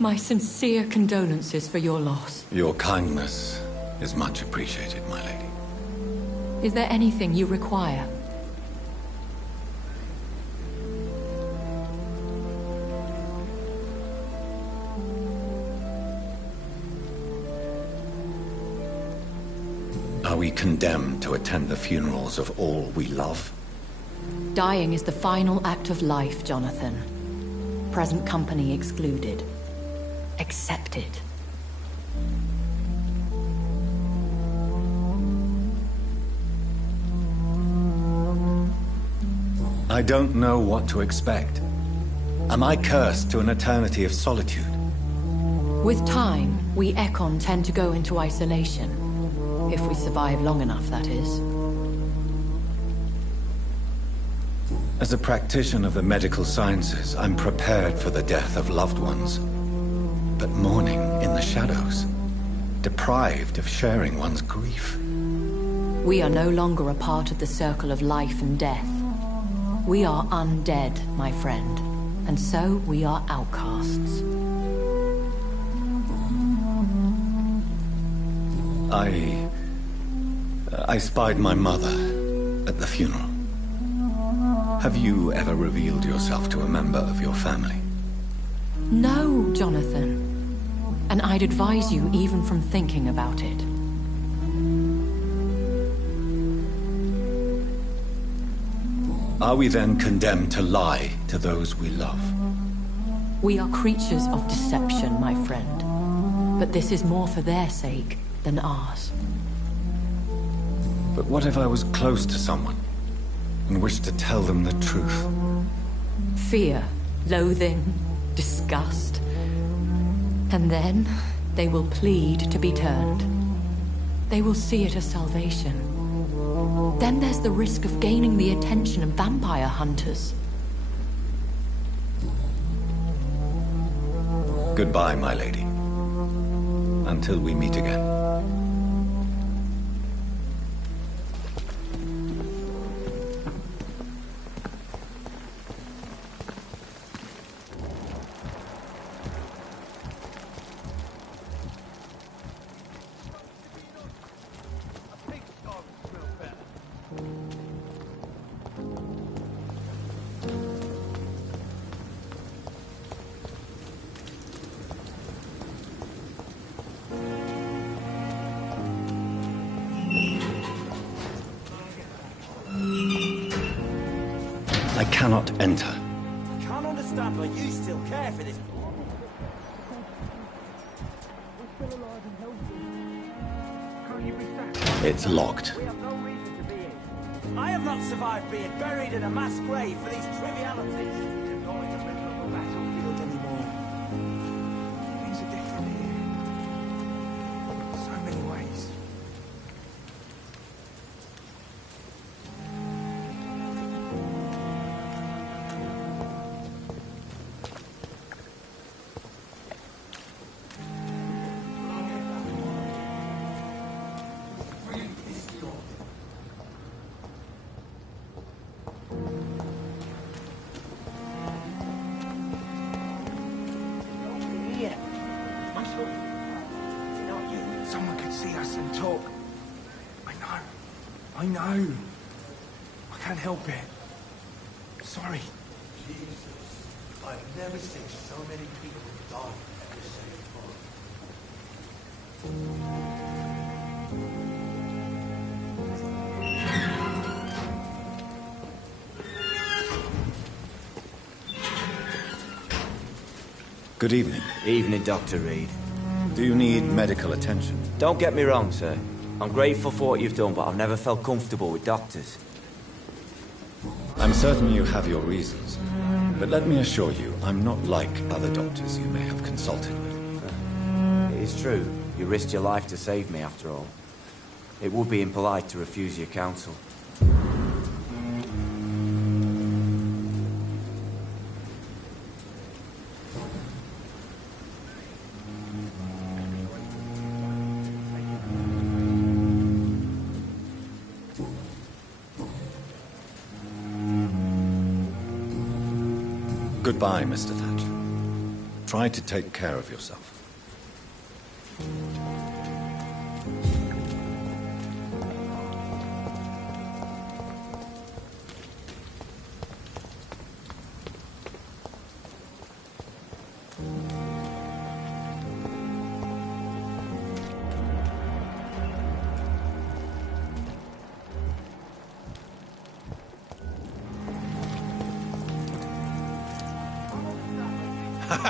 my sincere condolences for your loss. Your kindness is much appreciated, my lady. Is there anything you require? Are we condemned to attend the funerals of all we love? Dying is the final act of life, Jonathan. Present company excluded. Accepted. I don't know what to expect. Am I cursed to an eternity of solitude? With time, we Ekon tend to go into isolation. If we survive long enough, that is. As a practitioner of the medical sciences, I'm prepared for the death of loved ones. But mourning in the shadows, deprived of sharing one's grief. We are no longer a part of the circle of life and death. We are undead, my friend, and so we are outcasts. I spied my mother at the funeral. Have you ever revealed yourself to a member of your family? No, Jonathan. And I'd advise you even from thinking about it. Are we then condemned to lie to those we love? We are creatures of deception, my friend. But this is more for their sake than ours. But what if I was close to someone and wished to tell them the truth? Fear, loathing, disgust. And then they will plead to be turned. They will see it as salvation. Then there's the risk of gaining the attention of vampire hunters. Goodbye, my lady. Until we meet again. I cannot enter. I can't understand why you still care for this. It's locked. I have not survived being buried in a mass grave for these trivialities. You're not in the middle of a battlefield anymore. Things are different here. So many ways. Someone could see us and talk. I know. I can't help it. Sorry. Jesus, I've never seen so many people die at the same time. Good evening. Evening, Dr. Reed. Do you need medical attention? Don't get me wrong, sir. I'm grateful for what you've done, but I've never felt comfortable with doctors. I'm certain you have your reasons. But let me assure you, I'm not like other doctors you may have consulted with. It is true. You risked your life to save me, after all. It would be impolite to refuse your counsel. Goodbye, Mr. Thatcher. Try to take care of yourself.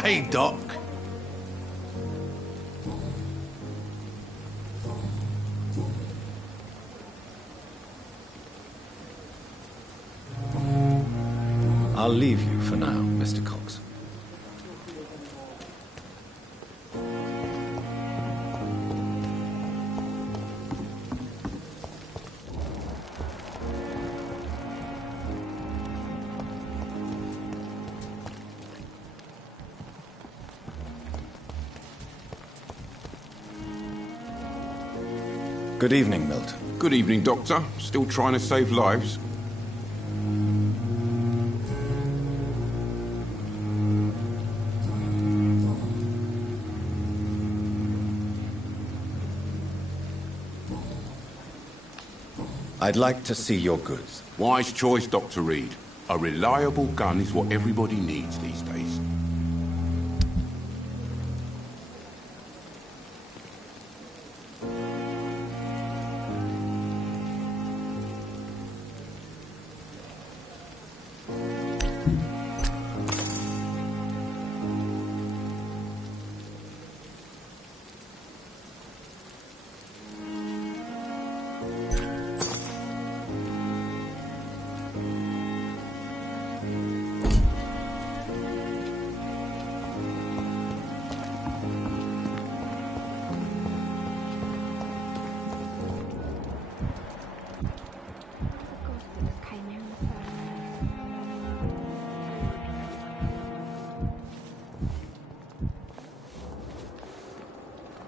Hey, Doc. I'll leave you for now, Mr. Cox. Good evening, Milton. Good evening, Doctor. Still trying to save lives? I'd like to see your goods. Wise choice, Dr. Reed. A reliable gun is what everybody needs these days.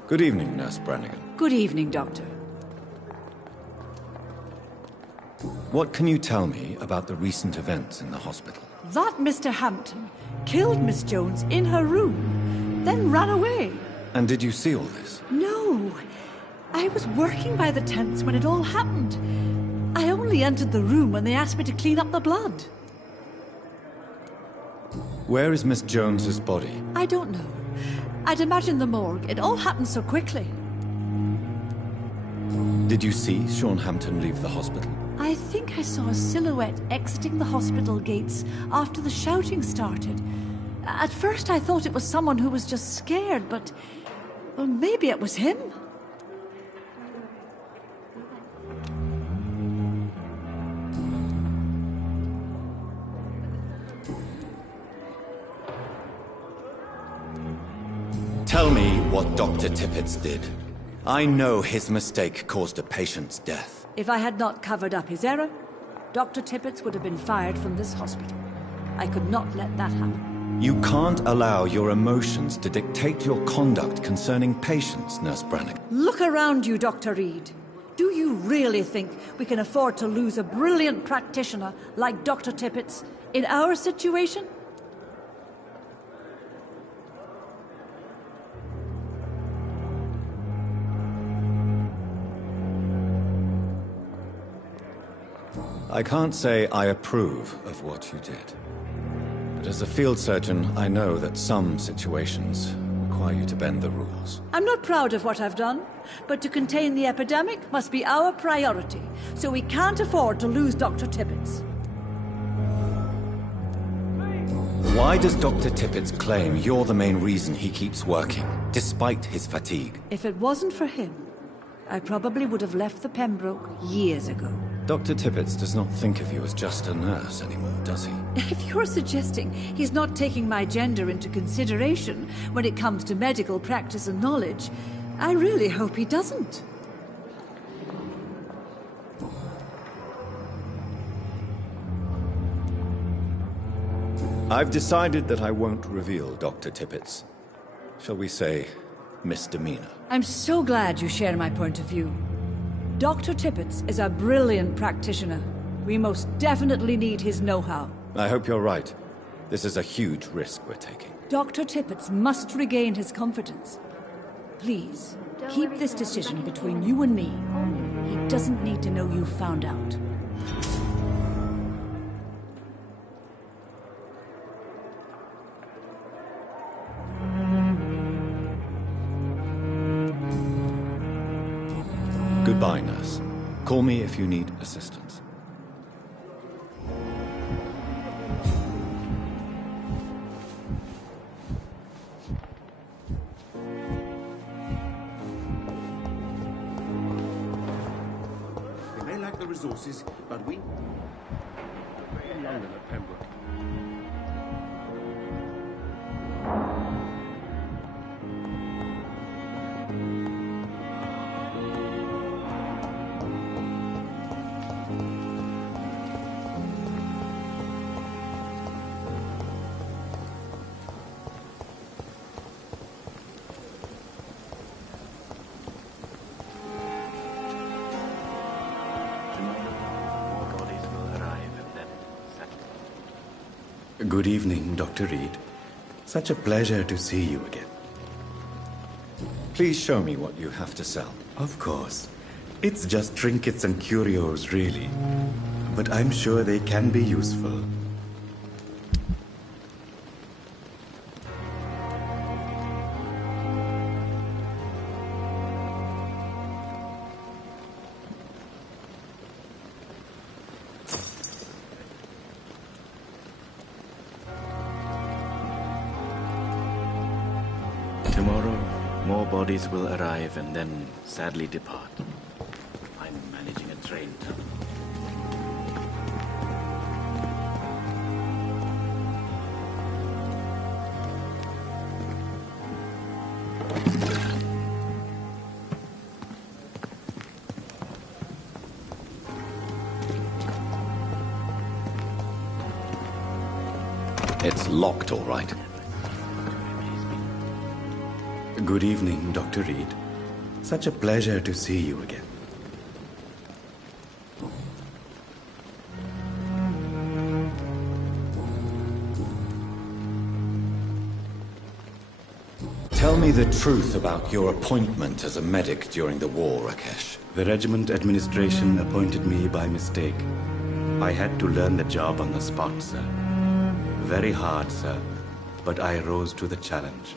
Good evening, Nurse Brannigan. Good evening, Doctor. What can you tell me about the recent events in the hospital? That Mr. Hampton killed Miss Jones in her room, then ran away. And did you see all this? No. I was working by the tents when it all happened. I only entered the room when they asked me to clean up the blood. Where is Miss Jones's body? I don't know. I'd imagine the morgue. It all happened so quickly. Did you see Sean Hampton leave the hospital? I I think I saw a silhouette exiting the hospital gates after the shouting started. At first I thought it was someone who was just scared, but... well, maybe it was him. Tell me what Dr. Tippett did. I know his mistake caused a patient's death. If I had not covered up his error, Dr. Tippett would have been fired from this hospital. I could not let that happen. You can't allow your emotions to dictate your conduct concerning patients, Nurse Brannigan. Look around you, Dr. Reed. Do you really think we can afford to lose a brilliant practitioner like Dr. Tippett's in our situation? I can't say I approve of what you did. But as a field surgeon, I know that some situations require you to bend the rules. I'm not proud of what I've done, but to contain the epidemic must be our priority, so we can't afford to lose Dr. Tippett. Why does Dr. Tippett claim you're the main reason he keeps working, despite his fatigue? If it wasn't for him, I probably would have left the Pembroke years ago. Dr. Tippett does not think of you as just a nurse anymore, does he? If you're suggesting he's not taking my gender into consideration when it comes to medical practice and knowledge, I really hope he doesn't. I've decided that I won't reveal Dr. Tippett's, shall we say, misdemeanor. I'm so glad you share my point of view. Dr. Tippett is a brilliant practitioner. We most definitely need his know-how. I hope you're right. This is a huge risk we're taking. Dr. Tippett must regain his confidence. Please, keep this decision between you and me. He doesn't need to know you found out. Goodbye, nurse. Call me if you need assistance. They may lack the resources, but we... in London at Pembroke. Good evening, Dr. Reed. Such a pleasure to see you again. Please show me what you have to sell. Of course. It's just trinkets and curios, really. But I'm sure they can be useful. Tomorrow, more bodies will arrive and then sadly depart. I'm managing a train tunnel. It's locked, all right. Good evening, Dr. Reed. Such a pleasure to see you again. Tell me the truth about your appointment as a medic during the war, Rakesh. The regiment administration appointed me by mistake. I had to learn the job on the spot, sir. Very hard, sir, but I rose to the challenge.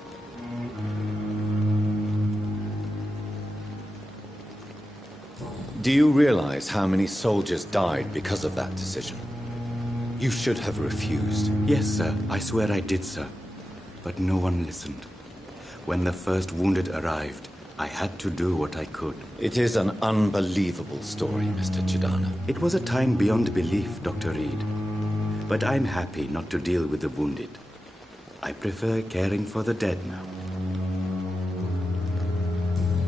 Do you realize how many soldiers died because of that decision? You should have refused. Yes, sir. I swear I did, sir. But no one listened. When the first wounded arrived, I had to do what I could. It is an unbelievable story, Mr. Chidana. It was a time beyond belief, Dr. Reed. But I'm happy not to deal with the wounded. I prefer caring for the dead now.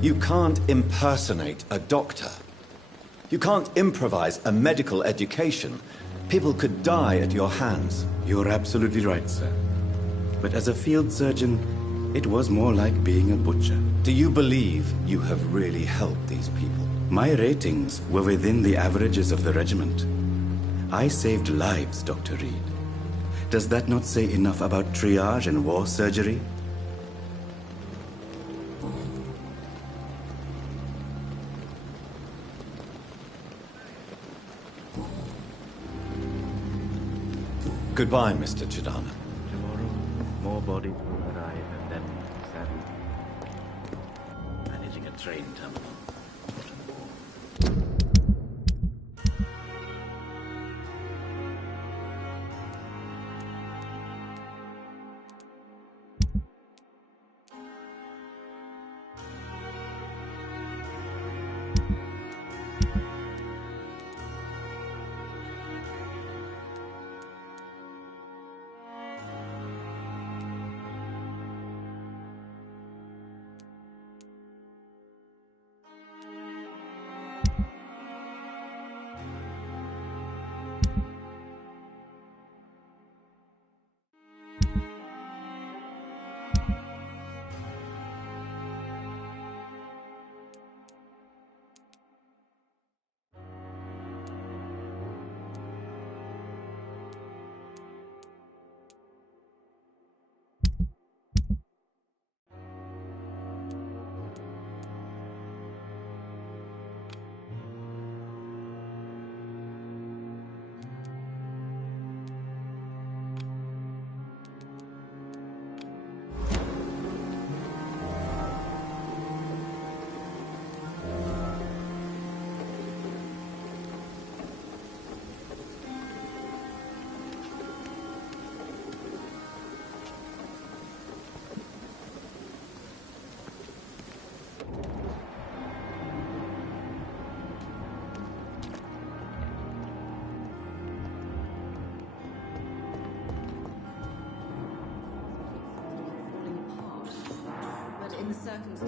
You can't impersonate a doctor. You can't improvise a medical education. People could die at your hands. You're absolutely right, sir. But as a field surgeon, it was more like being a butcher. Do you believe you have really helped these people? My ratings were within the averages of the regiment. I saved lives, Dr. Reed. Does that not say enough about triage and war surgery? Goodbye, Mr. Chidana. Tomorrow, more bodies will arrive, and then, sadly, managing a train terminal.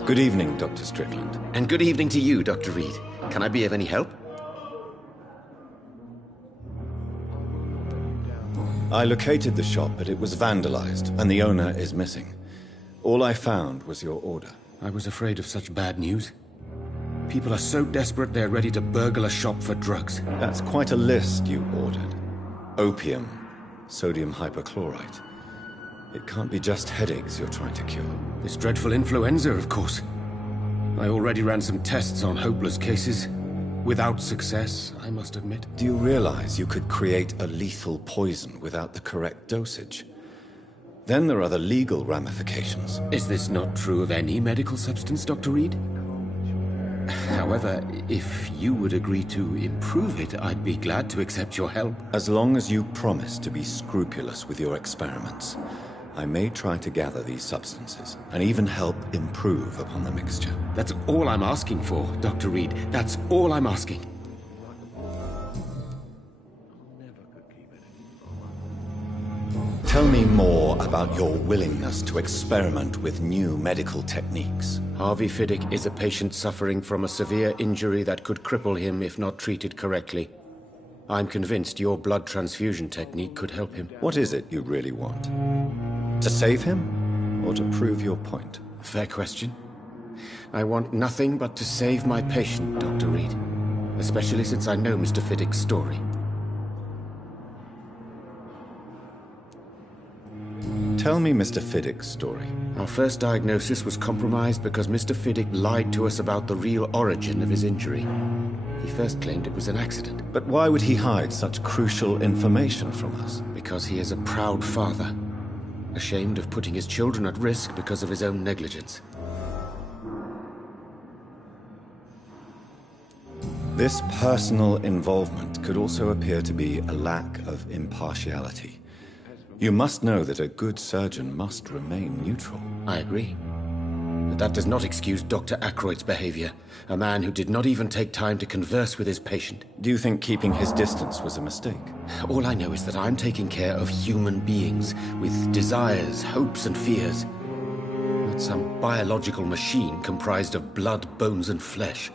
Good evening, Dr. Strickland. And good evening to you, Dr. Reed. Can I be of any help? I located the shop, but it was vandalized, and the owner is missing. All I found was your order. I was afraid of such bad news. People are so desperate they're ready to burgle a shop for drugs. That's quite a list you ordered. Opium, sodium hypochlorite. It can't be just headaches you're trying to cure. This dreadful influenza, of course. I already ran some tests on hopeless cases. Without success, I must admit. Do you realize you could create a lethal poison without the correct dosage? Then there are the legal ramifications. Is this not true of any medical substance, Dr. Reed? However, if you would agree to improve it, I'd be glad to accept your help. As long as you promise to be scrupulous with your experiments, I may try to gather these substances, and even help improve upon the mixture. That's all I'm asking for, Dr. Reed. That's all I'm asking. Tell me more about your willingness to experiment with new medical techniques. Harvey Fiddick is a patient suffering from a severe injury that could cripple him if not treated correctly. I'm convinced your blood transfusion technique could help him. What is it you really want? To save him, or to prove your point? Fair question. I want nothing but to save my patient, Dr. Reed. Especially since I know Mr. Fiddick's story. Tell me Mr. Fiddick's story. Our first diagnosis was compromised because Mr. Fiddick lied to us about the real origin of his injury. He first claimed it was an accident. But why would he hide such crucial information from us? Because he is a proud father. Ashamed of putting his children at risk because of his own negligence. This personal involvement could also appear to be a lack of impartiality. You must know that a good surgeon must remain neutral. I agree. But that does not excuse Dr. Ackroyd's behavior. A man who did not even take time to converse with his patient. Do you think keeping his distance was a mistake? All I know is that I'm taking care of human beings with desires, hopes, and fears. Not some biological machine comprised of blood, bones, and flesh.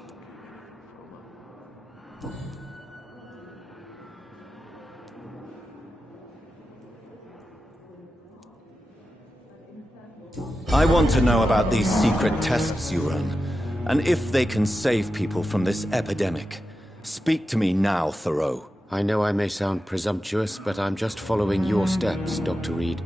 I want to know about these secret tests you run, and if they can save people from this epidemic. Speak to me now, Thoreau. I know I may sound presumptuous, but I'm just following your steps, Dr. Reed.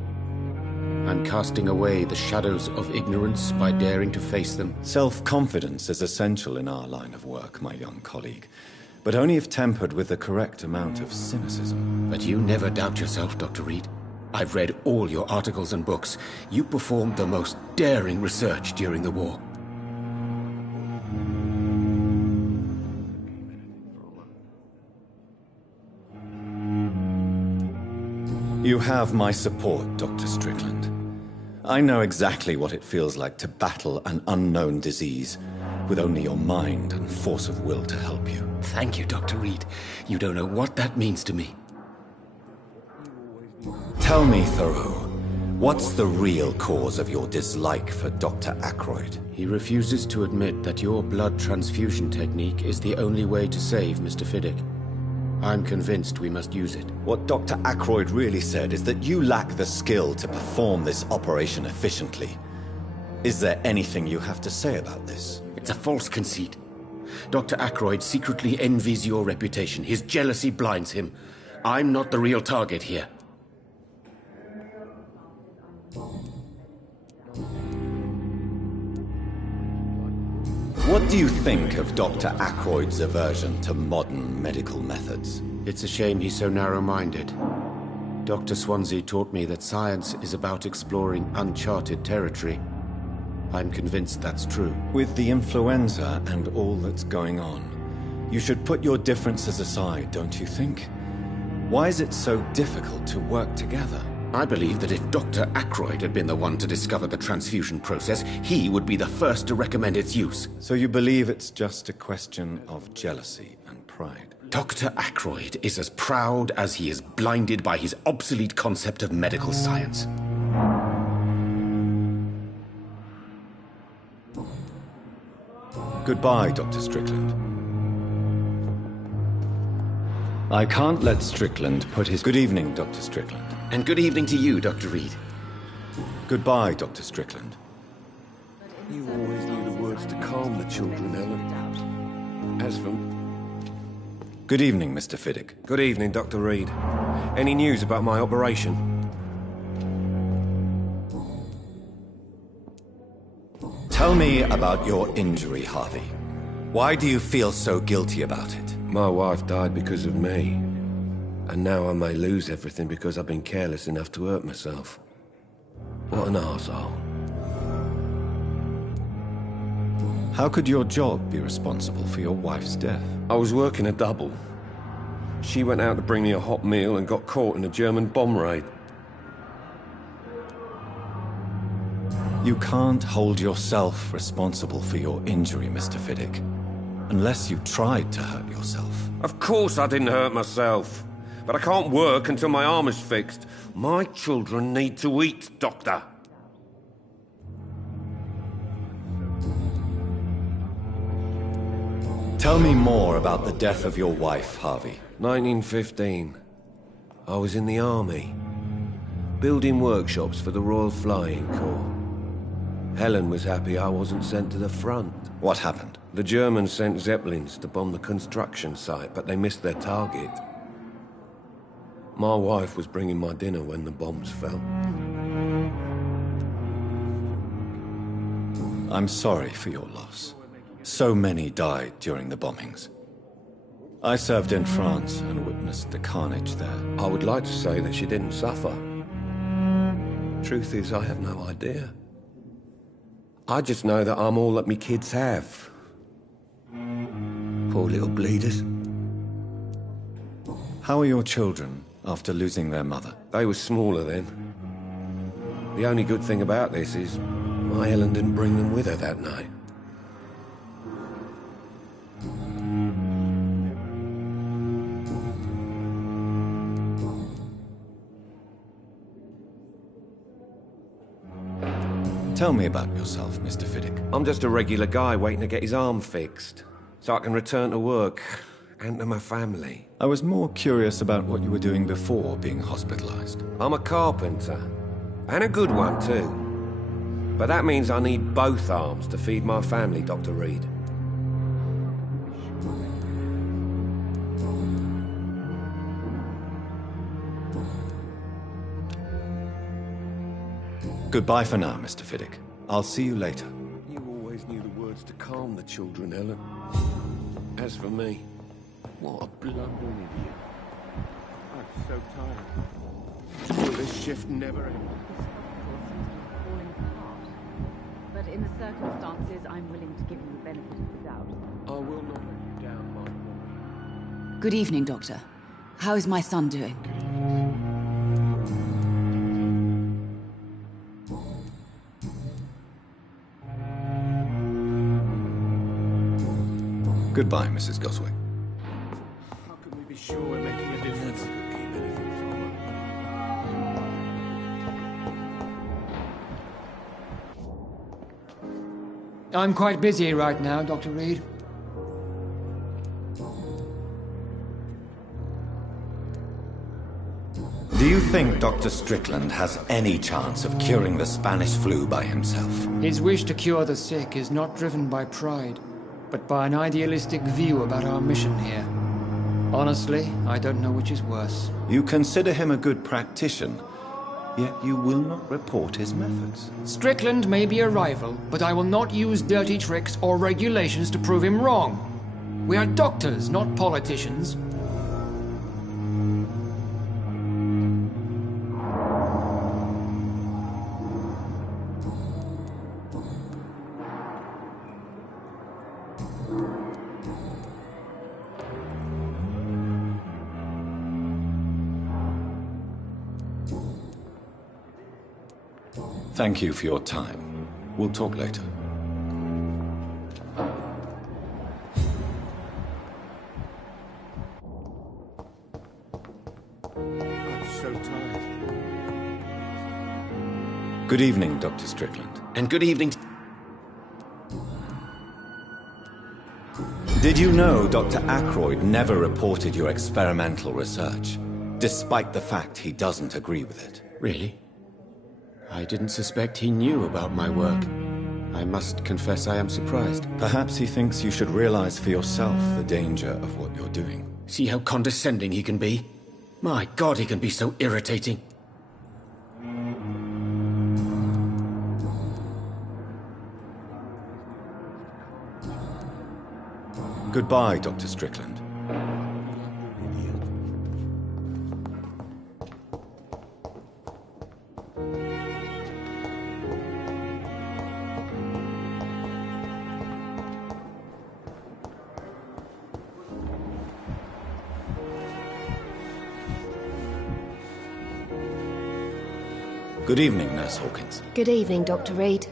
I'm casting away the shadows of ignorance by daring to face them. Self-confidence is essential in our line of work, my young colleague, but only if tempered with the correct amount of cynicism. But you never doubt yourself, Dr. Reed. I've read all your articles and books. You performed the most daring research during the war. You have my support, Dr. Strickland. I know exactly what it feels like to battle an unknown disease with only your mind and force of will to help you. Thank you, Dr. Reed. You don't know what that means to me. Tell me, Thoreau, what's the real cause of your dislike for Dr. Ackroyd? He refuses to admit that your blood transfusion technique is the only way to save Mr. Fiddick. I'm convinced we must use it. What Dr. Ackroyd really said is that you lack the skill to perform this operation efficiently. Is there anything you have to say about this? It's a false conceit. Dr. Ackroyd secretly envies your reputation. His jealousy blinds him. I'm not the real target here. What do you think of Dr. Ackroyd's aversion to modern medical methods? It's a shame he's so narrow-minded. Dr. Swansea taught me that science is about exploring uncharted territory. I'm convinced that's true. With the influenza and all that's going on, you should put your differences aside, don't you think? Why is it so difficult to work together? I believe that if Dr. Ackroyd had been the one to discover the transfusion process, he would be the first to recommend its use. So you believe it's just a question of jealousy and pride? Dr. Ackroyd is as proud as he is blinded by his obsolete concept of medical science. Goodbye, Dr. Strickland. I can't let Strickland put his... Good evening, Dr. Strickland. And good evening to you, Dr. Reed. Goodbye, Dr. Strickland. You always knew the words to calm the children, Helen. As for... Good evening, Mr. Fiddick. Good evening, Dr. Reed. Any news about my operation? Tell me about your injury, Harvey. Why do you feel so guilty about it? My wife died because of me. And now I may lose everything because I've been careless enough to hurt myself. What an arsehole. How could your job be responsible for your wife's death? I was working a double. She went out to bring me a hot meal and got caught in a German bomb raid. You can't hold yourself responsible for your injury, Mr. Fiddick. Unless you tried to hurt yourself. Of course I didn't hurt myself. But I can't work until my arm is fixed. My children need to eat, Doctor. Tell me more about the death of your wife, Harvey. 1915. I was in the army. Building workshops for the Royal Flying Corps. Helen was happy I wasn't sent to the front. What happened? The Germans sent Zeppelins to bomb the construction site, but they missed their target. My wife was bringing my dinner when the bombs fell. I'm sorry for your loss. So many died during the bombings. I served in France and witnessed the carnage there. I would like to say that she didn't suffer. Truth is, I have no idea. I just know that I'm all that me kids have. Poor little bleeders. How are your children after losing their mother? They were smaller then. The only good thing about this is my Ellen didn't bring them with her that night. Tell me about yourself, Mr. Fiddick. I'm just a regular guy waiting to get his arm fixed, so I can return to work and to my family. I was more curious about what you were doing before being hospitalized. I'm a carpenter, and a good one too. But that means I need both arms to feed my family, Dr. Reed. Goodbye for now, Mr. Fiddick. I'll see you later. You always knew the words to calm the children, Ellen. As for me, what a blundering idiot. I'm so tired. Will this shift never end? But in the circumstances, I'm willing to give you the benefit of the doubt. I will not let you down, my boy. Good evening, Doctor. How is my son doing? Goodbye, Mrs. Goswick. How can we be sure we're making a difference? Never could keep anything from her. I'm quite busy right now, Dr. Reed. Do you think Dr. Strickland has any chance of curing the Spanish flu by himself? His wish to cure the sick is not driven by pride, but by an idealistic view about our mission here. Honestly, I don't know which is worse. You consider him a good practitioner, yet you will not report his methods. Strickland may be a rival, but I will not use dirty tricks or regulations to prove him wrong. We are doctors, not politicians. Thank you for your time. We'll talk later. I'm so tired. Good evening, Dr. Strickland. And good evening. Did you know Dr. Ackroyd never reported your experimental research, despite the fact he doesn't agree with it? Really? I didn't suspect he knew about my work. I must confess I am surprised. Perhaps he thinks you should realize for yourself the danger of what you're doing. See how condescending he can be? My God, he can be so irritating. Goodbye, Dr. Strickland. Good evening, Nurse Hawkins. Good evening, Dr. Reed.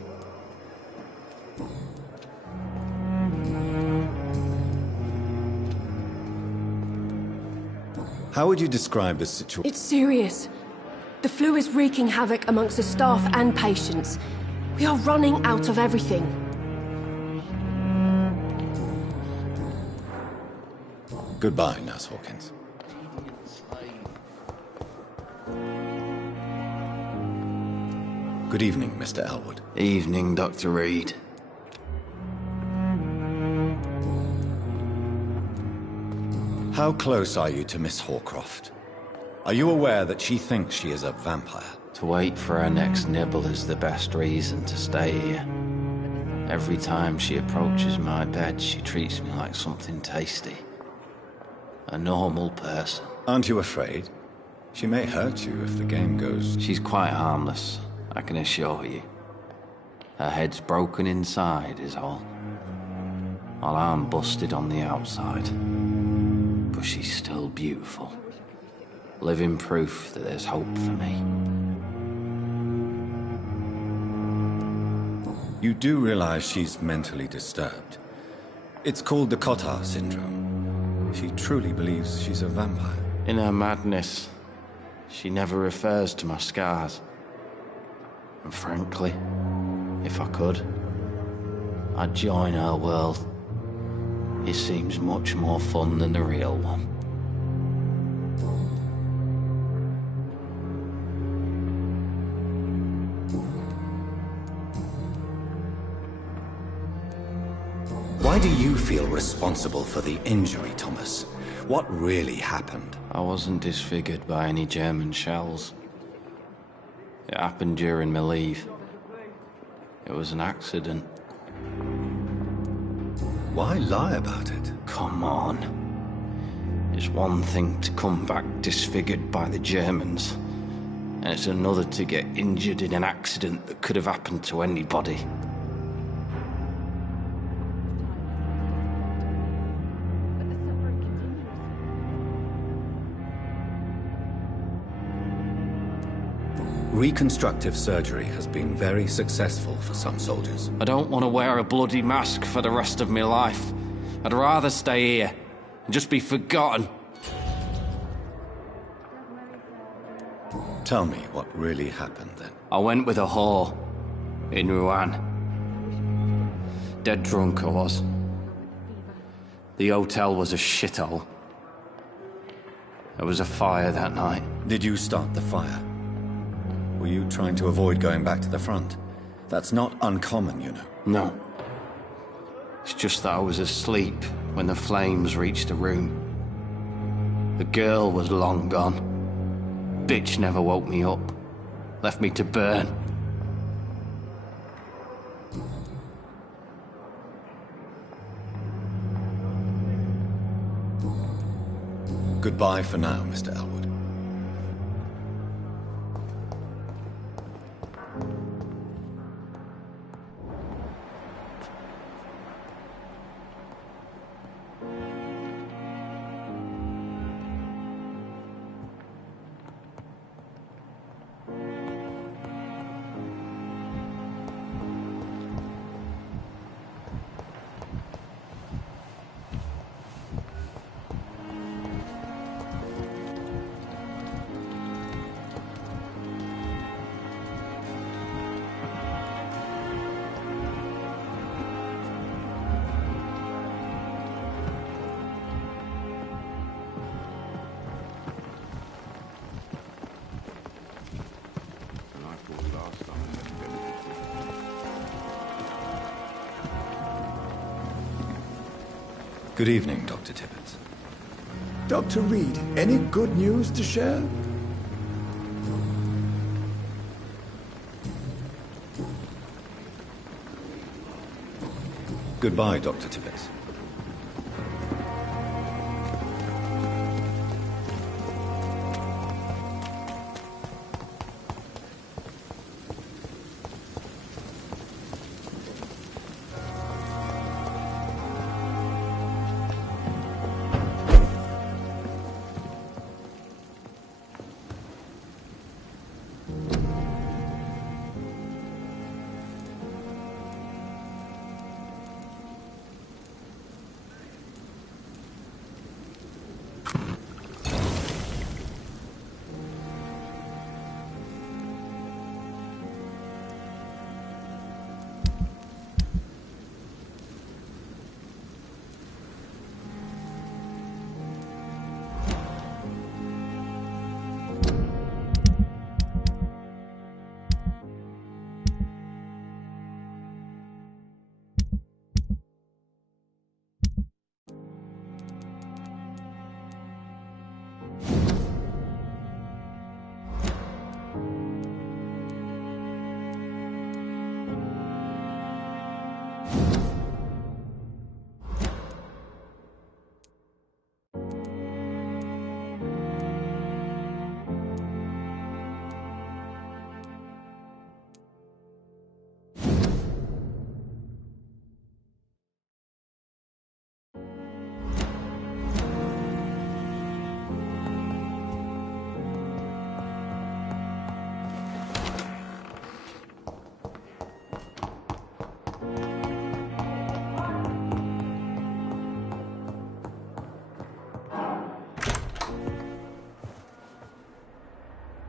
How would you describe the situation? It's serious. The flu is wreaking havoc amongst the staff and patients. We are running out of everything. Goodbye, Nurse Hawkins. Good evening, Mr. Elwood. Evening, Dr. Reed. How close are you to Miss Hawcroft? Are you aware that she thinks she is a vampire? To wait for her next nibble is the best reason to stay here. Every time she approaches my bed, she treats me like something tasty. A normal person. Aren't you afraid? She may hurt you if the game goes... She's quite harmless, I can assure you. Her head's broken inside is all. While I'm busted on the outside. But she's still beautiful. Living proof that there's hope for me. You do realize she's mentally disturbed. It's called the Cotard syndrome. She truly believes she's a vampire. In her madness, she never refers to my scars. And frankly, if I could, I'd join her world. It seems much more fun than the real one. Why do you feel responsible for the injury, Thomas? What really happened? I wasn't disfigured by any German shells. It happened during my leave. It was an accident. Why lie about it? Come on. It's one thing to come back disfigured by the Germans, and it's another to get injured in an accident that could have happened to anybody. Reconstructive surgery has been very successful for some soldiers. I don't want to wear a bloody mask for the rest of my life. I'd rather stay here and just be forgotten. Tell me what really happened then. I went with a whore in Rouen. Dead drunk I was. The hotel was a shithole. There was a fire that night. Did you start the fire? Were you trying to avoid going back to the front? That's not uncommon, you know. No. It's just that I was asleep when the flames reached the room. The girl was long gone. Bitch never woke me up. Left me to burn. Goodbye for now, Mr. Elwood. Good evening, Dr. Tibbets. Dr. Reed, any good news to share? Goodbye, Dr. Tibbets.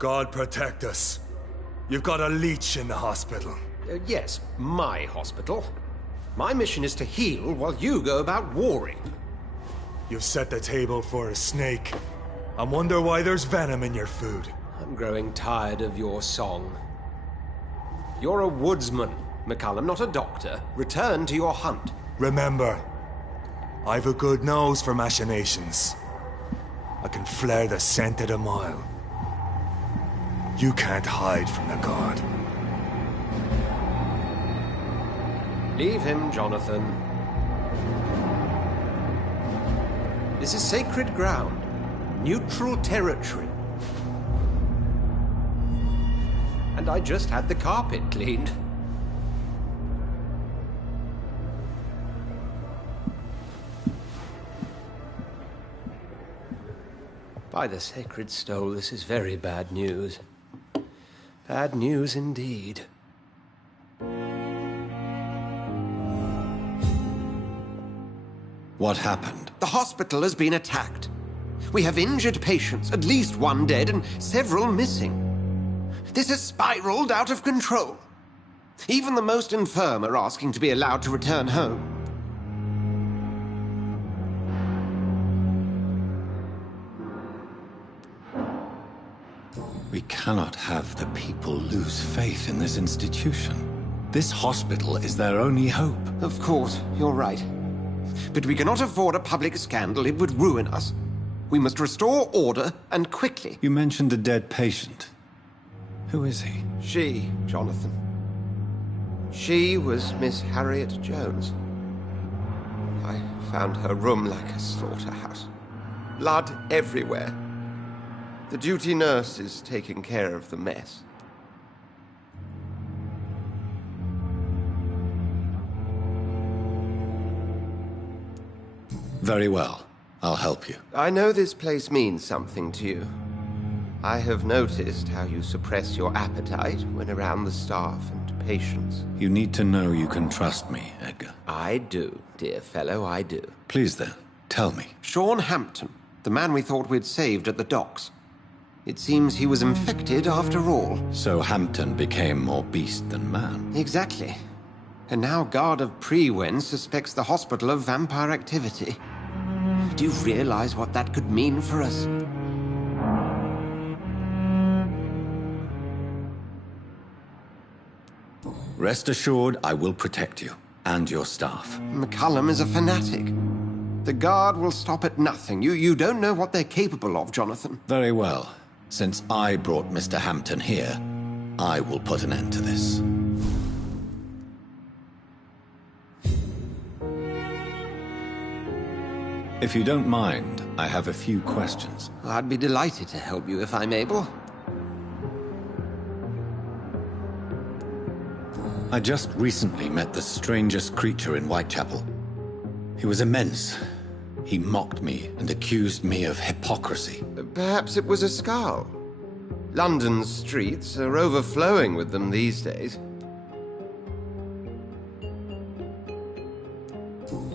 God protect us. You've got a leech in the hospital. Yes, my hospital. My mission is to heal while you go about warring. You've set the table for a snake. I wonder why there's venom in your food. I'm growing tired of your song. You're a woodsman, McCallum, not a doctor. Return to your hunt. Remember, I've a good nose for machinations. I can flare the scent at a mile. You can't hide from the God. Leave him, Jonathan. This is sacred ground. Neutral territory. And I just had the carpet cleaned. By the sacred stole, this is very bad news. Bad news indeed. What happened? The hospital has been attacked. We have injured patients, at least one dead and several missing. This has spiraled out of control. Even the most infirm are asking to be allowed to return home. We cannot have the people lose faith in this institution. This hospital is their only hope. Of course, you're right. But we cannot afford a public scandal. It would ruin us. We must restore order, and quickly. You mentioned a dead patient. Who is he? She, Jonathan. She was Miss Harriet Jones. I found her room like a slaughterhouse. Blood everywhere. The duty nurse is taking care of the mess. Very well. I'll help you. I know this place means something to you. I have noticed how you suppress your appetite when around the staff and patients. You need to know you can trust me, Edgar. I do, dear fellow, I do. Please then, tell me. Sean Hampton, the man we thought we'd saved at the docks. It seems he was infected after all. So Hampton became more beast than man. Exactly. And now Guard of Prewen suspects the hospital of vampire activity. Do you realize what that could mean for us? Rest assured, I will protect you and your staff. McCallum is a fanatic. The Guard will stop at nothing. You don't know what they're capable of, Jonathan. Very well. Since I brought Mr. Hampton here, I will put an end to this. If you don't mind, I have a few questions. I'd be delighted to help you if I'm able. I just recently met the strangest creature in Whitechapel. He was immense. He mocked me and accused me of hypocrisy. Perhaps it was a skull. London's streets are overflowing with them these days.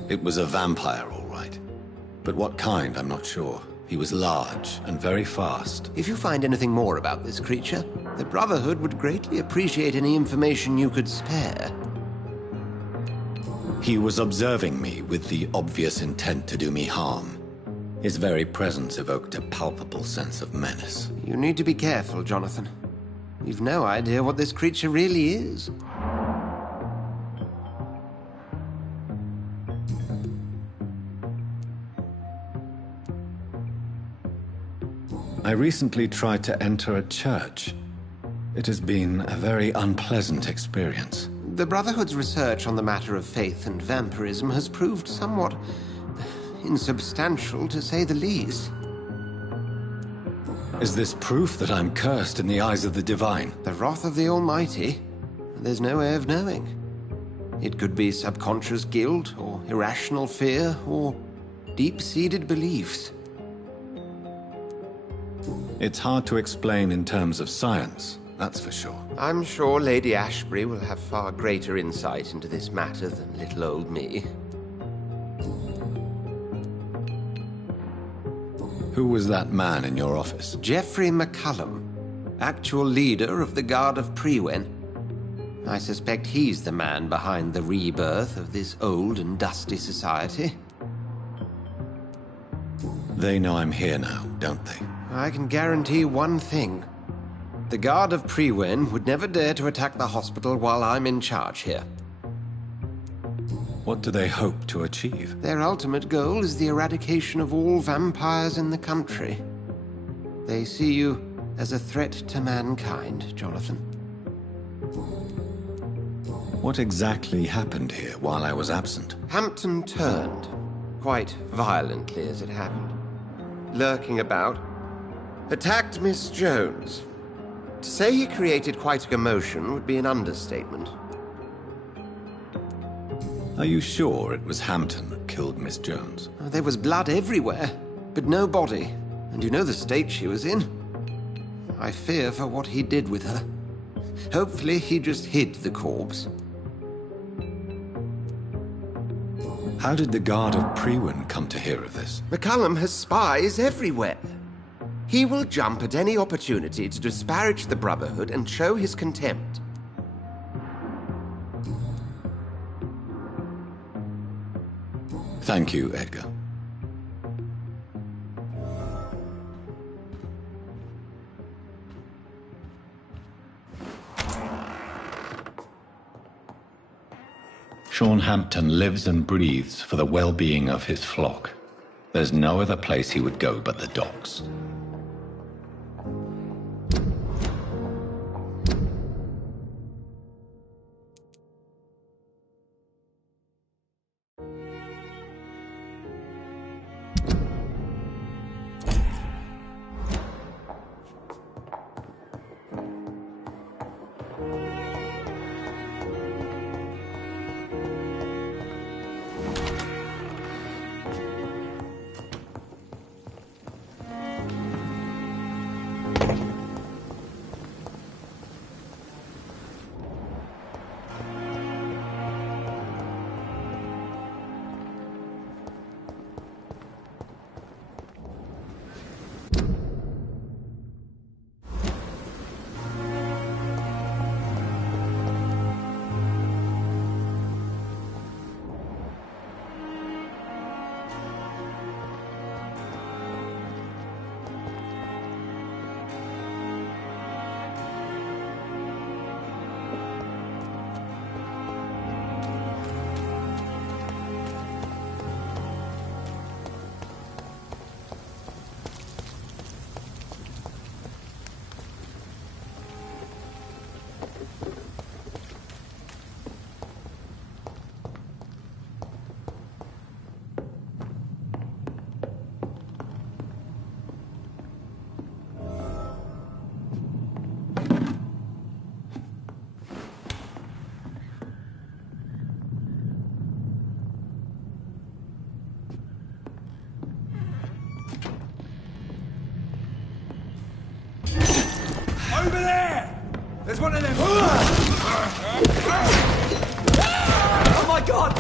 It was a vampire, all right. But what kind, I'm not sure. He was large and very fast. If you find anything more about this creature, the Brotherhood would greatly appreciate any information you could spare. He was observing me with the obvious intent to do me harm. His very presence evoked a palpable sense of menace. You need to be careful, Jonathan. You've no idea what this creature really is. I recently tried to enter a church. It has been a very unpleasant experience. The Brotherhood's research on the matter of faith and vampirism has proved somewhat insubstantial, to say the least. Is this proof that I'm cursed in the eyes of the divine? The wrath of the Almighty? There's no way of knowing. It could be subconscious guilt, or irrational fear, or deep-seated beliefs. It's hard to explain in terms of science, that's for sure. I'm sure Lady Ashbury will have far greater insight into this matter than little old me. Who was that man in your office? Geoffrey McCallum. actual leader of the Guard of Priwen. I suspect he's the man behind the rebirth of this old and dusty society. They know I'm here now, don't they? I can guarantee one thing. The Guard of Priwen would never dare to attack the hospital while I'm in charge here. What do they hope to achieve? Their ultimate goal is the eradication of all vampires in the country. They see you as a threat to mankind, Jonathan. What exactly happened here while I was absent? Hampton turned, quite violently as it happened. Lurking about, attacked Miss Jones. To say he created quite a commotion would be an understatement. Are you sure it was Hampton that killed Miss Jones? There was blood everywhere, but no body. And you know the state she was in. I fear for what he did with her. Hopefully he just hid the corpse. How did the Guard of Priwen come to hear of this? McCullum has spies everywhere. He will jump at any opportunity to disparage the Brotherhood and show his contempt. Thank you, Edgar. Sean Hampton lives and breathes for the well-being of his flock. There's no other place he would go but the docks. Over there! There's one of them! Oh my god!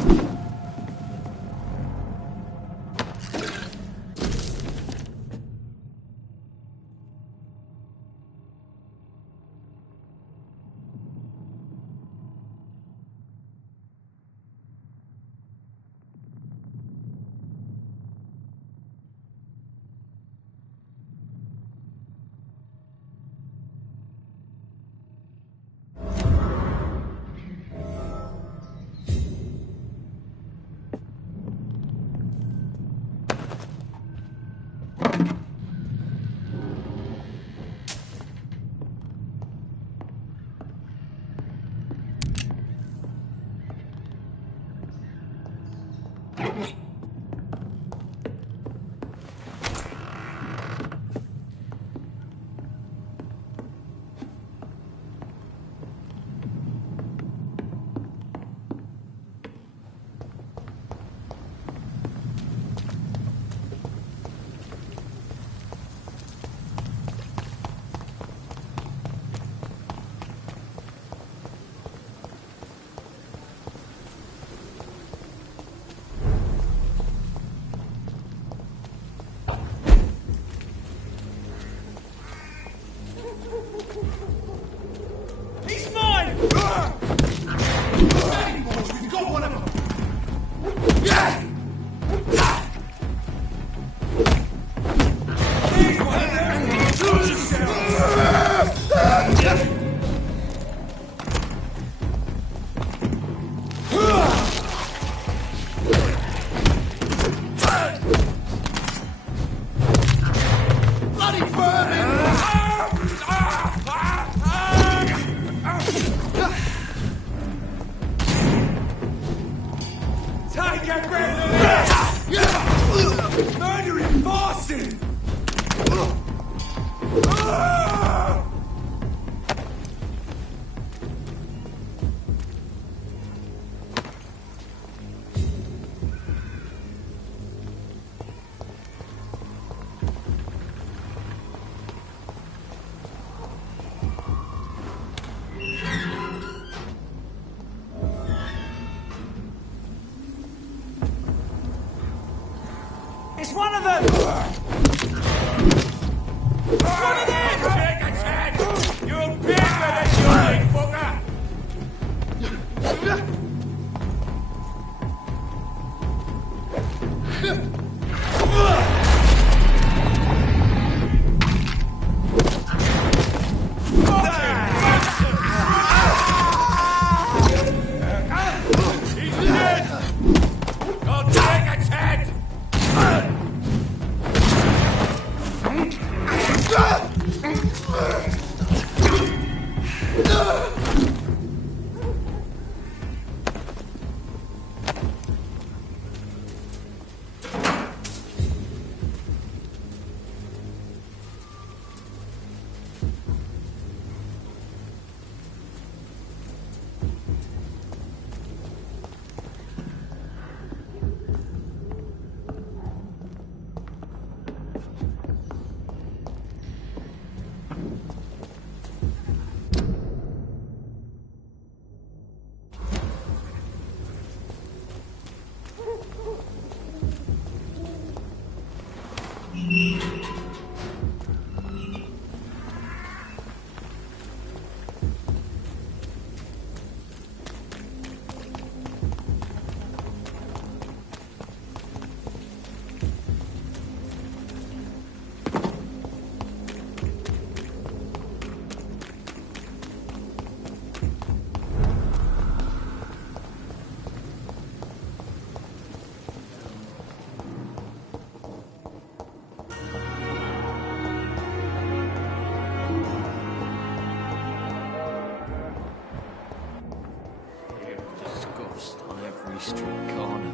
Street corner.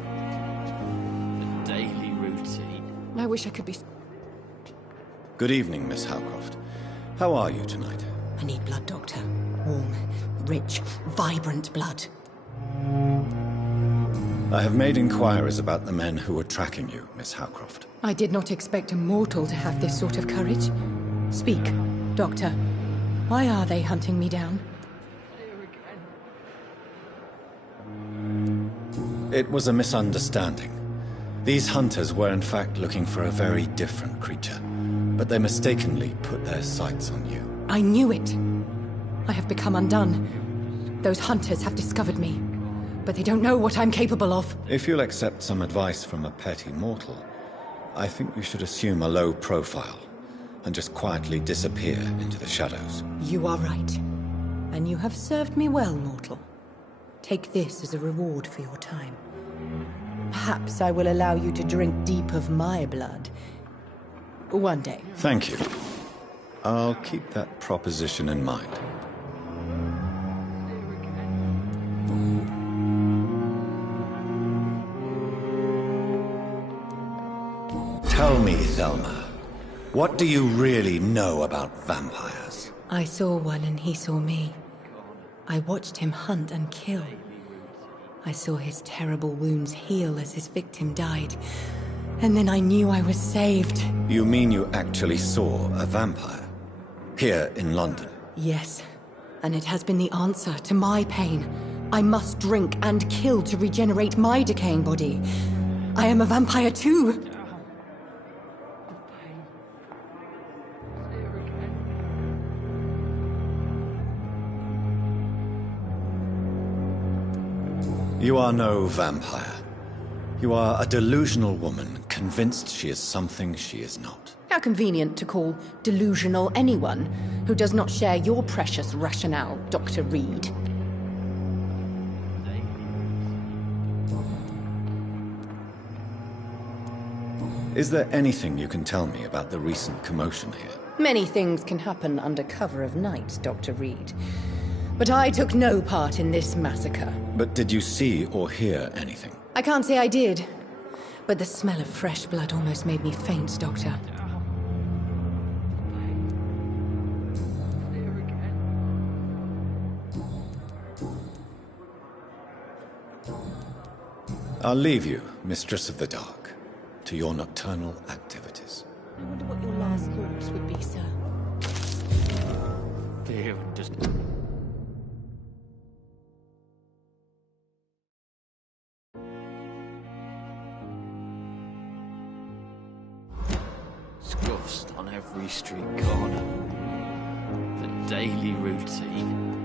The daily routine. I wish I could be... Good evening, Miss Howcroft. How are you tonight? I need blood, Doctor. Warm, rich, vibrant blood. I have made inquiries about the men who were tracking you, Miss Howcroft. I did not expect a mortal to have this sort of courage. Speak, Doctor. Why are they hunting me down? It was a misunderstanding. These hunters were in fact looking for a very different creature, but they mistakenly put their sights on you. I knew it. I have become undone. Those hunters have discovered me, but they don't know what I'm capable of. If you'll accept some advice from a petty mortal, I think you should assume a low profile and just quietly disappear into the shadows. You are right. And you have served me well, mortal. Take this as a reward for your time. Perhaps I will allow you to drink deep of my blood. One day. Thank you. I'll keep that proposition in mind. Tell me, Thelma, what do you really know about vampires? I saw one and he saw me. I watched him hunt and kill. I saw his terrible wounds heal as his victim died. And then I knew I was saved. You mean you actually saw a vampire? Here in London? Yes. And it has been the answer to my pain. I must drink and kill to regenerate my decaying body. I am a vampire too. You are no vampire. You are a delusional woman, convinced she is something she is not. How convenient to call delusional anyone who does not share your precious rationale, Dr. Reed. Is there anything you can tell me about the recent commotion here? Many things can happen under cover of night, Dr. Reed. But I took no part in this massacre. But did you see or hear anything? I can't say I did. But the smell of fresh blood almost made me faint, Doctor. I'll leave you, Mistress of the Dark, to your nocturnal activities. I wonder what your last thoughts would be, sir. There, just... dust on every street corner. The daily routine.